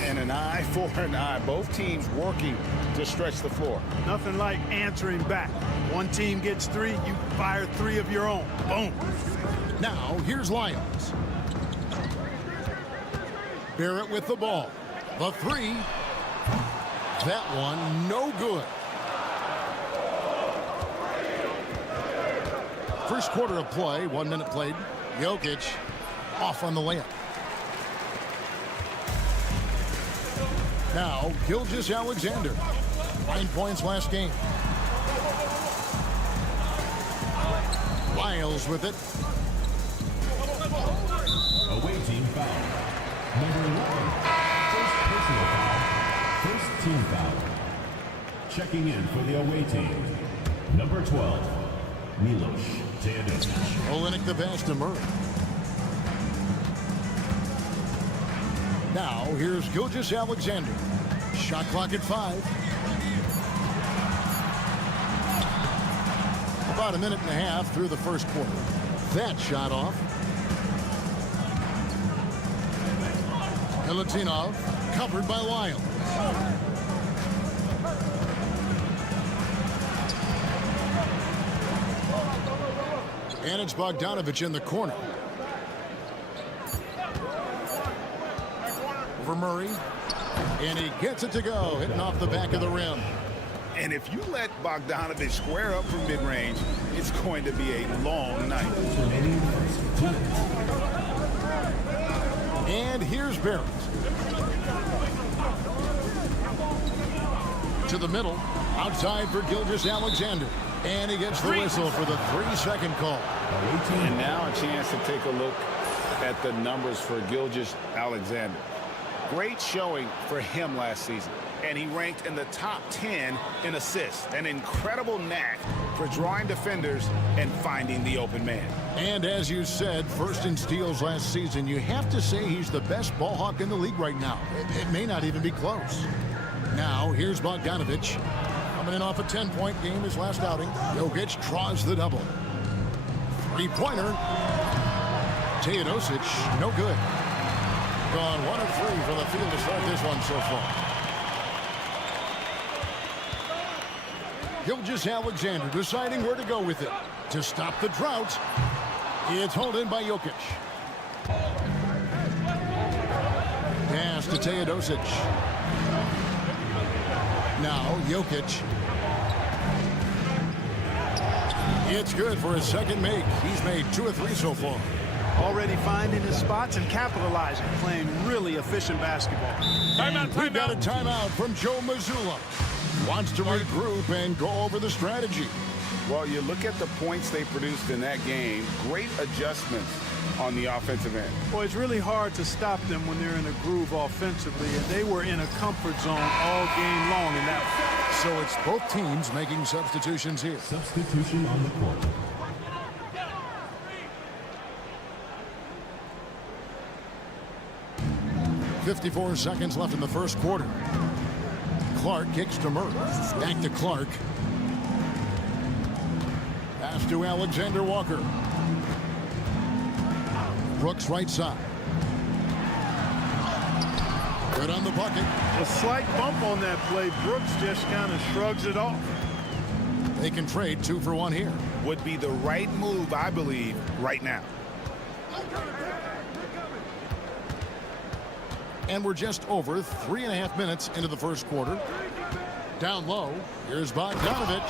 And an eye for an eye. Both teams working to stretch the floor. Nothing like answering back. One team gets three, you fire three of your own. Boom. Now, here's Lyons. Barrett with the ball. The three. That one, no good. First quarter of play, 1 minute played. Jokic off on the layup. Now, Gilgeous-Alexander. 9 points last game. Lyles with it. Away team foul. Number 11. First personal foul. First team foul. Checking in for the away team. Number 12. Milos Teodosic. Olynyk the pass to Murray. Now, here's Gilgeous-Alexander. Shot clock at 5. About a minute and a half through the first quarter. That shot off. Milutinov covered by Lyles. And it's Bogdanovic in the corner. Over Murray. And he gets it to go, hitting off the back of the rim. And if you let Bogdanovic square up from mid-range, it's going to be a long night. And here's Barrett. To the middle, outside for Gilgeous-Alexander. And he gets the whistle for the 3-second call. And now a chance to take a look at the numbers for Gilgeous-Alexander. Great showing for him last season. And he ranked in the top 10 in assists. An incredible knack for drawing defenders and finding the open man. And as you said, first in steals last season, you have to say he's the best ball hawk in the league right now. It may not even be close. Now, here's Bogdanovic. Coming in off a 10-point game his last outing. Jokic draws the double. Three-pointer. Teodosic, no good. Gone 1 of 3 from the field to start this one so far. Gilgeous-Alexander deciding where to go with it. To stop the drought, it's hauled in by Jokic. Pass to Teodosic. Now Jokic. It's good for his second make. He's made 2 of 3 so far. Already finding his spots and capitalizing, playing really efficient basketball. We've got a timeout from Joe Mazzulla. Wants to regroup and go over the strategy. Well, you look at the points they produced in that game. Great adjustments on the offensive end. Well, it's really hard to stop them when they're in a groove offensively, and they were in a comfort zone all game long in that one. So it's both teams making substitutions here. Substitution on the court. .54 seconds left in the first quarter. Clark kicks to Murray. Back to Clark. Pass to Alexander Walker. Brooks right side. Good on the bucket. A slight bump on that play. Brooks just kind of shrugs it off. They can trade 2 for 1 here. Would be the right move, I believe, right now. And we're just over 3.5 minutes into the first quarter. Down low, here's Bogdanovic.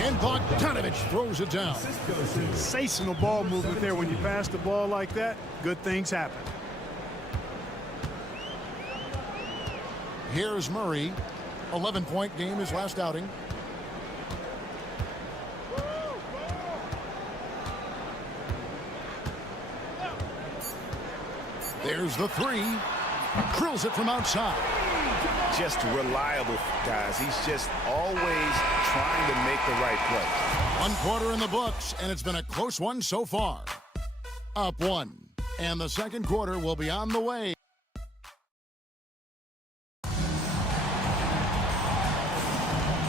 And Bogdanovic throws it down. Sensational ball movement there. When you pass the ball like that, good things happen. Here's Murray. 11-point game his last outing. There's the three. Drills it from outside. Just reliable, guys. He's just always trying to make the right play. 1 quarter in the books, and it's been a close one so far. Up 1. And the second quarter will be on the way.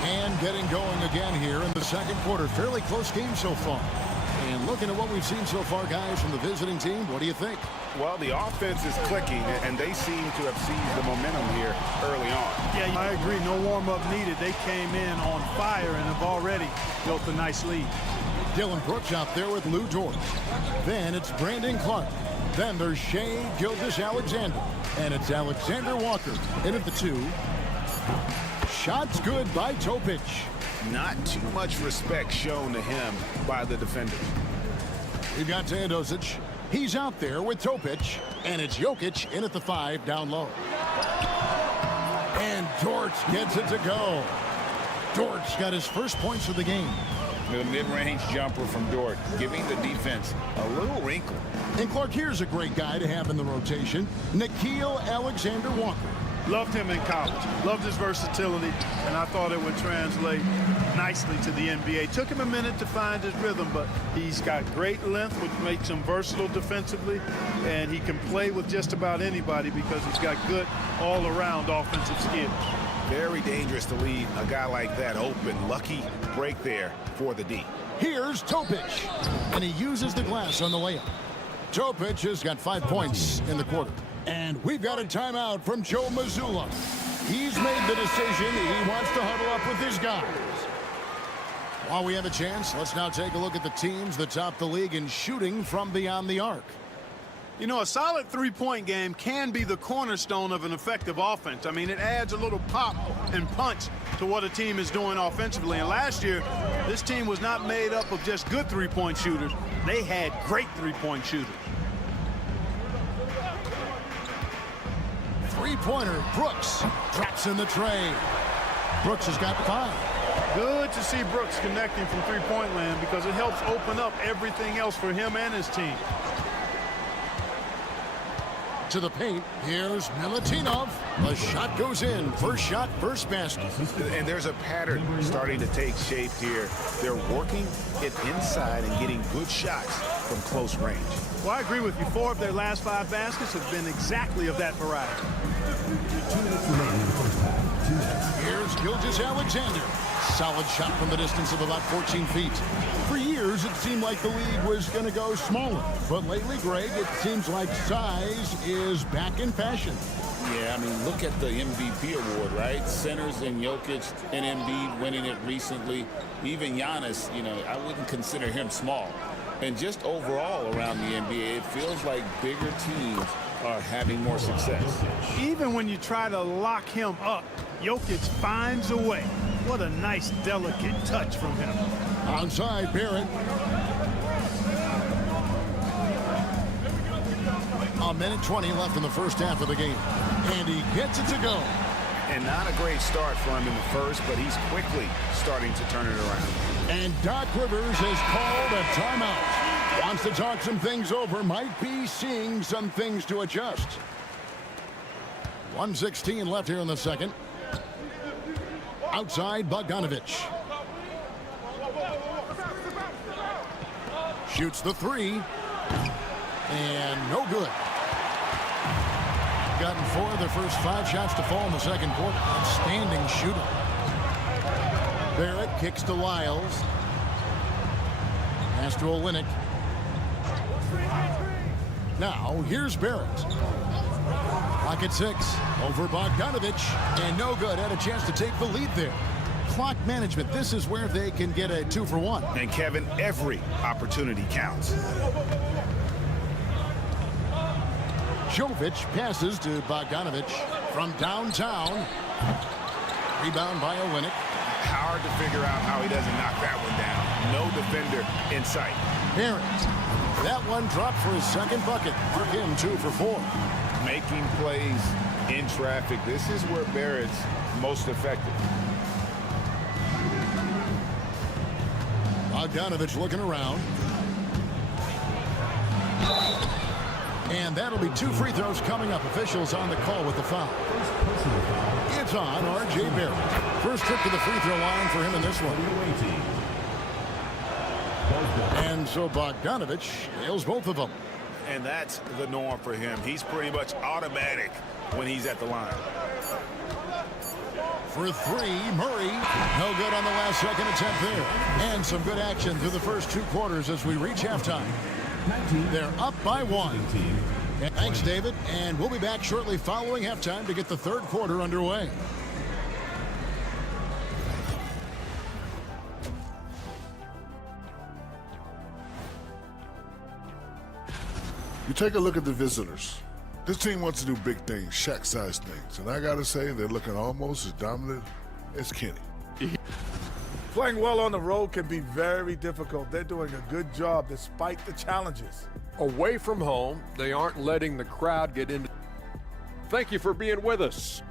And getting going again here in the second quarter. Fairly close game so far. And looking at what we've seen so far, guys, from the visiting team, what do you think? Well, the offense is clicking, and they seem to have seized the momentum here early on. Yeah, I agree. No warm-up needed. They came in on fire and have already built a nice lead. Dylan Brooks out there with Lou Dort. Then it's Brandon Clark. Then there's Shea Gilgeous-Alexander. And it's Alexander Walker in at the 2. Shots good by Topic. Not too much respect shown to him by the defenders. We've got Teodosic. He's out there with Topic. And it's Jokic in at the 5 down low. And Dort gets it to go. Dort's got his first points of the game. The mid-range jumper from Dort, giving the defense a little wrinkle. And Clark, here's a great guy to have in the rotation. Nickeil Alexander-Walker. Loved him in college. Loved his versatility, and I thought it would translate nicely to the NBA. Took him a minute to find his rhythm, but he's got great length, which makes him versatile defensively, and he can play with just about anybody because he's got good all-around offensive skills. Very dangerous to leave a guy like that open. Lucky break there for the D. Here's Topic, and he uses the glass on the layup. Topic has got 5 points in the quarter. And we've got a timeout from Joe Mazzulla. He's made the decision he wants to huddle up with his guys. While we have a chance, let's now take a look at the teams that top the league in shooting from beyond the arc. You know, a solid three-point game can be the cornerstone of an effective offense. I mean, it adds a little pop and punch to what a team is doing offensively. And last year, this team was not made up of just good three-point shooters. They had great three-point shooters. Three-pointer, Brooks traps in the tray. Brooks has got 5. Good to see Brooks connecting from three-point land because it helps open up everything else for him and his team. To the paint, here's Milutinov. The shot goes in. First shot, first basket. And there's a pattern starting to take shape here. They're working it inside and getting good shots from close range. Well, I agree with you. 4 of their last 5 baskets have been exactly of that variety. Here's Gilgeous-Alexander. Solid shot from the distance of about 14 feet. For years, it seemed like the league was going to go smaller. But lately, Greg, it seems like size is back in fashion. Yeah, I mean, look at the MVP award, right? Centers and Jokic and Embiid winning it recently. Even Giannis, you know, I wouldn't consider him small. And just overall around the NBA, it feels like bigger teams are having more success. Even when you try to lock him up, Jokic finds a way. What a nice, delicate touch from him. Onside, Barrett. A minute 20 left in the first half of the game. And he gets it to go. And not a great start for him in the first, but he's quickly starting to turn it around. And Doc Rivers has called a timeout. Wants to talk some things over. Might be seeing some things to adjust. 1:16 left here in the second. Outside, Bogdanovic. Shoots the 3. And no good. Gotten 4 of their first 5 shots to fall in the second quarter. Outstanding shooter. Barrett kicks to Lyles. Pass to Olynyk. Now, here's Barrett. Clock at 6. Over Bogdanovic. And no good. Had a chance to take the lead there. Clock management. This is where they can get a 2 for 1. And Kevin, every opportunity counts. Jovic passes to Bogdanovic from downtown. Rebound by Olynyk. Hard to figure out how he doesn't knock that one down. No defender in sight. Barrett. That one dropped for his second bucket. For him, 2 for 4. Making plays in traffic. This is where Barrett's most effective. Bogdanovic looking around. And that'll be 2 free throws coming up. Officials on the call with the foul. It's on R.J. Barrett. First trip to the free throw line for him in this one. And so Bogdanovich nails both of them. And that's the norm for him. He's pretty much automatic when he's at the line. For 3, Murray. No good on the last second attempt there. And some good action through the first 2 quarters as we reach halftime. They're up by 1. Thanks, David. And we'll be back shortly following halftime to get the third quarter underway. You take a look at the visitors. This team wants to do big things, Shaq-sized things. And I got to say, they're looking almost as dominant as Kenny. Playing well on the road can be very difficult. They're doing a good job despite the challenges. Away from home, they aren't letting the crowd get into. Thank you for being with us.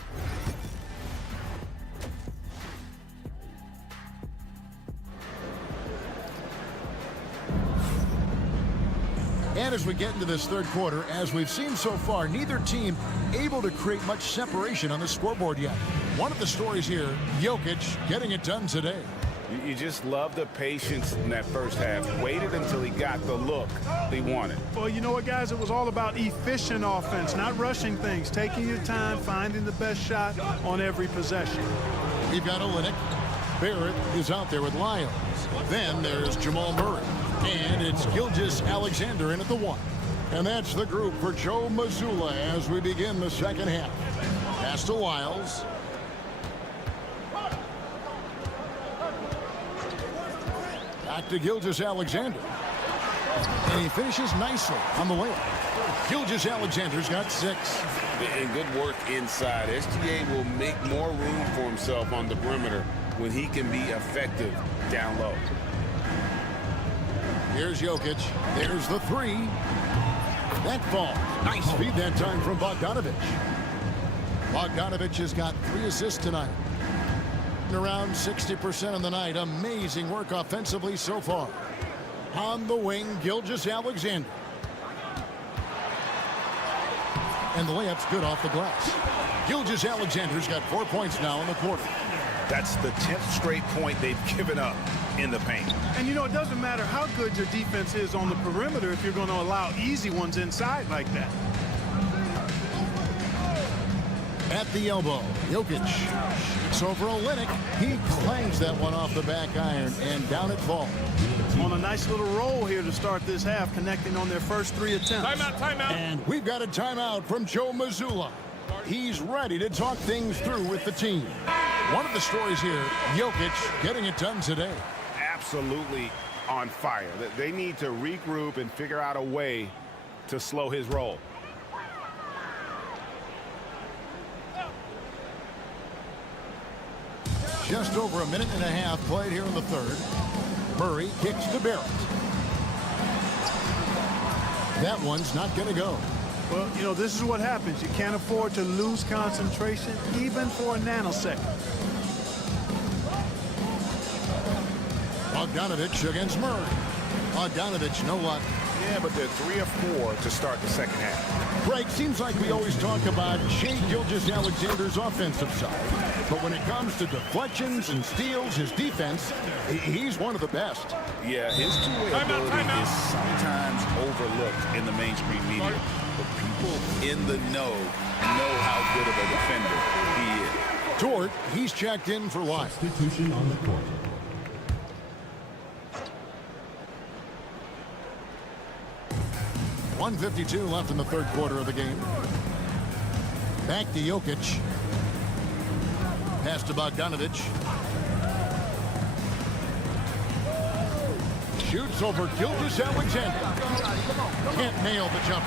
And as we get into this third quarter, as we've seen so far, neither team able to create much separation on the scoreboard yet. One of the stories here, Jokic getting it done today. You just love the patience in that first half. Waited until he got the look he wanted. Well, you know what, guys? It was all about efficient offense, not rushing things, taking your time, finding the best shot on every possession. We've got Olynyk. Barrett is out there with Lyles. Then there's Jamal Murray. And it's Gilgeous-Alexander in at the 1. And that's the group for Joe Mazzulla as we begin the second half. Pass to Lyles. Back to Gilgeous-Alexander. And he finishes nicely on the layup. Gilgeous-Alexander's got 6. And good work inside. SGA will make more room for himself on the perimeter when he can be effective down low. Here's Jokic. There's the 3. That falls. Nice feed that time from Bogdanovich. Bogdanovich has got 3 assists tonight. Around 60% on the night. Amazing work offensively so far. On the wing, Gilgeous-Alexander. And the layup's good off the glass. Gilgeous-Alexander's got 4 points now in the quarter. That's the 10th straight point they've given up in the paint. And you know, it doesn't matter how good your defense is on the perimeter if you're going to allow easy ones inside like that. At the elbow, Jokic. It's over Olynyk. He clangs that one off the back iron, and down it falls. On a nice little roll here to start this half, connecting on their first 3 attempts. Timeout. And we've got a timeout from Joe Mazzulla. He's ready to talk things through with the team. One of the stories here, Jokic getting it done today. Absolutely on fire. They need to regroup and figure out a way to slow his roll. Just over a minute and a half played here in the third. Murray kicks to Barrett. That one's not going to go. Well, you know, this is what happens. You can't afford to lose concentration even for a nanosecond. Bogdanovich against Murray. Bogdanovich, no luck. Yeah, but they're 3 of 4 to start the second half. Greg, seems like we always talk about Shai Gilgeous-Alexander's offensive side. But when it comes to deflections and steals, his defense, he's one of the best. Yeah, his two-way ability is sometimes overlooked in the mainstream media. But people in the know how good of a defender he is. Dort, he's checked in for what? Substitution on the court. .152 left in the third quarter of the game. Back to Jokic. Pass to Bogdanovich. Shoots over Gilgeous-Alexander. Can't nail the jumper.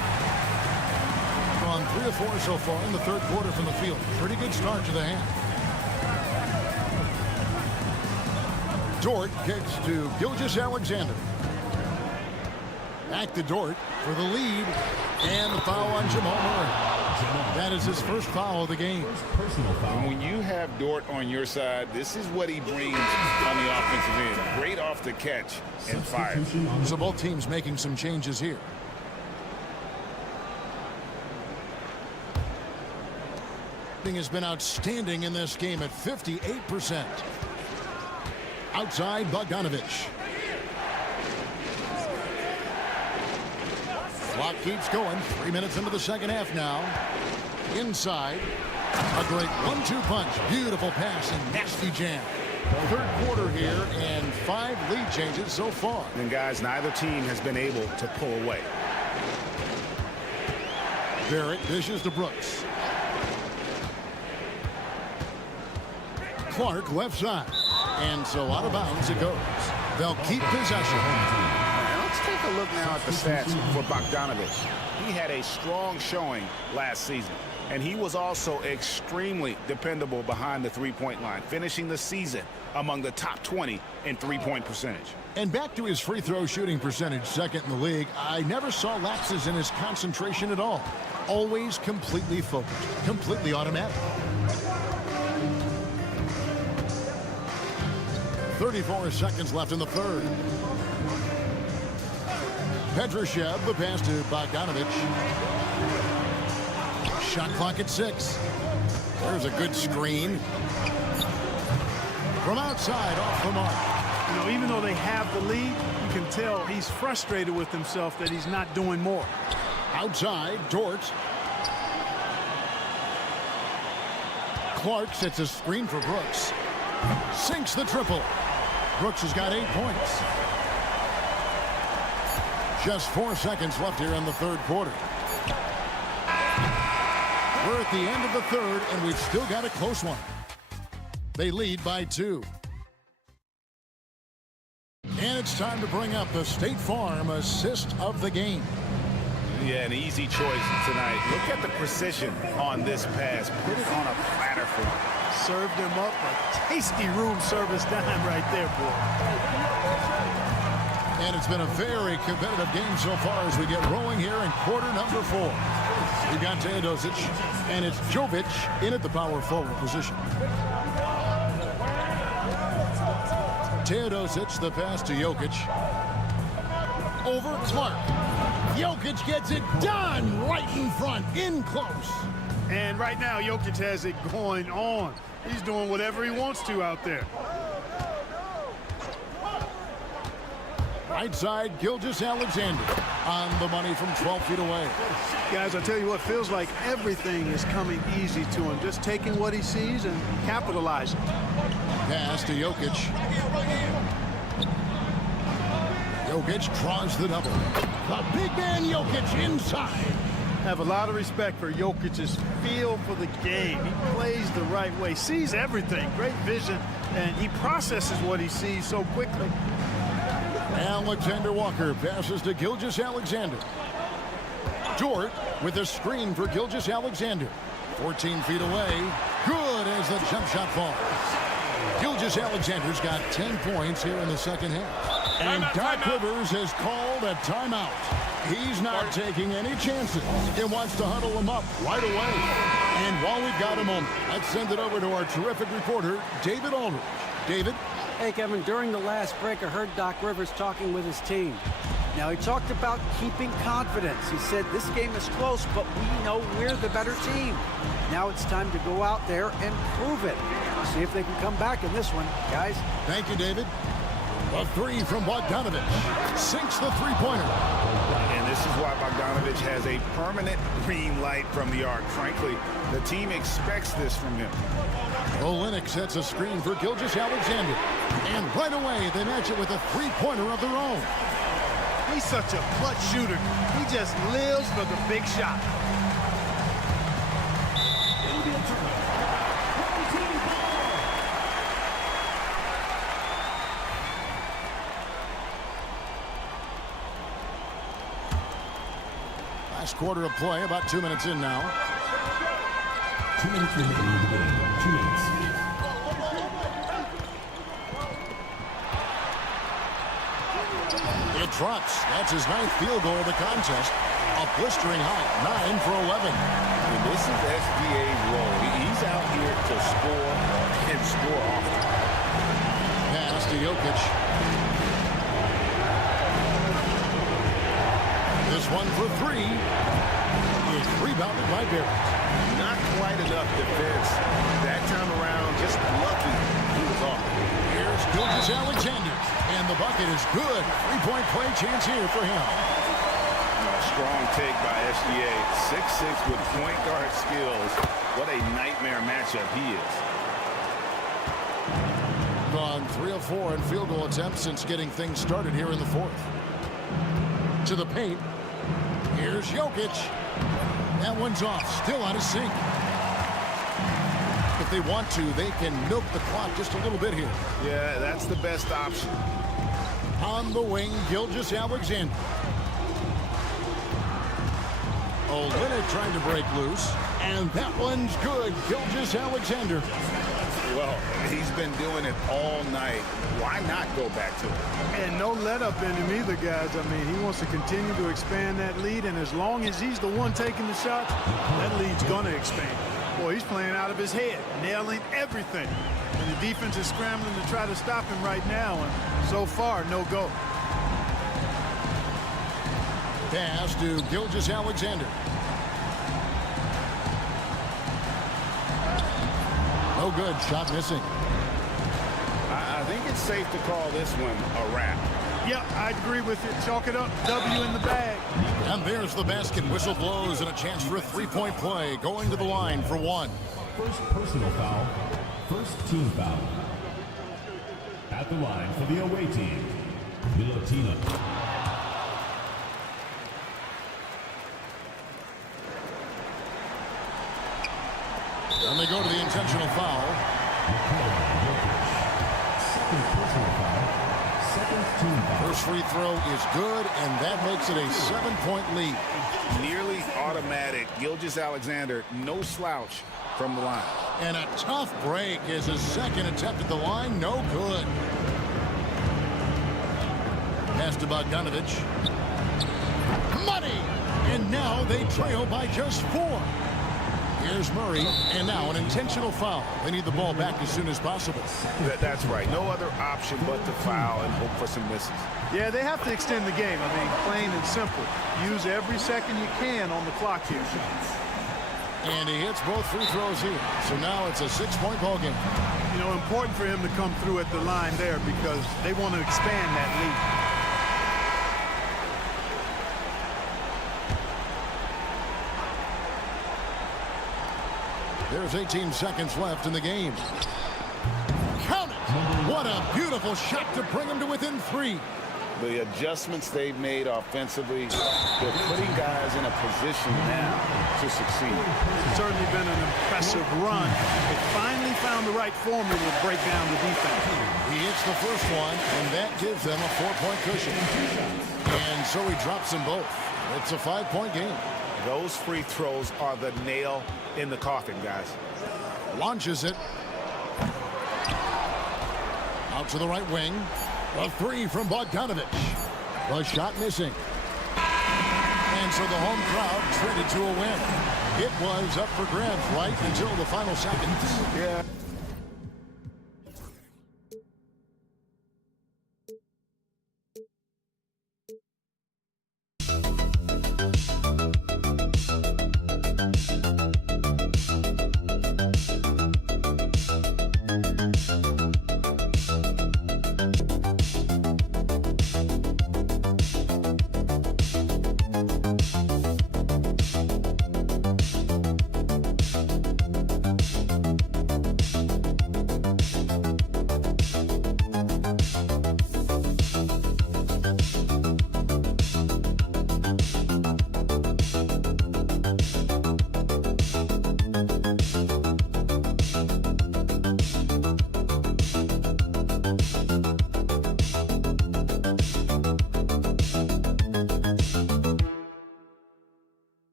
On 3 of 4 so far in the third quarter from the field. Pretty good start to the half. Dort kicks to Gilgeous-Alexander. Back to Dort for the lead. And the foul on Jamal Murray. That is his first foul of the game. And when you have Dort on your side, this is what he brings on the offensive end. Great off the catch and fire. So both teams making some changes here. shooting has been outstanding in this game at 58%. Outside, Bogdanovich. Clock keeps going. 3 minutes into the second half now. Inside. A great 1-2 punch. Beautiful pass and nasty jam. Third quarter here and 5 lead changes so far. And guys, neither team has been able to pull away. Barrett dishes to Brooks. Clark left side. And so out of bounds it goes. They'll keep possession. Let's take a look now at the stats for Bogdanovich. He had a strong showing last season. And he was also extremely dependable behind the three-point line, finishing the season among the top 20 in three-point percentage. And back to his free throw shooting percentage, second in the league. I never saw lapses in his concentration at all. Always completely focused, completely automatic. 34 seconds left in the third. Petrushev, the pass to Bogdanovich. Shot clock at 6. There's a good screen. From outside, off the mark. You know, even though they have the lead, you can tell he's frustrated with himself that he's not doing more. Outside, Dort. Clark sets a screen for Brooks. Sinks the triple. Brooks has got 8 points. Just 4 seconds left here in the third quarter. We're at the end of the third, and we've still got a close one. They lead by 2. And it's time to bring up the State Farm assist of the game. Yeah, an easy choice tonight. Look at the precision on this pass. Put it on a platter for him. Served him up a tasty room service dime right there, boy. And it's been a very competitive game so far as we get rolling here in quarter number 4. We've got Teodosic, and it's Jovic in at the power forward position. Teodosic, the pass to Jokic. Over Clark. Jokic gets it done right in front, in close. And right now, Jokic has it going on. He's doing whatever he wants to out there. Right side, Gilgeous-Alexander on the money from 12 feet away. Guys, I tell you what, feels like everything is coming easy to him. Just taking what he sees and capitalizing. Pass to Jokic. Jokic draws the double. The big man Jokic inside. Have a lot of respect for Jokic's feel for the game. He plays the right way, sees everything, great vision, and he processes what he sees so quickly. Alexander Walker passes to Gilgeous-Alexander. Dort with a screen for Gilgeous-Alexander. 14 feet away. Good as the jump shot falls. Gilgeous-Alexander's got 10 points here in the second half. And Doc Rivers has called a timeout. He's not taking any chances. He wants to huddle him up right away. And while we've got a moment, let's send it over to our terrific reporter, David Aldridge. David? Hey, Kevin, during the last break, I heard Doc Rivers talking with his team. Now, he talked about keeping confidence. He said, this game is close, but we know we're the better team. Now it's time to go out there and prove it. See if they can come back in this one, guys. Thank you, David. A 3 from Bogdanovich. Sinks the three-pointer. And this is why Bogdanovich has a permanent green light from the arc. Frankly, the team expects this from him. Olenek sets a screen for Gilgeous-Alexander. And right away, they match it with a three-pointer of their own. He's such a clutch shooter. He just lives for the big shot. Last quarter of play, about 2 minutes in now. 2 minutes remaining in the game. 2 minutes. It drops. That's his 9th field goal of the contest. A blistering high, 9 for 11. And this is SGA's role. He's out here to score and score often. Pass to Jokic. This one for 3. It's rebounded by Barrett. Not quite enough defense. That time around, just lucky he was off. Here's Gilgeous-Alexander, and the bucket is good. Three-point play chance here for him. Strong take by SGA. 6'6" with point guard skills. What a nightmare matchup he is. Gone 3 of 4 in field goal attempts since getting things started here in the fourth. To the paint. Here's Jokic. That one's off. Still out of sync. If they want to, they can milk the clock just a little bit here. Yeah, that's the best option. On the wing, Gilgeous-Alexander. Olynyk trying to break loose. And that one's good. Gilgeous-Alexander. Well, he's been doing it all night. Why not go back to it? And no let up in him either, guys. I mean, he wants to continue to expand that lead, and as long as he's the one taking the shots, that lead's going to expand. Boy, he's playing out of his head, nailing everything. And the defense is scrambling to try to stop him right now, and so far, no go. Pass to Gilgeous-Alexander. No good. Shot missing. I think it's safe to call this one a wrap. Yep, I agree with it. Chalk it up. W in the bag. And there's the basket. Whistle blows and a chance for a three-point play. Going to the line for one. First personal foul. First team foul. At the line for the away team, Milutina. And they go to the intentional foul. Second personal foul. Second team foul. First free throw is good, and that makes it a 7-point lead. Nearly automatic. Gilgeous-Alexander, no slouch from the line. And a tough break is his second attempt at the line. No good. Pass to Bogdanovic. Money! And now they trail by just 4. Here's Murray, and now an intentional foul. They need the ball back as soon as possible. That's right. No other option but to foul and hope for some misses. Yeah, they have to extend the game. I mean, plain and simple. Use every second you can on the clock here. And he hits both free throws here. So now it's a 6-point ball game. You know, important for him to come through at the line there because they want to expand that lead. There's 18 seconds left in the game. Count it! What a beautiful shot to bring him to within 3. The adjustments they've made offensively, they're putting guys in a position now to succeed. It's certainly been an impressive run. They finally found the right formula to break down the defense. He hits the first one, and that gives them a 4-point cushion. And so he drops them both. It's a 5-point game. Those free throws are the nail in the coffin, guys. Launches it. Out to the right wing. A 3 from Bogdanovic. The shot missing. And so the home crowd treated to a win. It was up for grabs right until the final seconds. Yeah.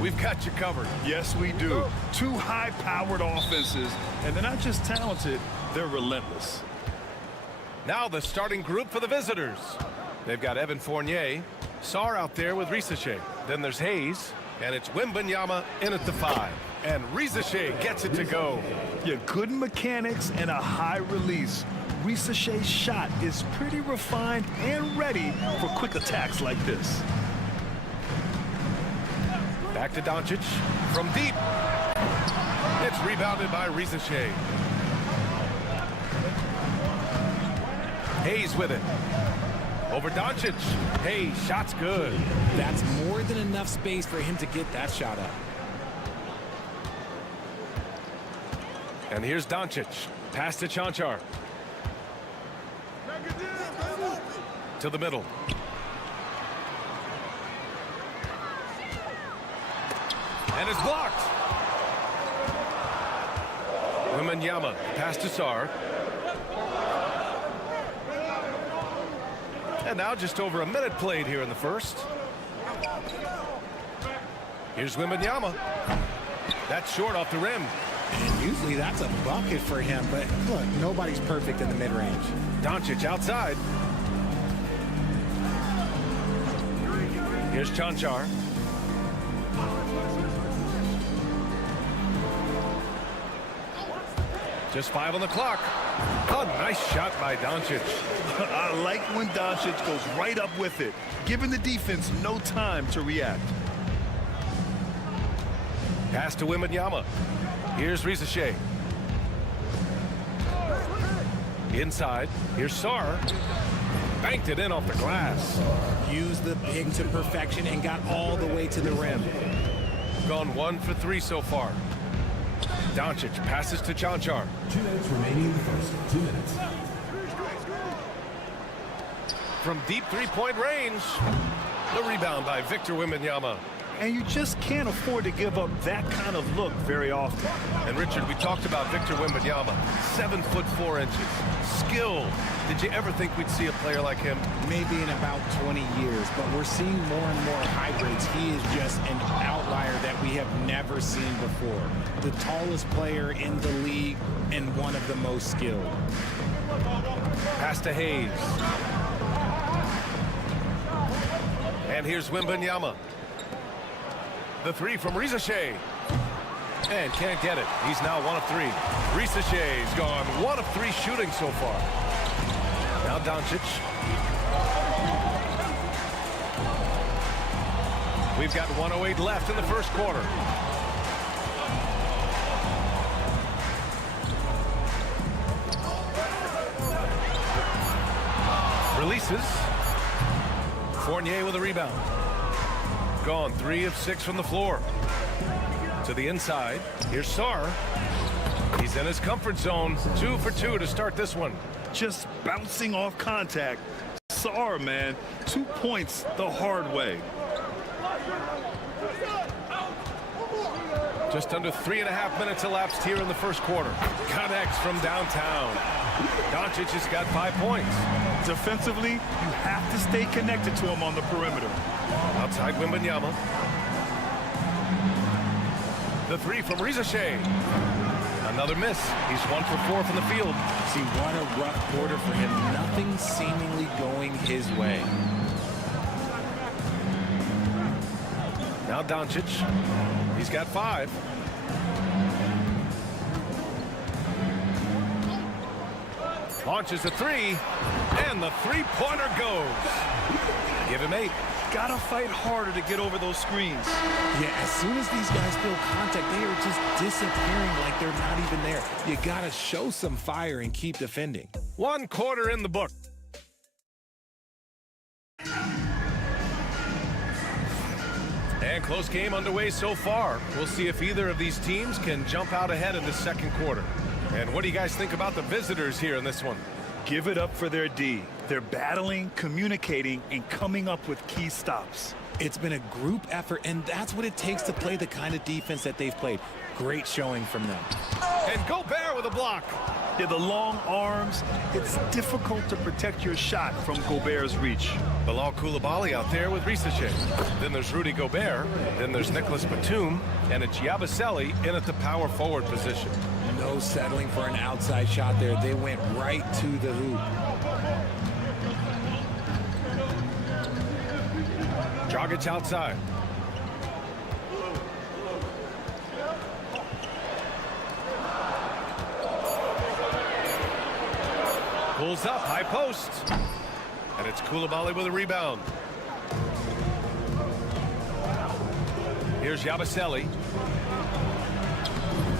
We've got you covered. Yes, we do. Two high-powered offenses, and they're not just talented, they're relentless. Now the starting group for the visitors. They've got Evan Fournier, Sarr out there with Risache. Then there's Hayes, and it's Wembanyama in at the 5. And Risache gets it to go. Yeah, good mechanics and a high release. Risache's shot is pretty refined and ready for quick attacks like this. Back to Doncic from deep. It's rebounded by Risache. Hayes with it. Over Doncic. Hayes, shot's good. That's more than enough space for him to get that shot up. And here's Doncic. Pass to Chanchar. To the middle. And it's blocked. Wembanyama, pass to Sarr. And now just over a minute played here in the first. Here's Wembanyama. That's short off the rim. And usually that's a bucket for him, but look, nobody's perfect in the mid-range. Doncic outside. Here's Chanchar. Just 5 on the clock. Oh, nice shot by Doncic. I like when Doncic goes right up with it, giving the defense no time to react. Pass to Wembanyama. Here's Risache. Inside. Here's Sarr. Banked it in off the glass. Used the pick to perfection and got all the way to the rim. Gone 1 for 3 so far. Doncic passes to Chanchar. 2 minutes remaining in the first. 2 minutes. From deep three-point range. The rebound by Victor Wembanyama. And you just can't afford to give up that kind of look very often. And Richard, we talked about Victor Wembanyama. 7'4". Skill. Did you ever think we'd see a player like him? Maybe in about 20 years, but we're seeing more and more hybrids. He is just an outlier that we have never seen before. The tallest player in the league and one of the most skilled. Pass to Hayes. And here's Wembanyama. The 3 from Risache. And can't get it. He's now 1 of 3. Risache's gone 1 of 3 shooting so far. Now Doncic. We've got 1:08 left in the first quarter. Releases. Fournier with a rebound. Gone 3 of 6 from the floor. To the inside. Here's Sarr. He's in his comfort zone. 2 for 2 to start this one. Just bouncing off contact. Sarr, man, 2 points the hard way. Just under 3.5 minutes elapsed here in the first quarter. Connects from downtown. Doncic has got 5 points. Defensively, you have to stay connected to him on the perimeter. Outside Wembanyama. The 3 from Risache. Another miss. He's 1 for 4 from the field. See, what a rough quarter for him. Nothing seemingly going his way. Now Doncic. He's got 5. Launches a three, and the three-pointer goes. Give him 8. Gotta fight harder to get over those screens. Yeah, as soon as these guys feel contact, they are just disappearing like they're not even there. You gotta show some fire and keep defending. 1 quarter in the book. And close game underway so far. We'll see if either of these teams can jump out ahead in the second quarter. And what do you guys think about the visitors here in this one? Give it up for their D. They're battling, communicating, and coming up with key stops. It's been a group effort, and that's what it takes to play the kind of defense that they've played. Great showing from them. And Gobert with a block. Yeah, the long arms. It's difficult to protect your shot from Gobert's reach. Bilal Coulibaly out there with Risache. Then there's Rudy Gobert. Then there's Nicholas Batum. And it's Yabusele in at the power forward position. No settling for an outside shot there. They went right to the hoop. Dragic outside. Pulls up, high post. And it's Coulibaly with a rebound. Here's Yabusele.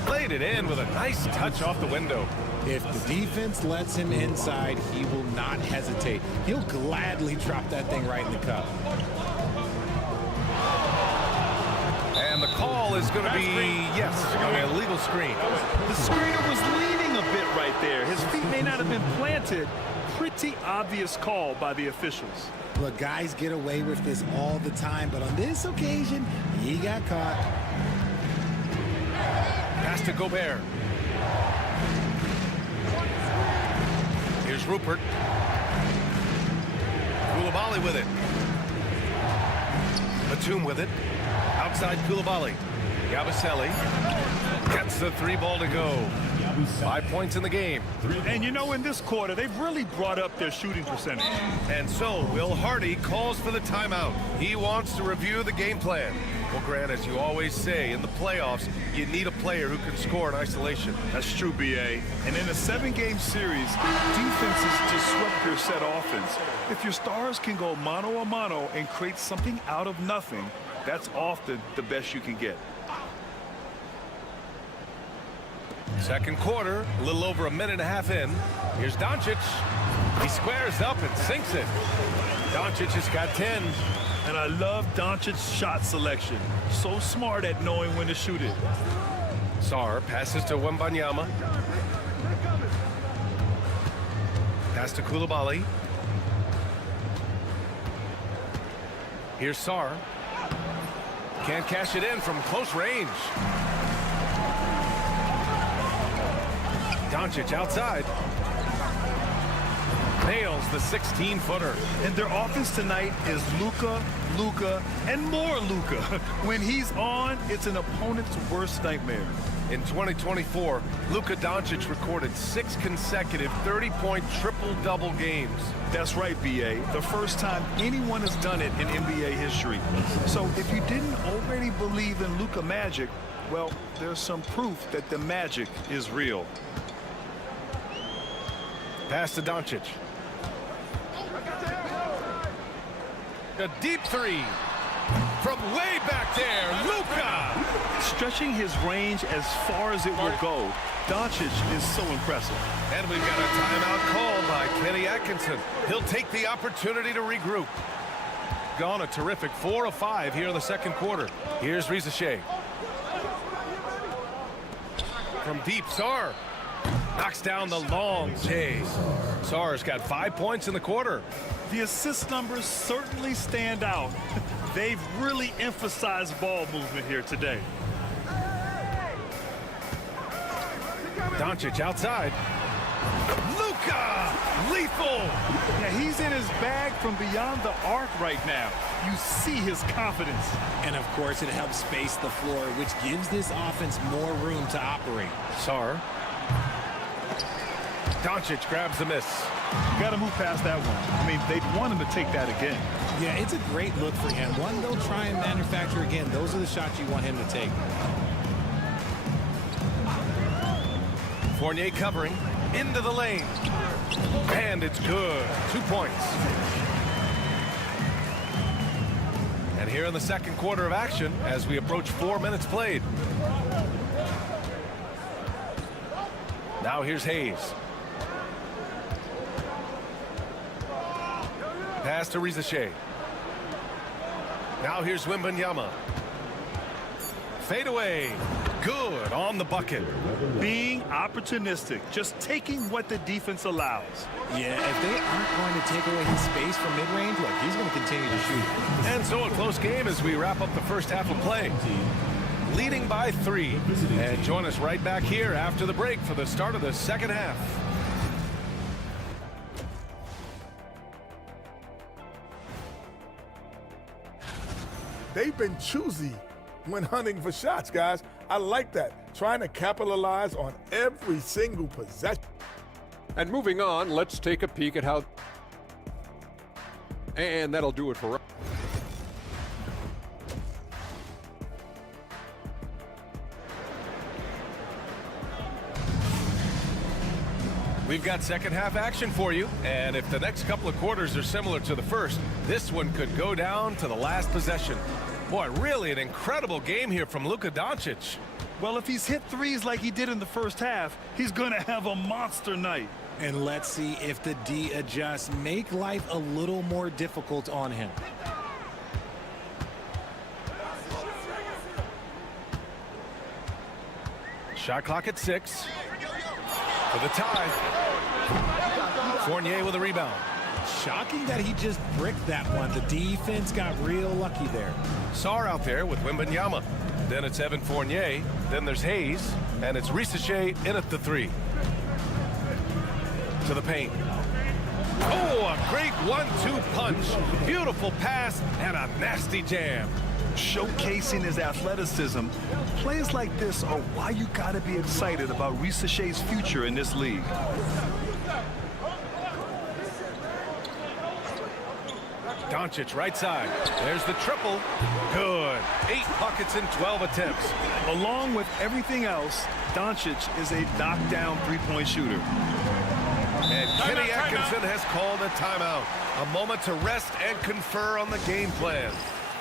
Played it in with a nice touch off the window. If the defense lets him inside, he will not hesitate. He'll gladly drop that thing right in the cup. And the call is going to be, yes, an illegal screen. The screener was leaning a bit right there. His feet may not have been planted. Pretty obvious call by the officials. Look, guys get away with this all the time, but on this occasion, he got caught. Pass to Gobert. Here's Rupert. Coulibaly with it. Batum with it. Outside Coulibaly. Yabusele gets the 3 ball to go. 5 points in the game. And you know, in this quarter, they've really brought up their shooting percentage. And so Will Hardy calls for the timeout. He wants to review the game plan. Well, Grant, as you always say, in the playoffs, you need a player who can score in isolation. That's true, B.A. And in a 7-game series, defenses disrupt your set offense. If your stars can go mano a mano and create something out of nothing, that's often the best you can get. Second quarter, a little over a minute and a half in. Here's Doncic. He squares up and sinks it. Doncic has got 10. And I love Doncic's shot selection. So smart at knowing when to shoot it. Sarr passes to Wembanyama. Pass to Coulibaly. Here's Sarr. Can't cash it in from close range. Doncic outside. Nails the 16-footer. And their offense tonight is Luka, and more Luka. When he's on, it's an opponent's worst nightmare. In 2024, Luka Doncic recorded 6 consecutive 30-point triple-double games. That's right, B.A. The first time anyone has done it in NBA history. So if you didn't already believe in Luka magic, well, there's some proof that the magic is real. Pass to Doncic. A deep 3 from way back there, Luka! Stretching his range as far as it will go, Doncic is so impressive. And we've got a timeout called by Kenny Atkinson. He'll take the opportunity to regroup. Gone a terrific 4 of 5 here in the second quarter. Here's Risache. From deep, Sarr knocks down the long J. Sarr's got 5 points in the quarter. The assist numbers certainly stand out. They've really emphasized ball movement here today. Doncic outside. Luka! Lethal! Yeah, he's in his bag from beyond the arc right now. You see his confidence. And of course, it helps space the floor, which gives this offense more room to operate. Sarr. Doncic grabs the miss. You got to move past that one. I mean, they'd want him to take that again. Yeah, it's a great look for him. One they'll try and manufacture again. Those are the shots you want him to take. Fournier covering into the lane. And it's good. 2 points. And here in the second quarter of action as we approach 4 minutes played. Now here's Hayes. Pass to Rizashe. Now here's Wembanyama. Fade away. Good on the bucket. Being opportunistic, just taking what the defense allows. Yeah, if they aren't going to take away his space from mid-range, look, he's going to continue to shoot. And so a close game as we wrap up the first half of play. Leading by 3. And join us right back here after the break for the start of the second half. They've been choosy when hunting for shots, guys. I like that. Trying to capitalize on every single possession. And moving on, let's take a peek at how... And that'll do it for... We've got second half action for you, and if the next couple of quarters are similar to the first, this one could go down to the last possession. Boy, really an incredible game here from Luka Doncic. Well, if he's hit threes like he did in the first half, he's going to have a monster night. And let's see if the D adjusts, make life a little more difficult on him. Shot clock at 6. For the tie. Fournier with a rebound. Shocking that he just bricked that one. The defense got real lucky there. Sarr out there with Wembanyama. Then it's Evan Fournier. Then there's Hayes. And it's Rizashe in at the 3. To the paint. Oh, a great 1-2 punch. Beautiful pass and a nasty jam. Showcasing his athleticism. Plays like this are why you got to be excited about Rizashe's future in this league. Doncic right side. There's the triple. Good. 8 buckets in 12 attempts. Along with everything else, Doncic is a knockdown three-point shooter. And Kenny Atkinson has called a timeout. A moment to rest and confer on the game plan.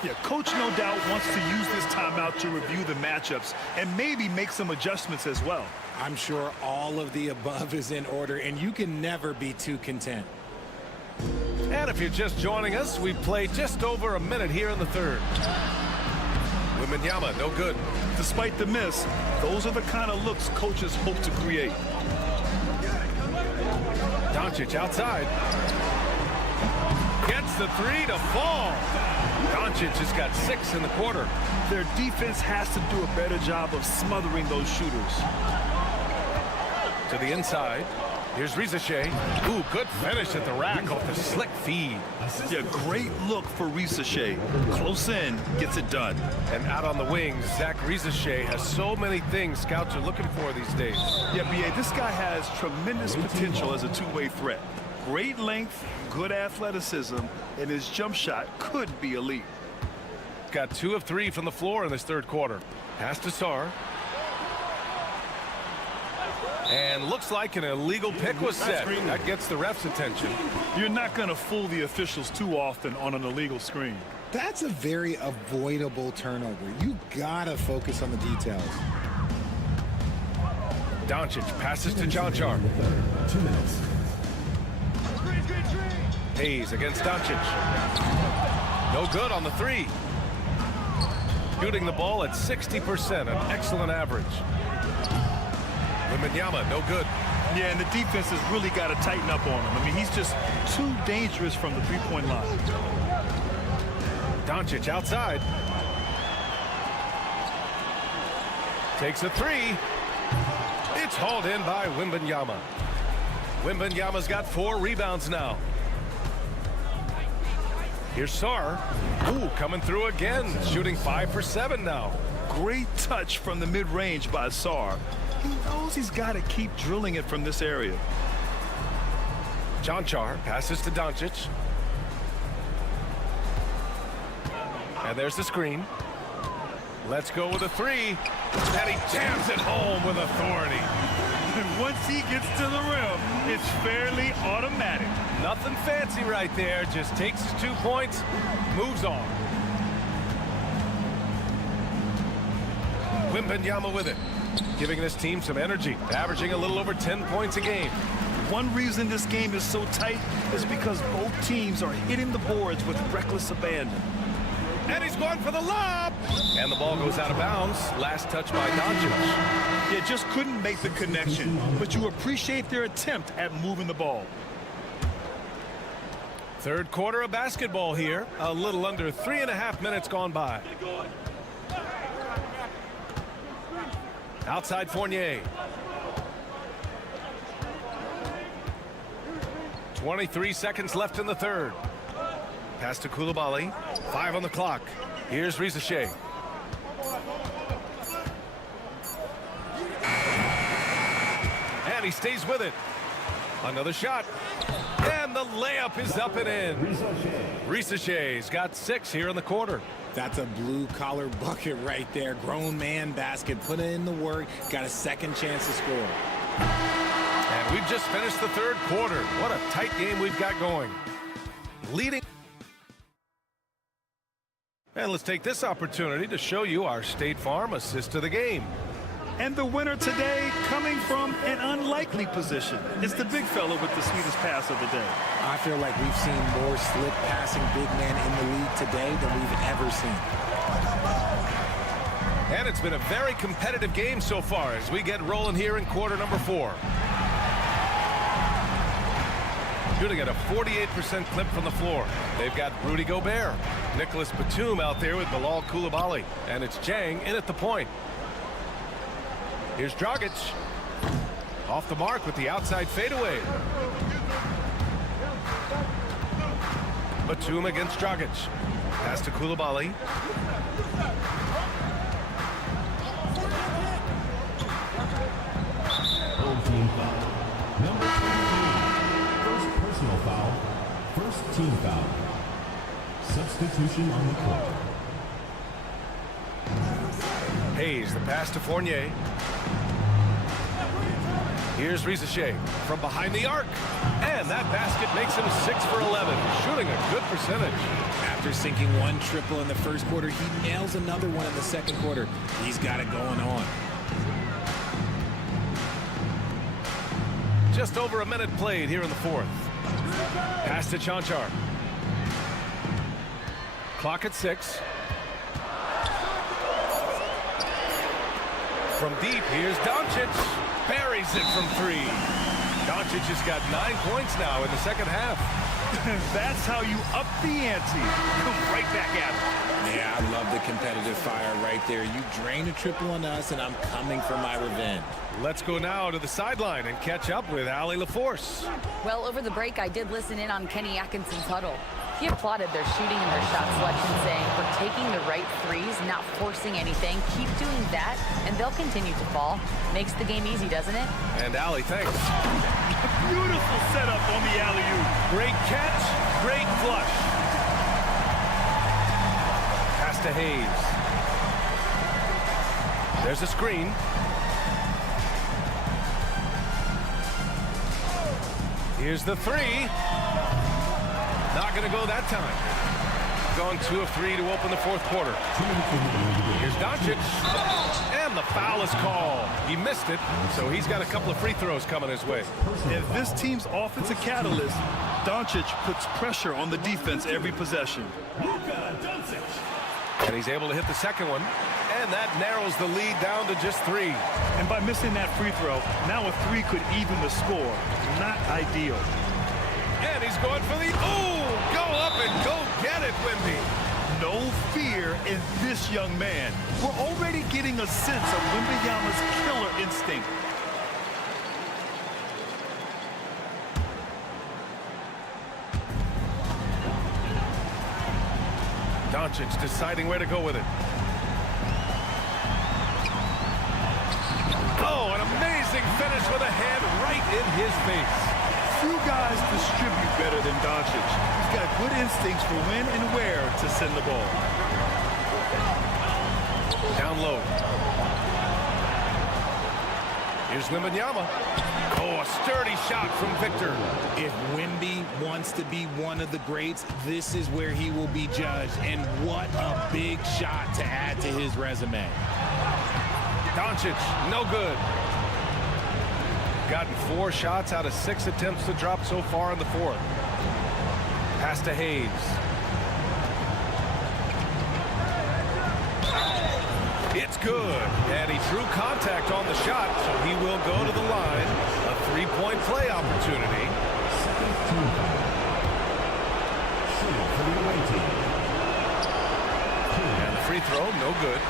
Yeah, coach no doubt wants to use this timeout to review the matchups and maybe make some adjustments as well. I'm sure all of the above is in order, and you can never be too content. And if you're just joining us, we've played just over a minute here in the third. Wembanyama, no good. Despite the miss, those are the kind of looks coaches hope to create. Doncic outside. Gets the 3 to fall. Doncic has got 6 in the quarter. Their defense has to do a better job of smothering those shooters. To the inside. Here's Rizashe. Ooh, good finish at the rack off the slick feed. Yeah, great look for Rizashe. Close in, gets it done. And out on the wings, Zach Rizashe has so many things scouts are looking for these days. Yeah, B.A., this guy has tremendous potential as a two-way threat. Great length, good athleticism, and his jump shot could be elite. Got 2 of 3 from the floor in this third quarter. Pass to Sarr. And looks like an illegal pick was set. That gets the ref's attention. You're not going to fool the officials too often on an illegal screen. That's a very avoidable turnover. You gotta focus on the details. Doncic passes to Jonchar. 2 minutes. Hayes against Doncic. No good on the 3. Shooting the ball at 60%, an excellent average. Wembanyama, no good. Yeah, and the defense has really got to tighten up on him. I mean, he's just too dangerous from the three-point line. Doncic outside. Takes a 3. It's hauled in by Wembanyama. Wembanyama's got 4 rebounds now. Here's Sarr. Ooh, coming through again, shooting 5 for 7 now. Great touch from the mid-range by Sarr. He knows he's got to keep drilling it from this area. Jonchar passes to Doncic. And there's the screen. Let's go with a 3. And he jams it home with authority. once he gets to the rim, it's fairly automatic. Nothing fancy right there. Just takes his 2 points, moves on. Wembanyama with it, giving this team some energy, averaging a little over 10 points a game. One reason this game is so tight is because both teams are hitting the boards with reckless abandon. And he's going for the lob. And the ball goes out of bounds. Last touch by Doncic. Yeah, just couldn't make the connection, but you appreciate their attempt at moving the ball. Third quarter of basketball here. A little under 3.5 minutes gone by. Outside Fournier. 23 seconds left in the third. Pass to Coulibaly. 5 on the clock. Here's Rizachet. And he stays with it. Another shot. And the layup is up and in. Rizachet's got 6 here in the quarter. That's a blue-collar bucket right there. Grown man basket. Put in the work. Got a second chance to score. And we've just finished the third quarter. What a tight game we've got going. Leading. And let's take this opportunity to show you our State Farm assist to the game. And the winner today coming from an unlikely position. It's the big fella with the sweetest pass of the day. I feel like we've seen more slick passing big men in the league today than we've ever seen. And it's been a very competitive game so far as we get rolling here in quarter number 4. Shooting at a 48% clip from the floor. They've got Rudy Gobert, Nicholas Batum out there with Bilal Coulibaly, and it's Jang in at the point. Here's Dragic. Off the mark with the outside fadeaway. Batum against Dragic. Pass to Coulibaly. Team foul. Number 22. First personal foul. First team foul. Substitution on the court. Hayes, the pass to Fournier. Here's Rizachet from behind the arc. And that basket makes him 6 for 11, shooting a good percentage. After sinking one triple in the first quarter, he nails another one in the second quarter. He's got it going on. Just over a minute played here in the fourth. Pass to Chanchar. Clock at 6. From deep, here's Doncic. Buries it from 3. Doncic has got 9 points now in the second half. That's how you up the ante. Come right back at it. Yeah, I love the competitive fire right there. You drain a triple on us, and I'm coming for my revenge. Let's go now to the sideline and catch up with Allie LaForce. Well, over the break, I did listen in on Kenny Atkinson's huddle. He applauded their shooting and their shot selection, saying, "We're taking the right threes, not forcing anything. Keep doing that, and they'll continue to fall." Makes the game easy, doesn't it? And Allie, thanks. Beautiful setup on the alley-oop. Great catch, great flush. Pass to Hayes. There's a screen. Here's the 3. Not going to go that time. Going 2 of 3 to open the fourth quarter. Here's Doncic. And the foul is called. He missed it, so he's got a couple of free throws coming his way. If this team's offensive catalyst, Doncic puts pressure on the defense every possession. And he's able to hit the second one. And that narrows the lead down to just 3. And by missing that free throw, now a 3 could even the score. Not ideal. And he's going for the, go up and go get it, Wemby. No fear in this young man. We're already getting a sense of Wembanyama's killer instinct. Doncic deciding where to go with it. Oh, an amazing finish with a hand right in his face. Few guys distribute better than Doncic. He's got good instincts for when and where to send the ball. Down low. Here's Wembanyama. Oh, a sturdy shot from Victor. If Wemby wants to be one of the greats, this is where he will be judged. And what a big shot to add to his resume. Doncic, no good. Gotten 4 shots out of 6 attempts to drop so far in the fourth. Pass to Hayes. It's good. And he drew contact on the shot, so he will go to the line. A 3-point play opportunity. And the free throw, no good.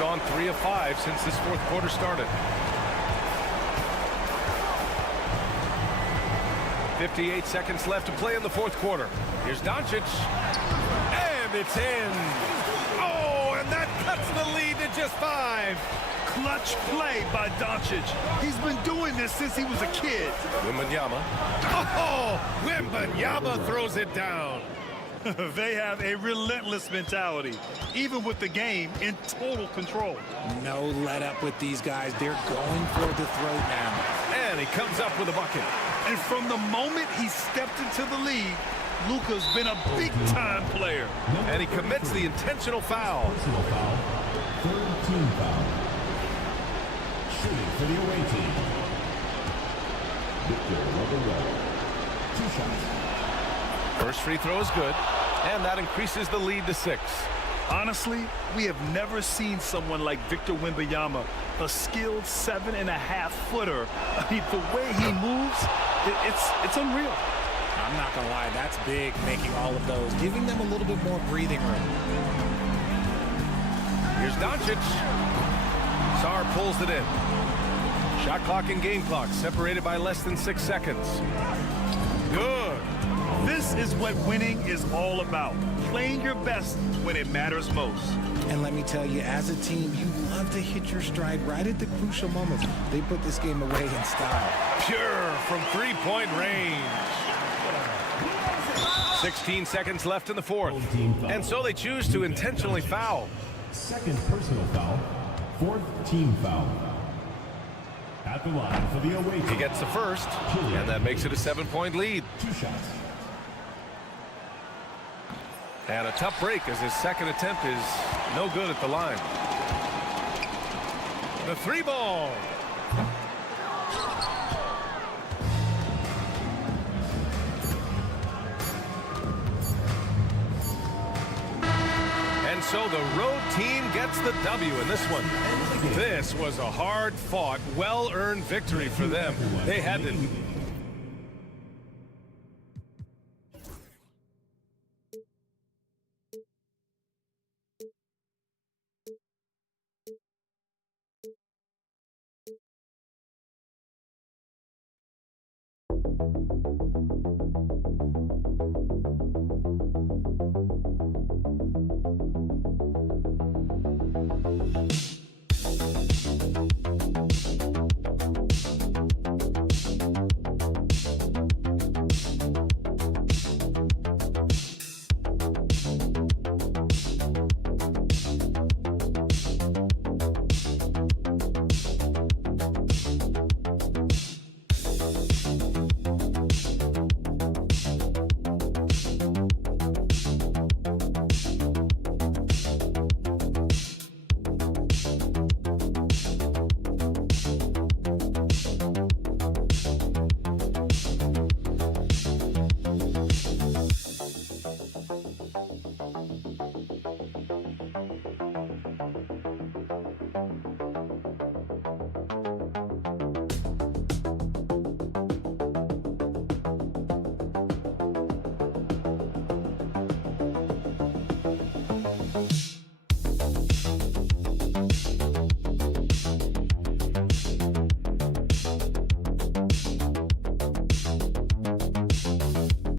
Gone 3 of 5 since this fourth quarter started. 58 seconds left to play in the fourth quarter. Here's Doncic. And it's in. Oh, and that cuts the lead to just 5. Clutch play by Doncic. He's been doing this since he was a kid. Wembanyama. Oh, Wembanyama throws it down. They have a relentless mentality, even with the game in total control. No let up with these guys. They're going for the throat now. And he comes up with a bucket. And from the moment he stepped into the league, Luka's been a big-time player. And he commits the intentional foul. Personal foul. Third team foul. Shooting for the away team. Victor Wembanyama. 2 shots. First free throw is good. And that increases the lead to 6. Honestly, we have never seen someone like Victor Wembanyama, a skilled 7.5-footer. I mean, the way he moves, it's unreal. I'm not going to lie, that's big, making all of those, giving them a little bit more breathing room. Here's Doncic. Sarr pulls it in. Shot clock and game clock separated by less than 6 seconds. Good. This is what winning is all about. Playing your best when it matters most. And let me tell you, as a team, you love to hit your stride right at the crucial moments. They put this game away in style. Pure from 3-point range. 16 seconds left in the fourth. And so they choose to intentionally foul. Second personal foul. Fourth team foul. At the line for the away team. He gets the first, and that makes it a 7-point lead. 2 shots. And a tough break as his second attempt is no good at the line. The 3 ball. And so the road team gets the W in this one. This was a hard-fought, well-earned victory for them. They had to